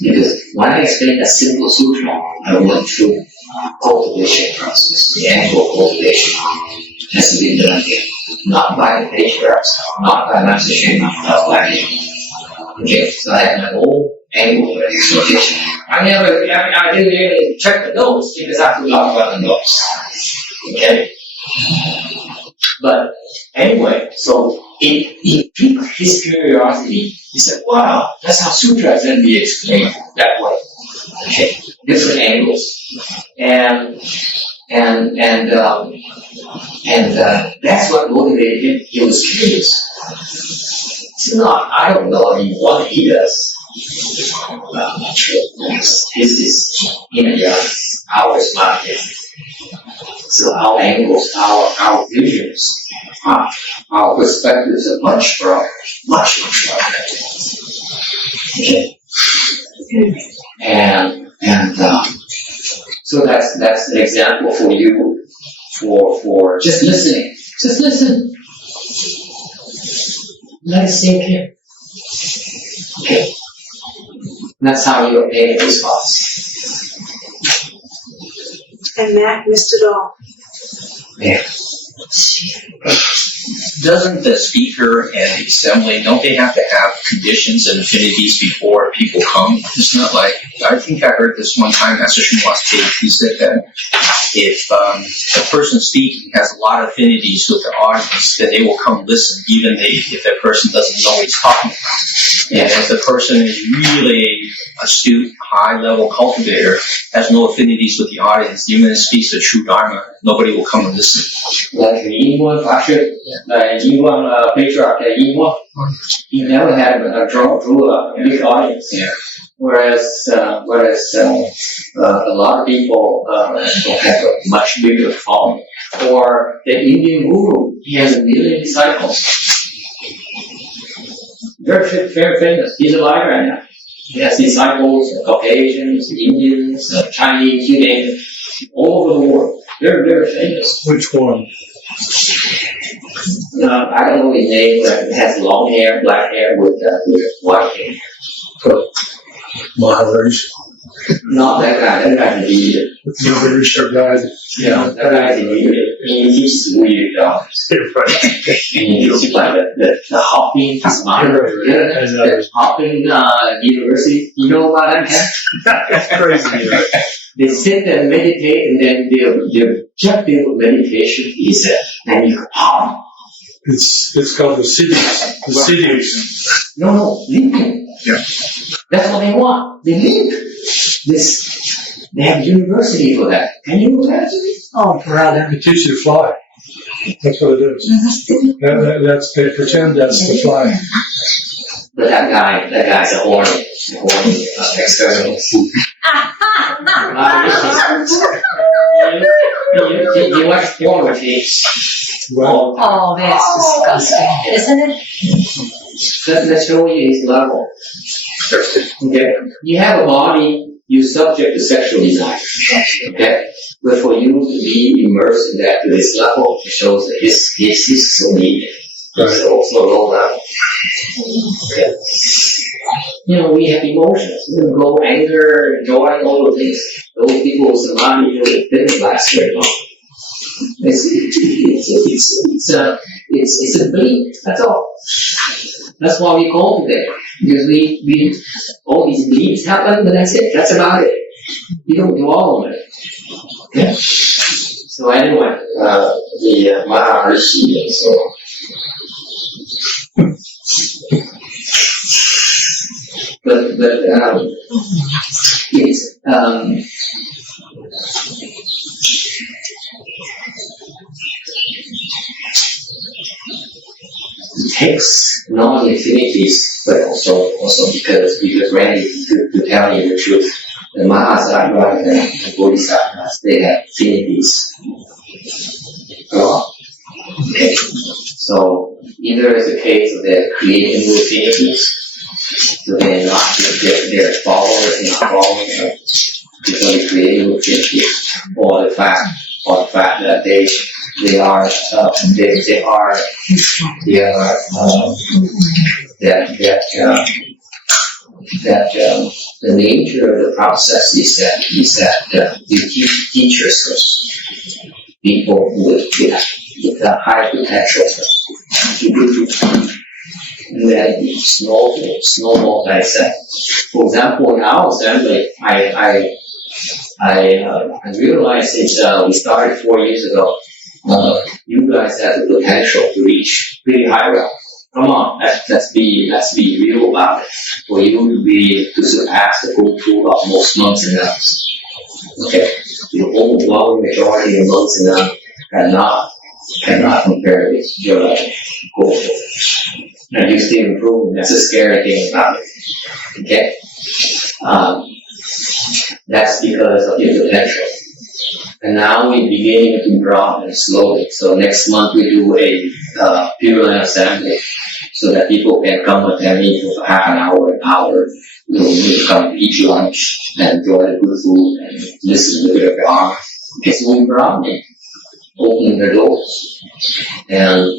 Because when I explained a simple sutra, I went through cultivation process, the actual cultivation has to be done here. Not by the patriarchs, not by Master Shen, not by me. Okay, so I have my own angle of exploration. I didn't really check the notes because I forgot about the notes. Okay? But anyway, so it piqued his curiosity. He said, wow, that's how sutras can be explained that way. Okay, different angles. And that's what motivated him. He was curious. It's not, I don't know what he does. I'm not sure. This is, our smart head. So our angles, our visions, our perspectives are much broader. Okay. And so that's an example for you for just listening. Just listen. Let it sink in. Okay. That's how you obtain a response. And Mac missed it all. Yeah. Doesn't the speaker and the assembly, don't they have to have conditions and affinities before people come? It's not like, I think I heard this one time, Master Shinwas Cave, he said that if a person speaking has a lot of affinities with the audience, then they will come listen, even if that person doesn't know what he's talking about. And if the person is really astute, high-level cultivator, has no affinities with the audience, even if he speaks the true Dharma, nobody will come and listen. Like the Yingguan Pasha, Yingguan patriarch Yingguan, he never had drew a big audience. Yeah. Whereas a lot of people have a much bigger following. Or the Indian guru, he has 1 million disciples. Very famous. He's alive right now. He has disciples, Caucasians, Indians, Chinese, you name it, all over the world. They're very famous. Which one? I don't know his name, but he has long hair, black hair with white hair. Maharaj. Not that guy. That guy's an idiot. The guy. Yeah, that guy's an idiot. He teaches weird He teaches like the hopping, the hopping university. You know about that? That's crazy. They sit there and meditate, and then their objective of meditation is that you can hop. It's called the cities. The cities. No, living. Yeah. That's what they want. They live. They have university for that. Can you imagine? Oh, brother. They teach you to fly. That's what it is. That's they pretend that's the fly. But that guy's a horny externalist. You watch porn with me. Well, Oh, that's disgusting, isn't it? Let's show you his level. Okay. You have a body, you're subject to sexual desire. Okay. But for you to be immersed in that to this level, it shows that his so needed. It's also low level. Okay. We have emotions. Go anger, joy, all those things. Those people, samadhi, didn't last very long. It's a belief. That's all. That's why we call today, because we all these beliefs happen, but that's it. That's about it. You don't do all of it. Okay. So anyway, the Maharishi, so. But it's it takes non-infinities, but also because Randy, to tell you the truth, the Mahasattva and the Bodhisattvas, they have affinities. Okay. So either it's a case of they're creating new affinities, so they're not their followers not following them because they create new affinities, or the fact that the nature of the process is that you teach yourself people with a high potential, and then snowball dissect. For example, in our assembly, I realized since we started 4 years ago, you guys have the potential to reach pretty high level. Come on, let's be real about it. For you to surpass the full pool of most monks and nuns. Okay, the overwhelming majority of monks and nuns cannot compare with your level. And you still improving. That's a scary thing about it. Okay, that's because of your potential. And now we're beginning to broaden slowly. So next month we do a Pure Land assembly, so that people can come attend me for half an hour. We'll come eat lunch and enjoy the good food and listen to the bar. Okay, so we're broadening, opening the doors, and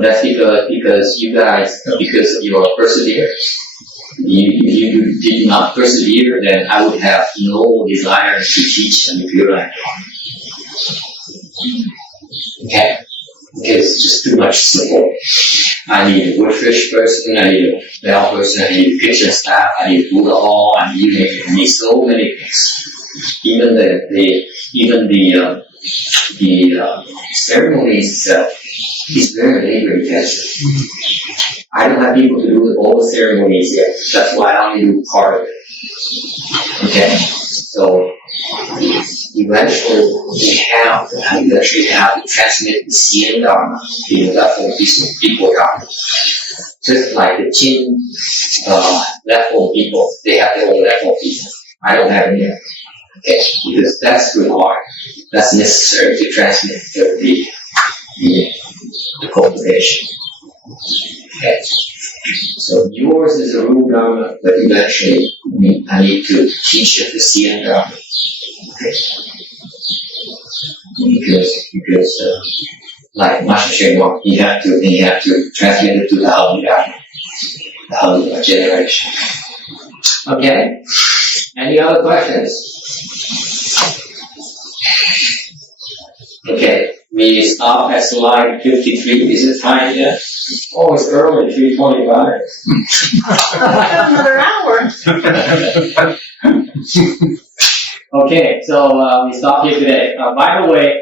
that's because you guys, because of your perseverance. If you did not persevere, then I would have no desire to teach and Pure Land. Okay? Because it's just too much support. I need a woodfish person, I need a bell person, I need a kitchen staff, I need a Buddha hall, I need so many things. Even the ceremonies itself is very labor intensive. I don't have people to do all the ceremonies yet. That's why I only do part of it. Okay? So eventually we have to transmit the Xian Dharma to the level people Dharma. Just like the Qin level people, they have their own level people. I don't have it yet. Okay? Because that's required. That's necessary to transmit the cultivation. Okay. So yours is a rule Dharma, but eventually I need to teach it the Xian Dharma. Okay. Because like Master Shenhua, he had to transmit it to the Hallyu generation. Okay? Any other questions? Okay, we stop at slide 53. Is it time yet? Oh, it's early, 3:25. Another hour. Okay, so we stop here today. By the way,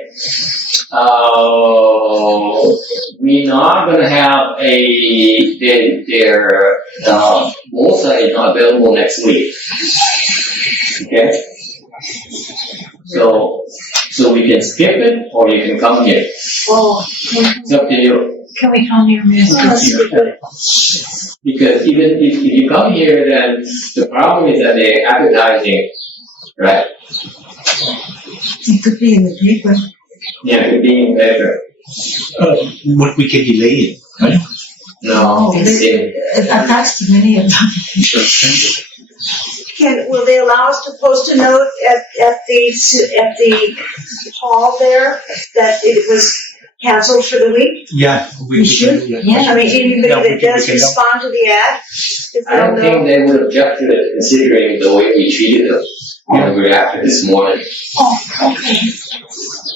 we're not going to have their Mosa is not available next week. Okay? So we can skip it or you can come here. Well, It's up to you. Can we come here, Miss? Because even if you come here, then the problem is that they're advertising, right? It could be in the paper. Yeah, it could be in paper. But we can delay it. No, It attached to many of them. will they allow us to post a note at the hall there that it was canceled for the week? Yeah, We should, yeah. I mean, anybody Yeah, that does we can- respond to the ad, if I don't they'll think know. they would object to it considering the way we treated them. We reacted this morning. Oh, okay.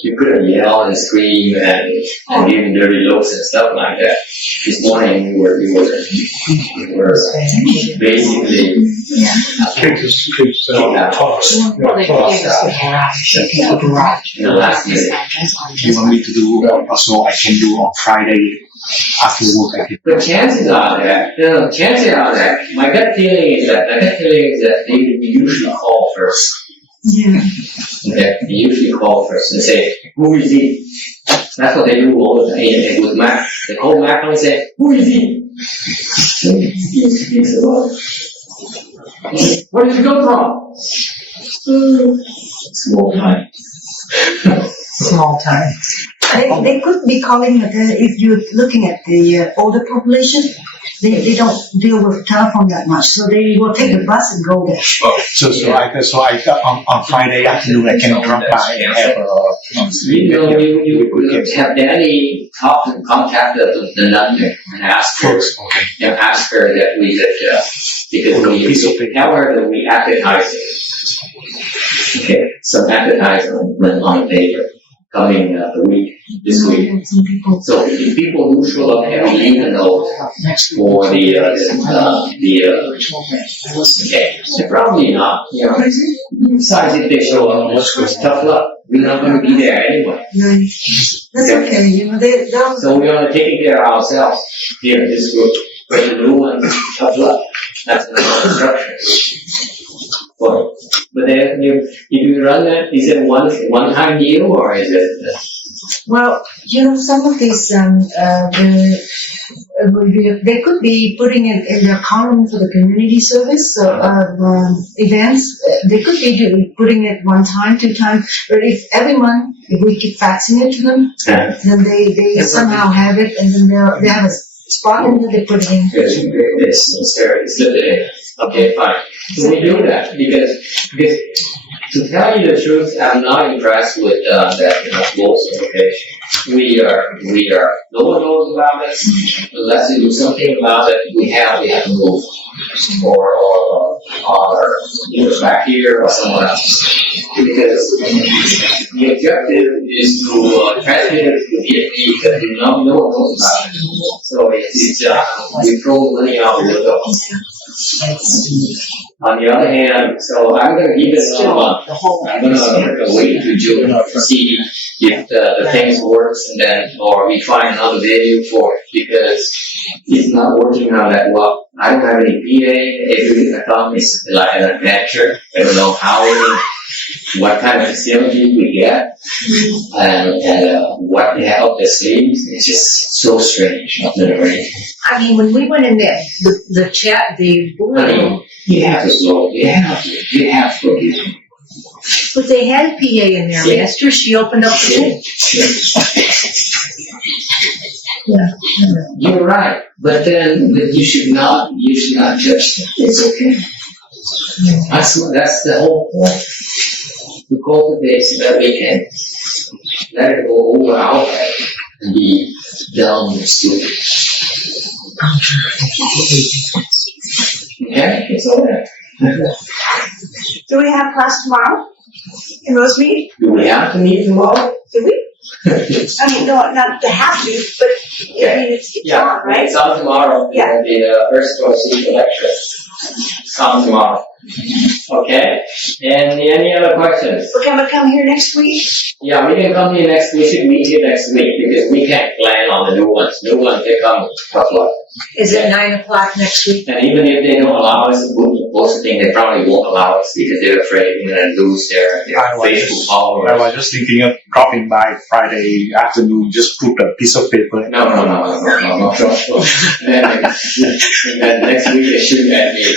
You couldn't yell and scream and give them dirty looks and stuff like that. This morning we were basically Toss. Well, they Toss. gave us the garage. in the last minute. You want me to do so I can do on Friday after work? I can. The chances are that, my gut feeling is that they usually call first. Yeah. Okay, they usually call first and say, who is he? That's what they do all the time. And with Mac, they call Mac and say, who is he? He speaks about it. Where did you come from? Small time. Small time. They could be calling it, if you're looking at the older population, they don't deal with telephone that much, so they will take the bus and go there. So on Friday afternoon I can drop by and have You have Danny contact the nun and ask her, that we because we tell her that we advertise it. Okay, some advertisement went on paper coming this week. So if people who show up here, even though for okay, they're probably not, besides if they show up, tough luck. We're not going to be there anyway. That's okay, they'll. So we're going to take care of ourselves here in this group. But the new ones, tough luck. That's the instruction. But then if you run that, is it one time deal or is it? Well, some of these, they could be putting it in their column for the community service, events. They could be putting it 1 time, 2 times, or if every month, if we keep faxing it to them, then they somehow have it, and then they have a spot in that they put it in. Okay, fine. So we do that because to tell you the truth, I'm not impressed with that rules. Okay, we are. No one knows about it. Unless you do something about it, we have to move or either back here or somewhere else. Because the objective is to transmit it to the Vietnamese that no one knows about it. So we throw money out the window. On the other hand, so I'm going to give it a month. I'm going to wait to June to see if the things works, and then or we find another venue for it because it's not working out that well. I don't have any PA. Every account is like an adventure. I don't know what kind of facility we get, and what the hell this means. It's just so strange. Literally. I mean, when we went in there, the chat, the board, You have to go. You have to go get them. but they had a PA in there, Master. She opened up the thing. You're right, but you should not judge them. It's okay. That's the whole point. To cultivate so that we can let it go over our head and be dumb and stupid. Okay, it's all right. Do we have class tomorrow in Rosemead? Do we have to meet tomorrow? Do we? I mean, no, not to have to, but I mean, it's on, right? It's on tomorrow. Yeah. The first or second lecture. It's on tomorrow. Okay? And any other questions? We're gonna come here next week? Yeah, we can come here next. We should meet here next week because we can't plan on the new ones. New ones they come couple of. Is it 9 o'clock next week? And even if they don't allow us to post the thing, they probably won't allow us because they're afraid we're gonna lose their Facebook followers. I was just thinking of dropping by Friday afternoon, just put a piece of paper. No. then next week they shoot at me.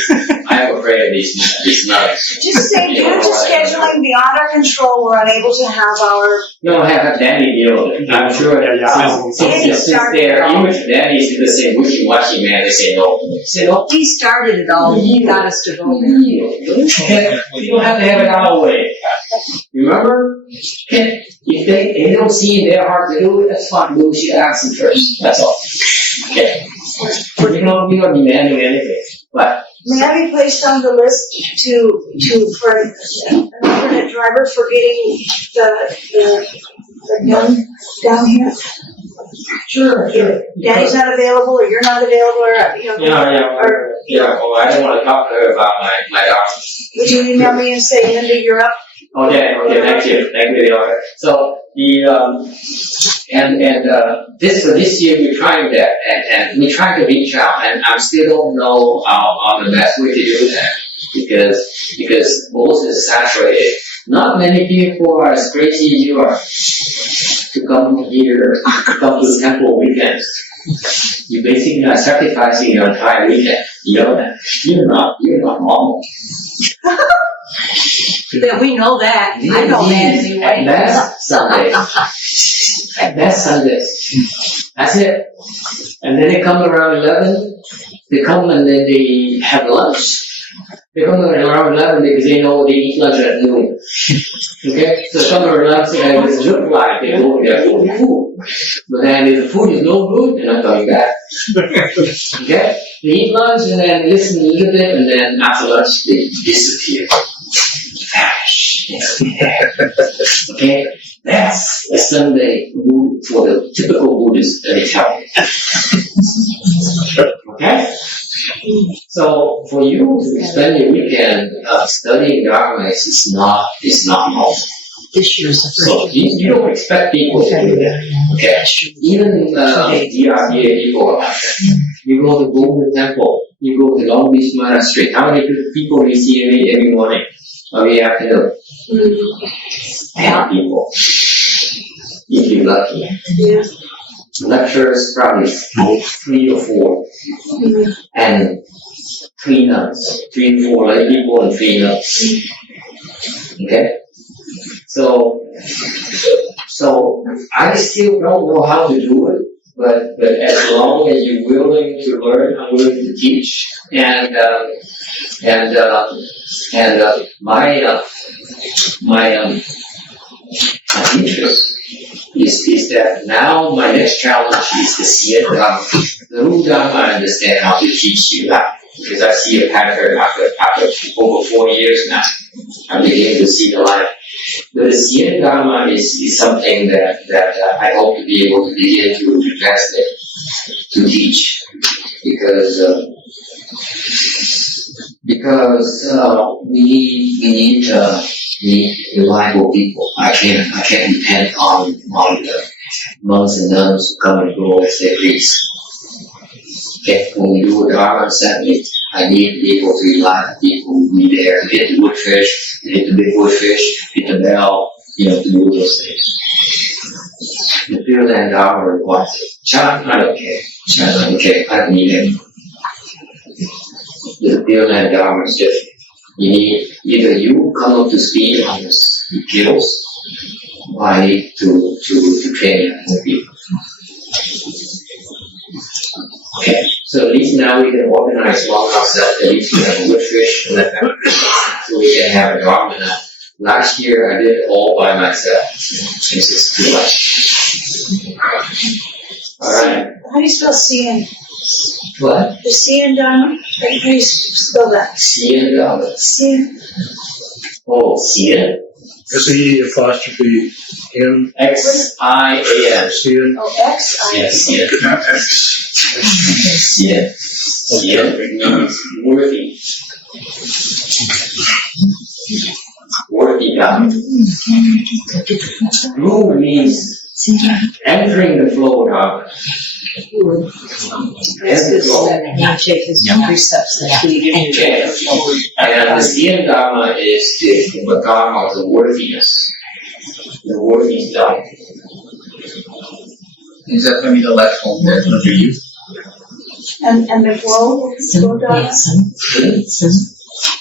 I'm afraid of these nuts. Just say, due to scheduling beyond our control, we're unable to have our, No, have Danny deal with it. I'm sure since they're even if Danny's the same wishy-washy man, they say no. Say no. he started it all, he got us to go there. You don't have to have it our way. Remember? If they don't see in their heart to do it, that's fine. We should ask them first. That's all. Okay. We're not demanding anything. But May I be placed on the list for an alternate driver for getting the gun down here? sure. Daddy's not available, or you're not available, or, Well, I don't want to talk to her about my daughter. would you email me and say, Linda, you're up? Okay, thank you, the order. So this year we're trying that, and we're trying to reach out, and I still don't know on the best way to do that because most is saturated. Not many people are as crazy as you are to come here, to come to the temple weekends. You basically are sacrificing your entire weekend. You know that. You're not normal. Yeah, we know that. I know that anyway. At best Sunday. At best Sundays. That's it. And then they come around 11. They come and then they have lunch. They come around 11 because they know they eat lunch at noon. Okay? So come around 11 and it look like they go there for food. But then if the food is no good, they're not coming back. Okay? They eat lunch and then listen a little bit and then after lunch they disappear. Vanish. Okay? That's the Sunday mood for the typical Buddhist that they tell me. Okay? So for you to spend your weekend studying Dharma is not normal. This year's the first. So you don't expect people to do that. Okay? Even DRBA people are like that. You go to Golden Temple, you go to Long Beach Monastery. How many people you see every morning? Every afternoon? 10 people. If you're lucky. Yeah. Lecturers probably 3 or 4. And 3 nuns. 3 or 4 lay people and 3 nuns. Okay? So I still don't know how to do it, but as long as you're willing to learn, I'm willing to teach. My interest is that now my next challenge is to see it. The Ru Dhamma I understand how to teach you that because I see a pattern after over 4 years now. I'm beginning to see the light. But the Sien Dharma is something that I hope to be able to begin to translate, to teach, because we need reliable people. I can't depend on the monks and nuns who come and go as they please. Okay, when we do a Dharma assembly, I need to be able to rely on people who will be there to hit the woodfish, to hit the big woodfish, hit the bell, to do those things. The Pure Land Dharma requires it. Chan, I don't care. Chan, I don't care. I don't need him. The Pure Land Dharma is different. You need either you come up to speed on the skills, or I need to train more people. Okay, so at least now we can organize among ourselves. At least we have a woodfish and so we can have a Dharma now. Last year I did it all by myself. This is too much. Alright. How do you spell Sien? What? The Sien Dharma? How do you spell that? Sien Dharma. Sien. Oh, Sien? S-E-apostrophe N. X-I-A-N. Sien. Oh, X? Yes, Sien. Not X. Sien. Sien means worthy. Dharma. Ru means entering the flow of Dharma. Take his precepts that he And the Yin Dharma is the Dharma of the worthiness. The worthy Dharma. Is that going to be the left home there for you? And the flow Dharma?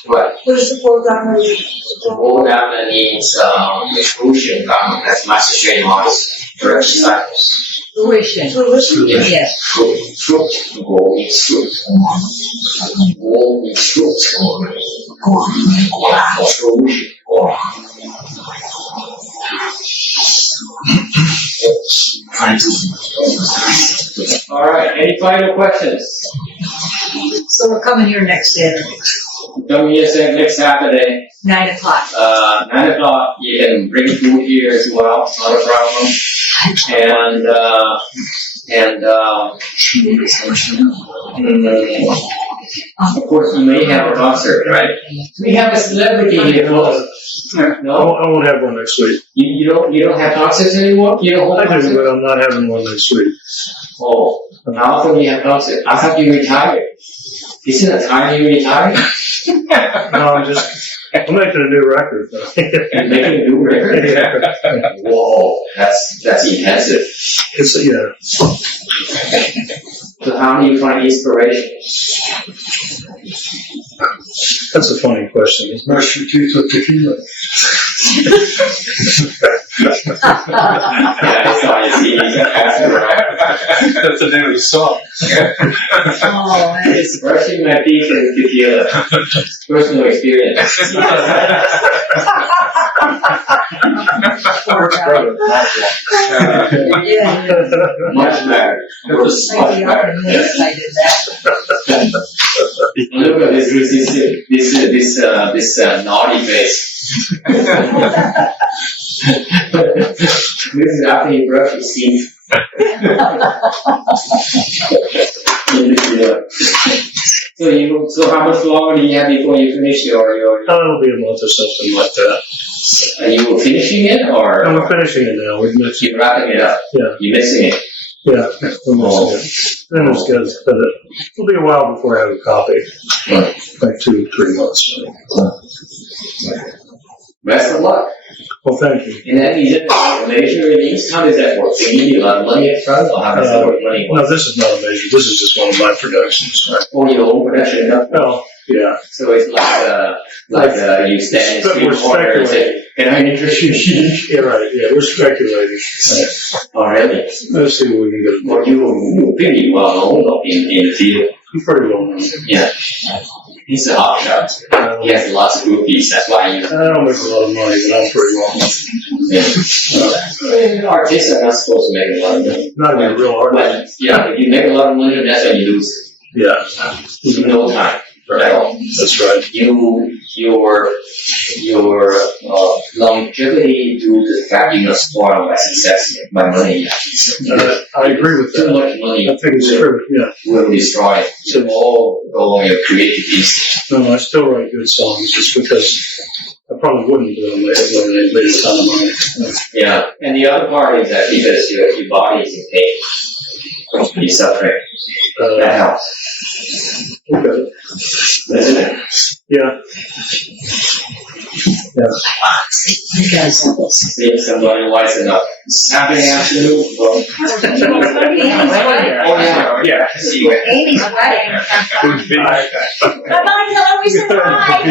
What? What is the flow Dharma mean? The flow Dharma means the fruition Dharma. That's Master Srinivas' direct disciples. fruition. Yes. Yes. Fruit. Go means fruit. Go means fruit. Or fruition. All right. Any final questions? So we're coming here next Saturday, Come here next Saturday. 9 o'clock. 9 o'clock. You can bring food here as well. Not a problem. Of course, you may have a concert, right? We have a celebrity here. No, I won't have one next week. you don't have concerts anymore. You don't hold I do, concerts. but I'm not having one next week. Oh, how come you have concerts? I thought you retired. Isn't it time you retired? No, I'm making a new record. You're making a new record? Yeah. Whoa, that's intensive. Yeah. So how do you find inspiration? That's a funny question. Brush your teeth with tequila. Yeah, I saw you see these That's the name of the song. Oh, It's brushing my teeth with tequila. Personal experience. poor guy. Yeah. Much better. Much Maybe I better. can miss I did that. Look at this naughty face. This is after you brush your teeth. So how much longer do you have before you finish your It'll be a month or something like that. are you finishing it or And we're finishing it now. We're mixing. you're wrapping it up? Yeah. You're mixing it. Yeah, we're mixing it. Then it's good. But it'll be a while before I have a copy. Like 2-3 months. Best of luck. Well, thank you. And then is it a major release? How does that work? They give you a lot of money up front or how does that work money? No, this is not a major. This is just one of my productions. Right? Or your own production? No? Oh, yeah. So it's like you stand in the street corner and say, can I interest you? Yeah, right. Yeah, we're speculating. Right. Oh, really? Let's see what we can get. Well, you're pretty well known in the field. I'm pretty well known. Yeah. He's a hot shot. He has lots of groupies. That's why you. I don't make a lot of money, but I'm pretty well known. Yeah. Artists are not supposed to make a lot of money. Not even a real artist. But yeah, if you make a lot of money, that's when you lose Yeah, no time at all. that's right. Your longevity due to the fact you're not spoiled by success by money. I agree with Too that. much money I think it's true. Yeah. will destroy it. It will all go on your creative piece. No, I still write good songs just because I probably wouldn't do them later when they made a ton of money. Yeah, and the other part is that because your body is in pain, you're suffering. That helps. Okay. Doesn't it? Yeah. Yeah. You guys have this. Seeing somebody wise enough. Saturday afternoon. Well, oh yeah. See you. Amy's wedding. Bye-bye, tell her we said bye.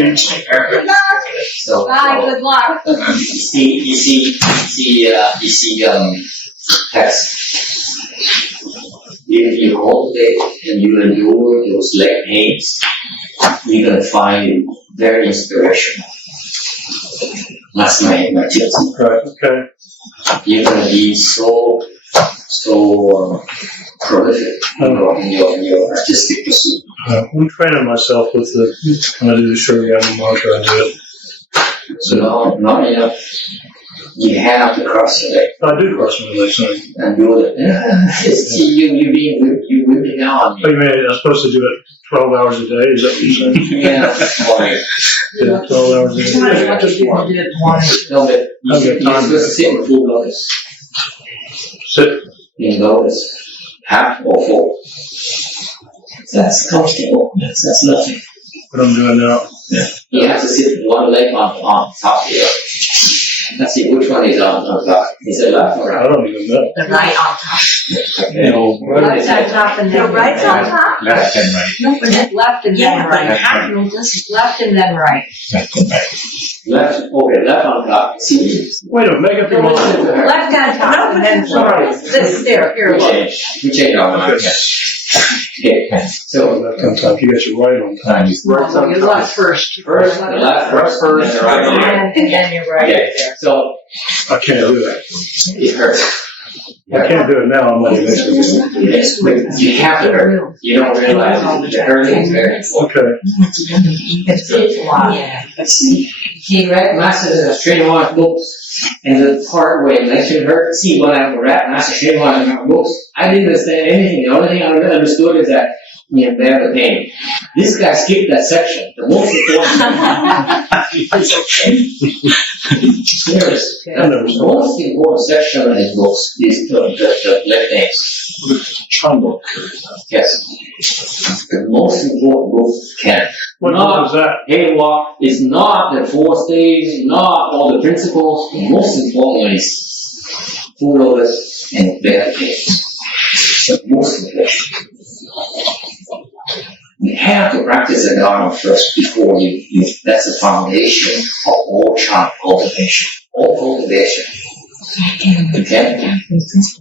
Good luck. So, Bye, good luck. you see, text. If you cultivate and you endure those leg pains, you're gonna find very inspirational. That's my tips. Right. Okay. You're gonna be so prolific in your artistic pursuit. I'm training myself with when I do the Suryama mantra. I do it So not enough. You have to cross your leg I do cross my legs, sorry. and do it. See, you whipping out on Oh, me. you mean I'm supposed to do it 12 hours a day? Is that what you're saying? Yeah, that's funny. Yeah, 12 hours a It's not day. like if you did it once. No, but you're supposed to sit in full lotus. Sit. In lotus. Half or full. That's comfortable. That's nothing. What I'm doing now. You have to sit with one leg on top here. Let's see, which one is on top? Is it left or I right? don't even know. The right on top. Okay. Left's on top and The then right's on top? Left and right. No, but it's left and Yeah, then but right. how- Left and then right. Left and right. Left, okay, left on top. See, Wait a minute, make up your mind. Left on top and then right. This there, here, we look. change our mind. Okay, so Left on top, you got your right on top. No, you left first. first the left first, and then the right on And then you're right Okay, there. so I can't do that. it hurts. I can't do it now, I'm not next week. Yes, but you have to hurt. You don't realize it. The hurting is very important. Okay. It's a lot. He read Master Srinivas books, and the part where lecture hurt, see when I read Master Srinivas books, I didn't understand anything. The only thing I understood is that you bear the pain. This guy skipped that section. The most important Serious. The most important section of his books is the left names. Chumbo. Yes. The most important book can. What book is that? Walk is not the 4 stages, not all the principles. The most important one is full lotus and bare names. The most important. You have to practice the Dharma first before you that's the foundation of all chant cultivation. All cultivation. Okay?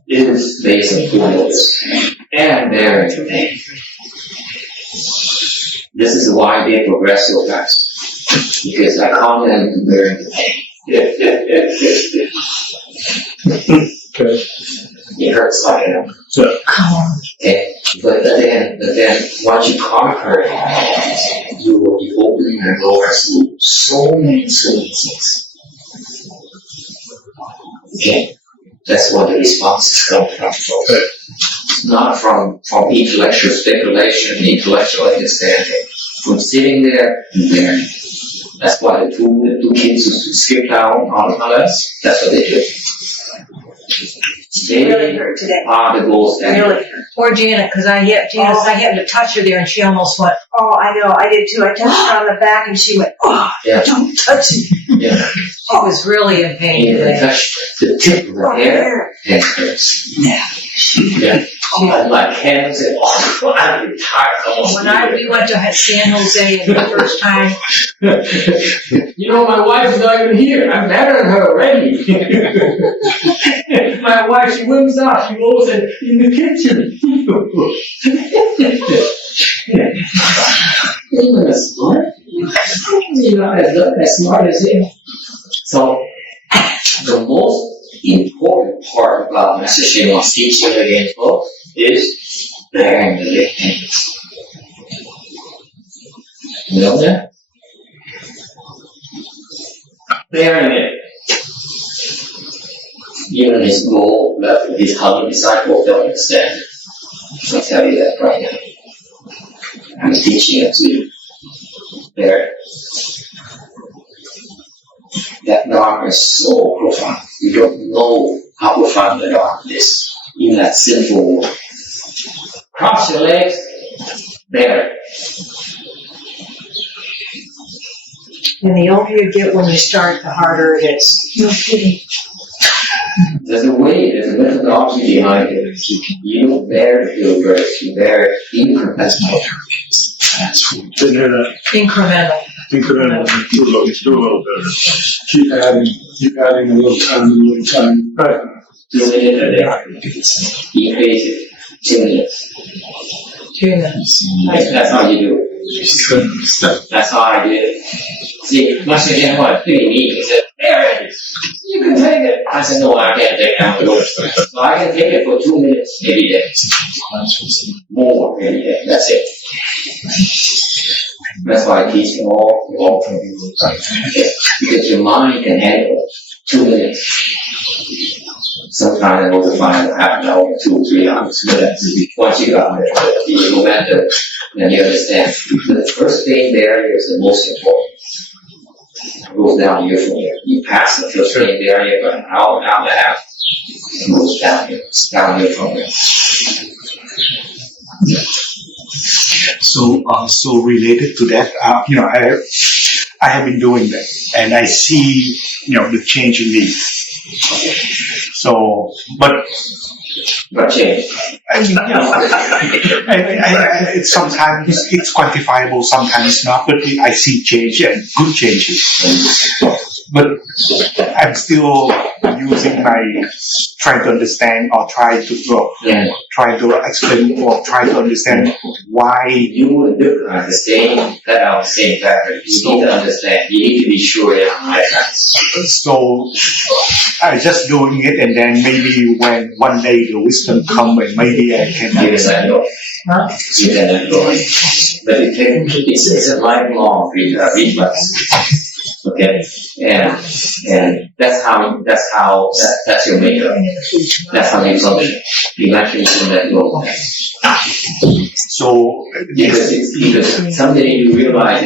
Is based on full lotus and bearing the pain. This is why they progress so fast. Because I can't handle bearing the pain. Okay. It hurts like hell. Okay, but then once you conquer it, you will be opening your doors to so many things. Okay, that's where the responses come from. Not from intellectual speculation, intellectual understanding. From sitting there and learning. That's why the two kids who skipped out on us, that's what they did. They Really hurt today. are the gold standard. Really hurt. Poor Janet, because I had to touch her there and she almost went, Oh, I know, I did too. I touched her on the back and she went, oh, Yeah. don't touch me. Yeah. she was really in pain You today. touch the tip of the hair and it hurts. Yeah. And my hands and I'm retired. We went to San Jose and the first time, You know, my wife is not even here. I'm better than her already. My wife, she whims out. She goes in the kitchen. You're not smart. You're not as smart as him. So, the most important part about Master Shinwa's teaching again, folks, is bearing the big things. You know that? Bearing it. Even his goal, his 100 disciples don't understand. I'll tell you that right now. I'm teaching it to you. Bear it. That Dharma is so profound. You don't know how profound the Dharma is. In that simple word. Cross your legs, bear it. and the older you get when you start, the harder it is. No kidding. There's a methodology behind it. You don't bear the feel grace, you bear it incremental. Didn't hear that. Incremental. Incremental. Do a little better. Keep adding a little time. Right. Do it a day. Increase it 2 minutes. 2 minutes. That's how you do it. That's how I did it. See, Master Shinwa 对你 he said, there it is. You can take it. I said, no, I can't take it. So I can take it for 2 minutes every day. More every day. That's it. That's why I teach all from you. Because your mind can handle 2 minutes. Sometimes I go to find half an hour, 2 or 3 hours. But once you got the momentum, then you understand. The first pain barrier is the most important. It goes down here from here. You pass the first pain barrier for an hour and a half. It goes down here. It's down here from here. So related to that, I have been doing that, and I see, the change in me. So, but change. It's sometimes it's quantifiable, sometimes not. But I see change and good changes. But I'm still using my trying to understand or try to explain or try to understand why you and Duke are the same factor. You need to understand. You need to be sure you're on the right track. So I'm just doing it, and then maybe when one day the wisdom comes, and maybe I can understand. You can let go. But it's a lifelong reflex. Okay, and that's your makeup. That's how you function. Eventually, you can let go. So because someday you realize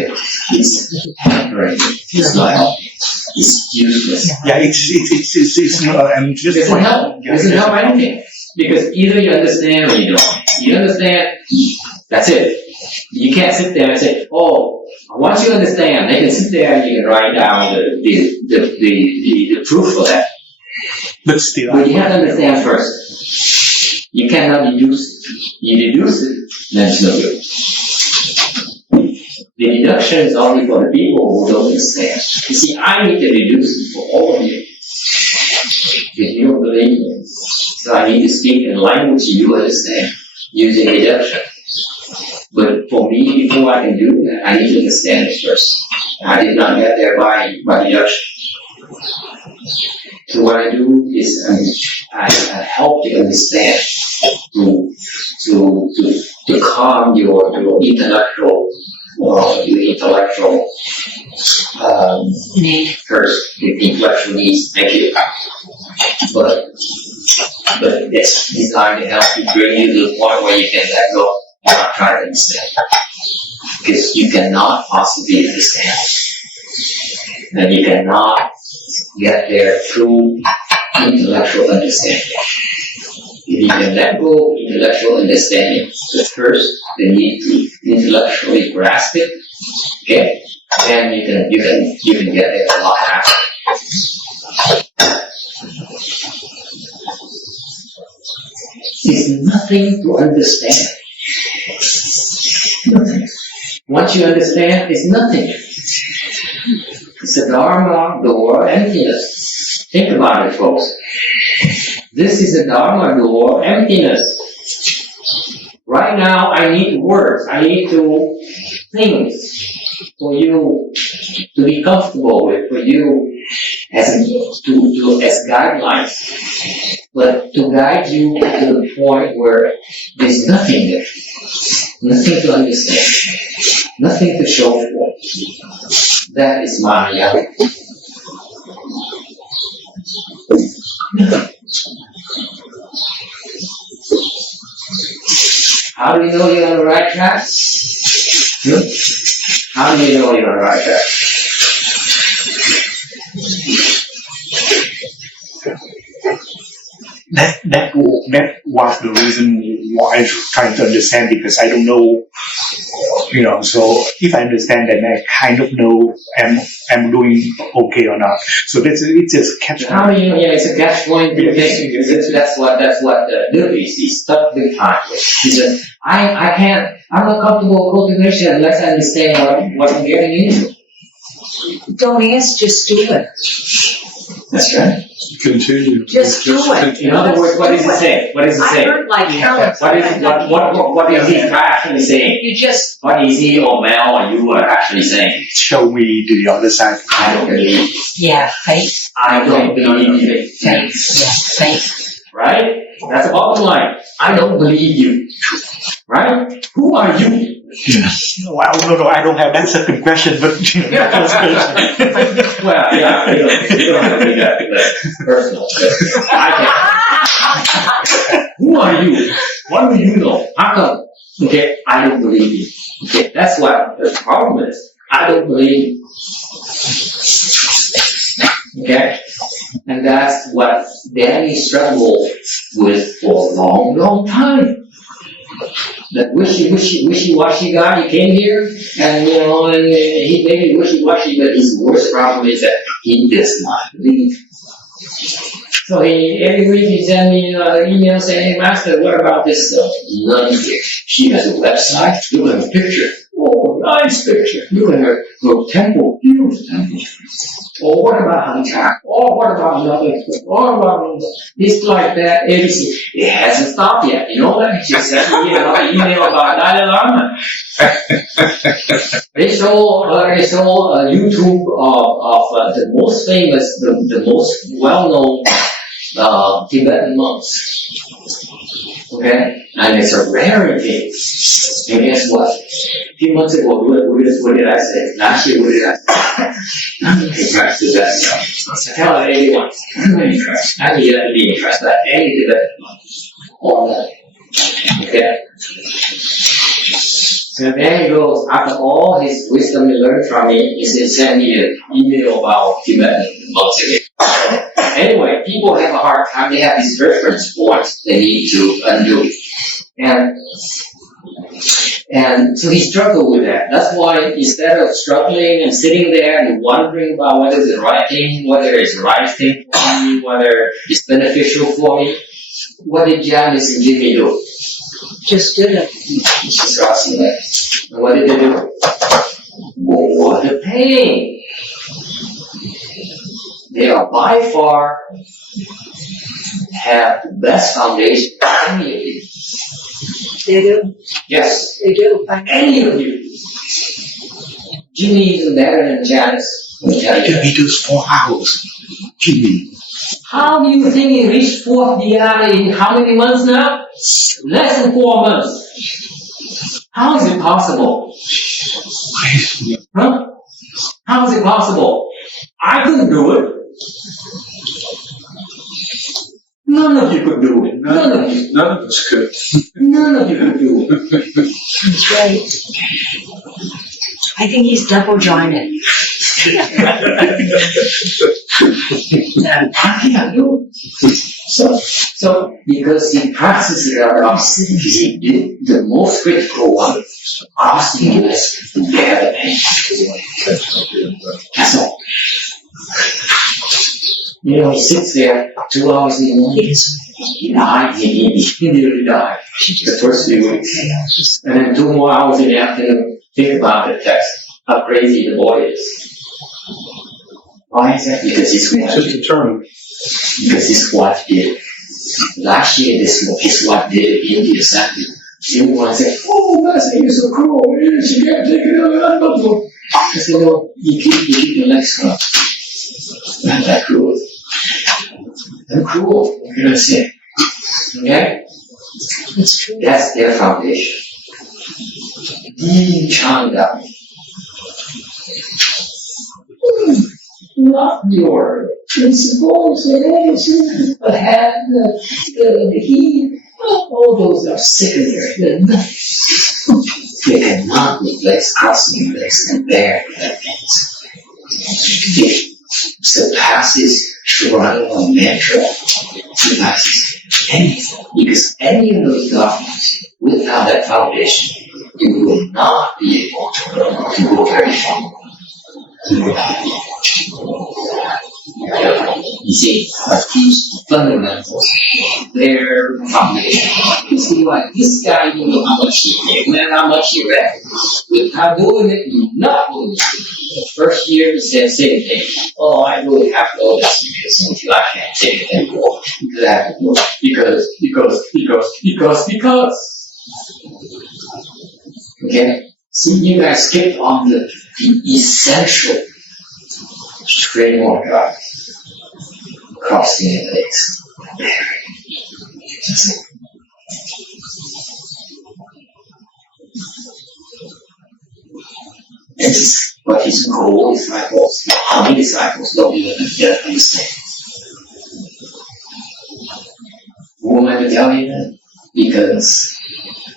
it's temporary. It's like it's useless. Yeah, it's I'm just it doesn't help anything. Because either you understand or you don't. You understand, that's it. You can't sit there and say, once you understand, they can sit there and you can write down the proof for that. But still, you have to understand first. You cannot deduce it. You deduce it, then it's no good. The deduction is only for the people who don't understand. You see, I need to deduce it for all of you. If you don't believe me, so I need to speak in language you understand, using deduction. But for me, before I can do that, I need to understand it first. I did not get there by deduction. So what I do is I help you understand to calm your intellectual first, the intellectual needs. Thank you. But it's designed to help you bring you to the point where you can let go. Not try to understand. Because you cannot possibly understand. And you cannot get there through intellectual understanding. If you can let go of intellectual understanding, but first you need to intellectually grasp it, okay? Then you can get there a lot faster. It's nothing to understand. Nothing. Once you understand, it's nothing. It's the Dharma, the world, emptiness. Think about it, folks. This is the Dharma, the world, emptiness. Right now, I need words. I need things for you to be comfortable with, for you as guidelines. But to guide you to the point where there's nothing there. Nothing to understand. Nothing to show for. That is Maya. How do you know you're on the right track? How do you know you're on the right track? That was the reason why I'm trying to understand, because I don't know, so if I understand, then I kind of know I'm doing okay or not. So it's just catch point. How do you know? Yeah, it's a catch point. That's what the Duoc is stuck big time. He says, I can't, I'm not comfortable with cultivation unless I understand what I'm getting into. Don't ask, just do it. That's right. continue. Just do it. In other words, what does it say? What does it I say? heard like Helen. What is he actually saying? You just, What is he or Mel or you are actually saying? Show me the other side. I don't believe. Yeah, faith, I don't believe it. faith, yeah, faith. Right? That's the bottom line. I don't believe you. Right? Who are you? No, I don't have that second question, but first question. Well, yeah, you don't have to be that personal. Who are you? What do you know? How come? Okay, I don't believe you. Okay, that's what the problem is. I don't believe you. Okay? And that's what Danny struggled with for a long, long time. That wishy-washy guy, he came here, and he may be wishy-washy, but his worst problem is that he does not believe. So every week he sends me an email saying, "Hey, Master, what about this nun here? She has a website. Look at her picture. Oh, nice picture. Look at her temple. Beautiful temple. Or what about Hangzhou? Or what about another? Or about this, like that, ABC. It hasn't stopped yet. You know that? He just sent me another email about Dalai Lama. They show YouTube of the most famous, the most well-known Tibetan monks. Okay? And it's a rarity. And guess what? A few months ago, what did I say? Last year, what did I say? I'm impressed with that stuff. I tell everyone, I'm impressed. I need to be impressed by any Tibetan monk. All that. Okay? So then he goes, after all his wisdom he learned from me, he sent me an email about Tibetan monks again. Anyway, people have a hard time. They have these reference points they need to undo. And so he struggled with that. That's why instead of struggling and sitting there and wondering about whether it's the right thing, whether it's the right thing for me, whether it's beneficial for me, what did Janice and Jimmy do? Just did it. Just asking that. And what did they do? What a pain. They are by far have the best foundation of any of you. They do. Yes. They do. Any of you. Jimmy is better than Janice. Let me tell you. He does 4 hours. Jimmy. How do you think he reached fourth dhyana in how many months now? Less than 4 months. How is it possible? Huh? How is it possible? I couldn't do it. None of you could do it. None of you. None of us could. None of you could do it. That's right. I think he's double jointed. I can't do it. So because he practices it around, he did the most critical one, asking you to bear the pain. That's all. He sits there 2 hours in the morning. He died. He nearly died. The first few weeks. And then 2 more hours in the afternoon. Think about the text. How crazy the boy is. Why is that? Because his wife did. Because his wife did. Last year, his wife did in India exactly. Everyone said, "Oh, Master, you're so cruel. She can't take it out." I said, "No, you keep your legs crossed. Not that cruel. I'm cruel. You're gonna say, okay? It's true. That's their foundation. Chanda. Not your principles and everything, but have the heat. All those are secondary. They're nothing. They cannot replace crossing legs and bare legs. It surpasses Shrine or mantra, surpasses anything. Because any of those doctrines, without that foundation, you will not be able to go very far. You see, these fundamentals, their foundation. You see, like this guy, you know how much he read, and how much he read. Without doing it, you're not going to The first year he said same thing. Oh, I really have to go this because until I can't take it anymore. Because I have to go. Because. Okay? So you guys skipped on the essential framework of crossing the legs. It's what his goal disciples, how many disciples don't even understand. Who am I to tell you that? Because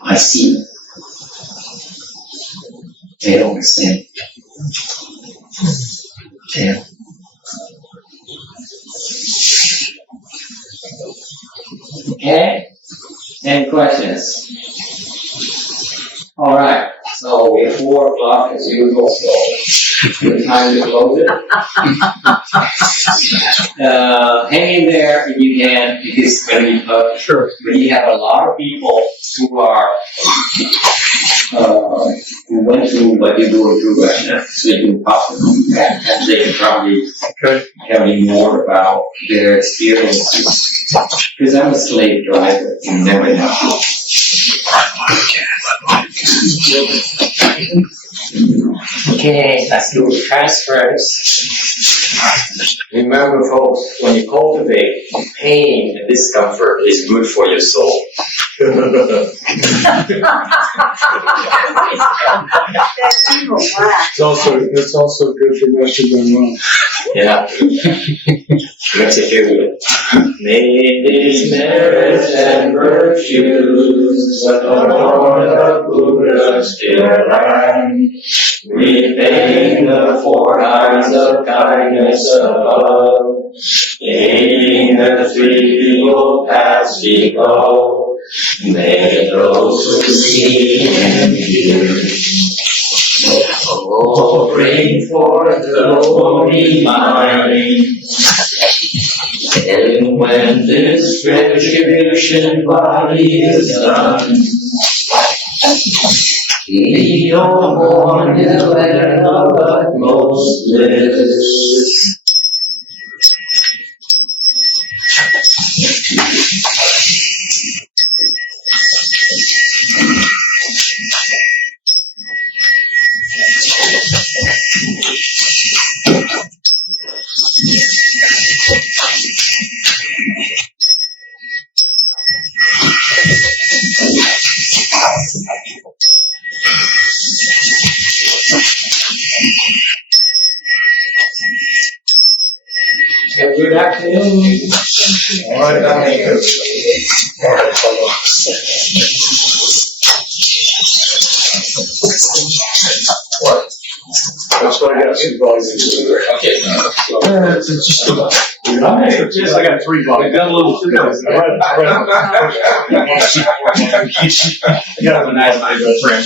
I see them. They don't understand. Yeah. Okay? Any questions? Alright, so we're 4 o'clock as usual, so good time to close it. Hang in there if you can, because when you have a lot of people who are who went through what you do through Russia, so you can talk to them and they can probably tell you more about their experiences. Because I'm a slave driver, you never know. Okay, let's do transfers. Remember, folks, when you cultivate, pain and discomfort is good for your soul. That evil laugh. It's also good for messaging well. Yeah. Let's hear it. May these merits and virtues adorn the Buddha's dear land. Repaying the 4 eyes of kindness above, aiding the 3 paths below. May those who see and hear bring forth the holy mind. And when this retribution body is done, be no more ill and utmost bliss. Have a good afternoon. All right, What? that's why I got 2 volumes. Okay. I got 3 volumes. got a little. I got a nice friend.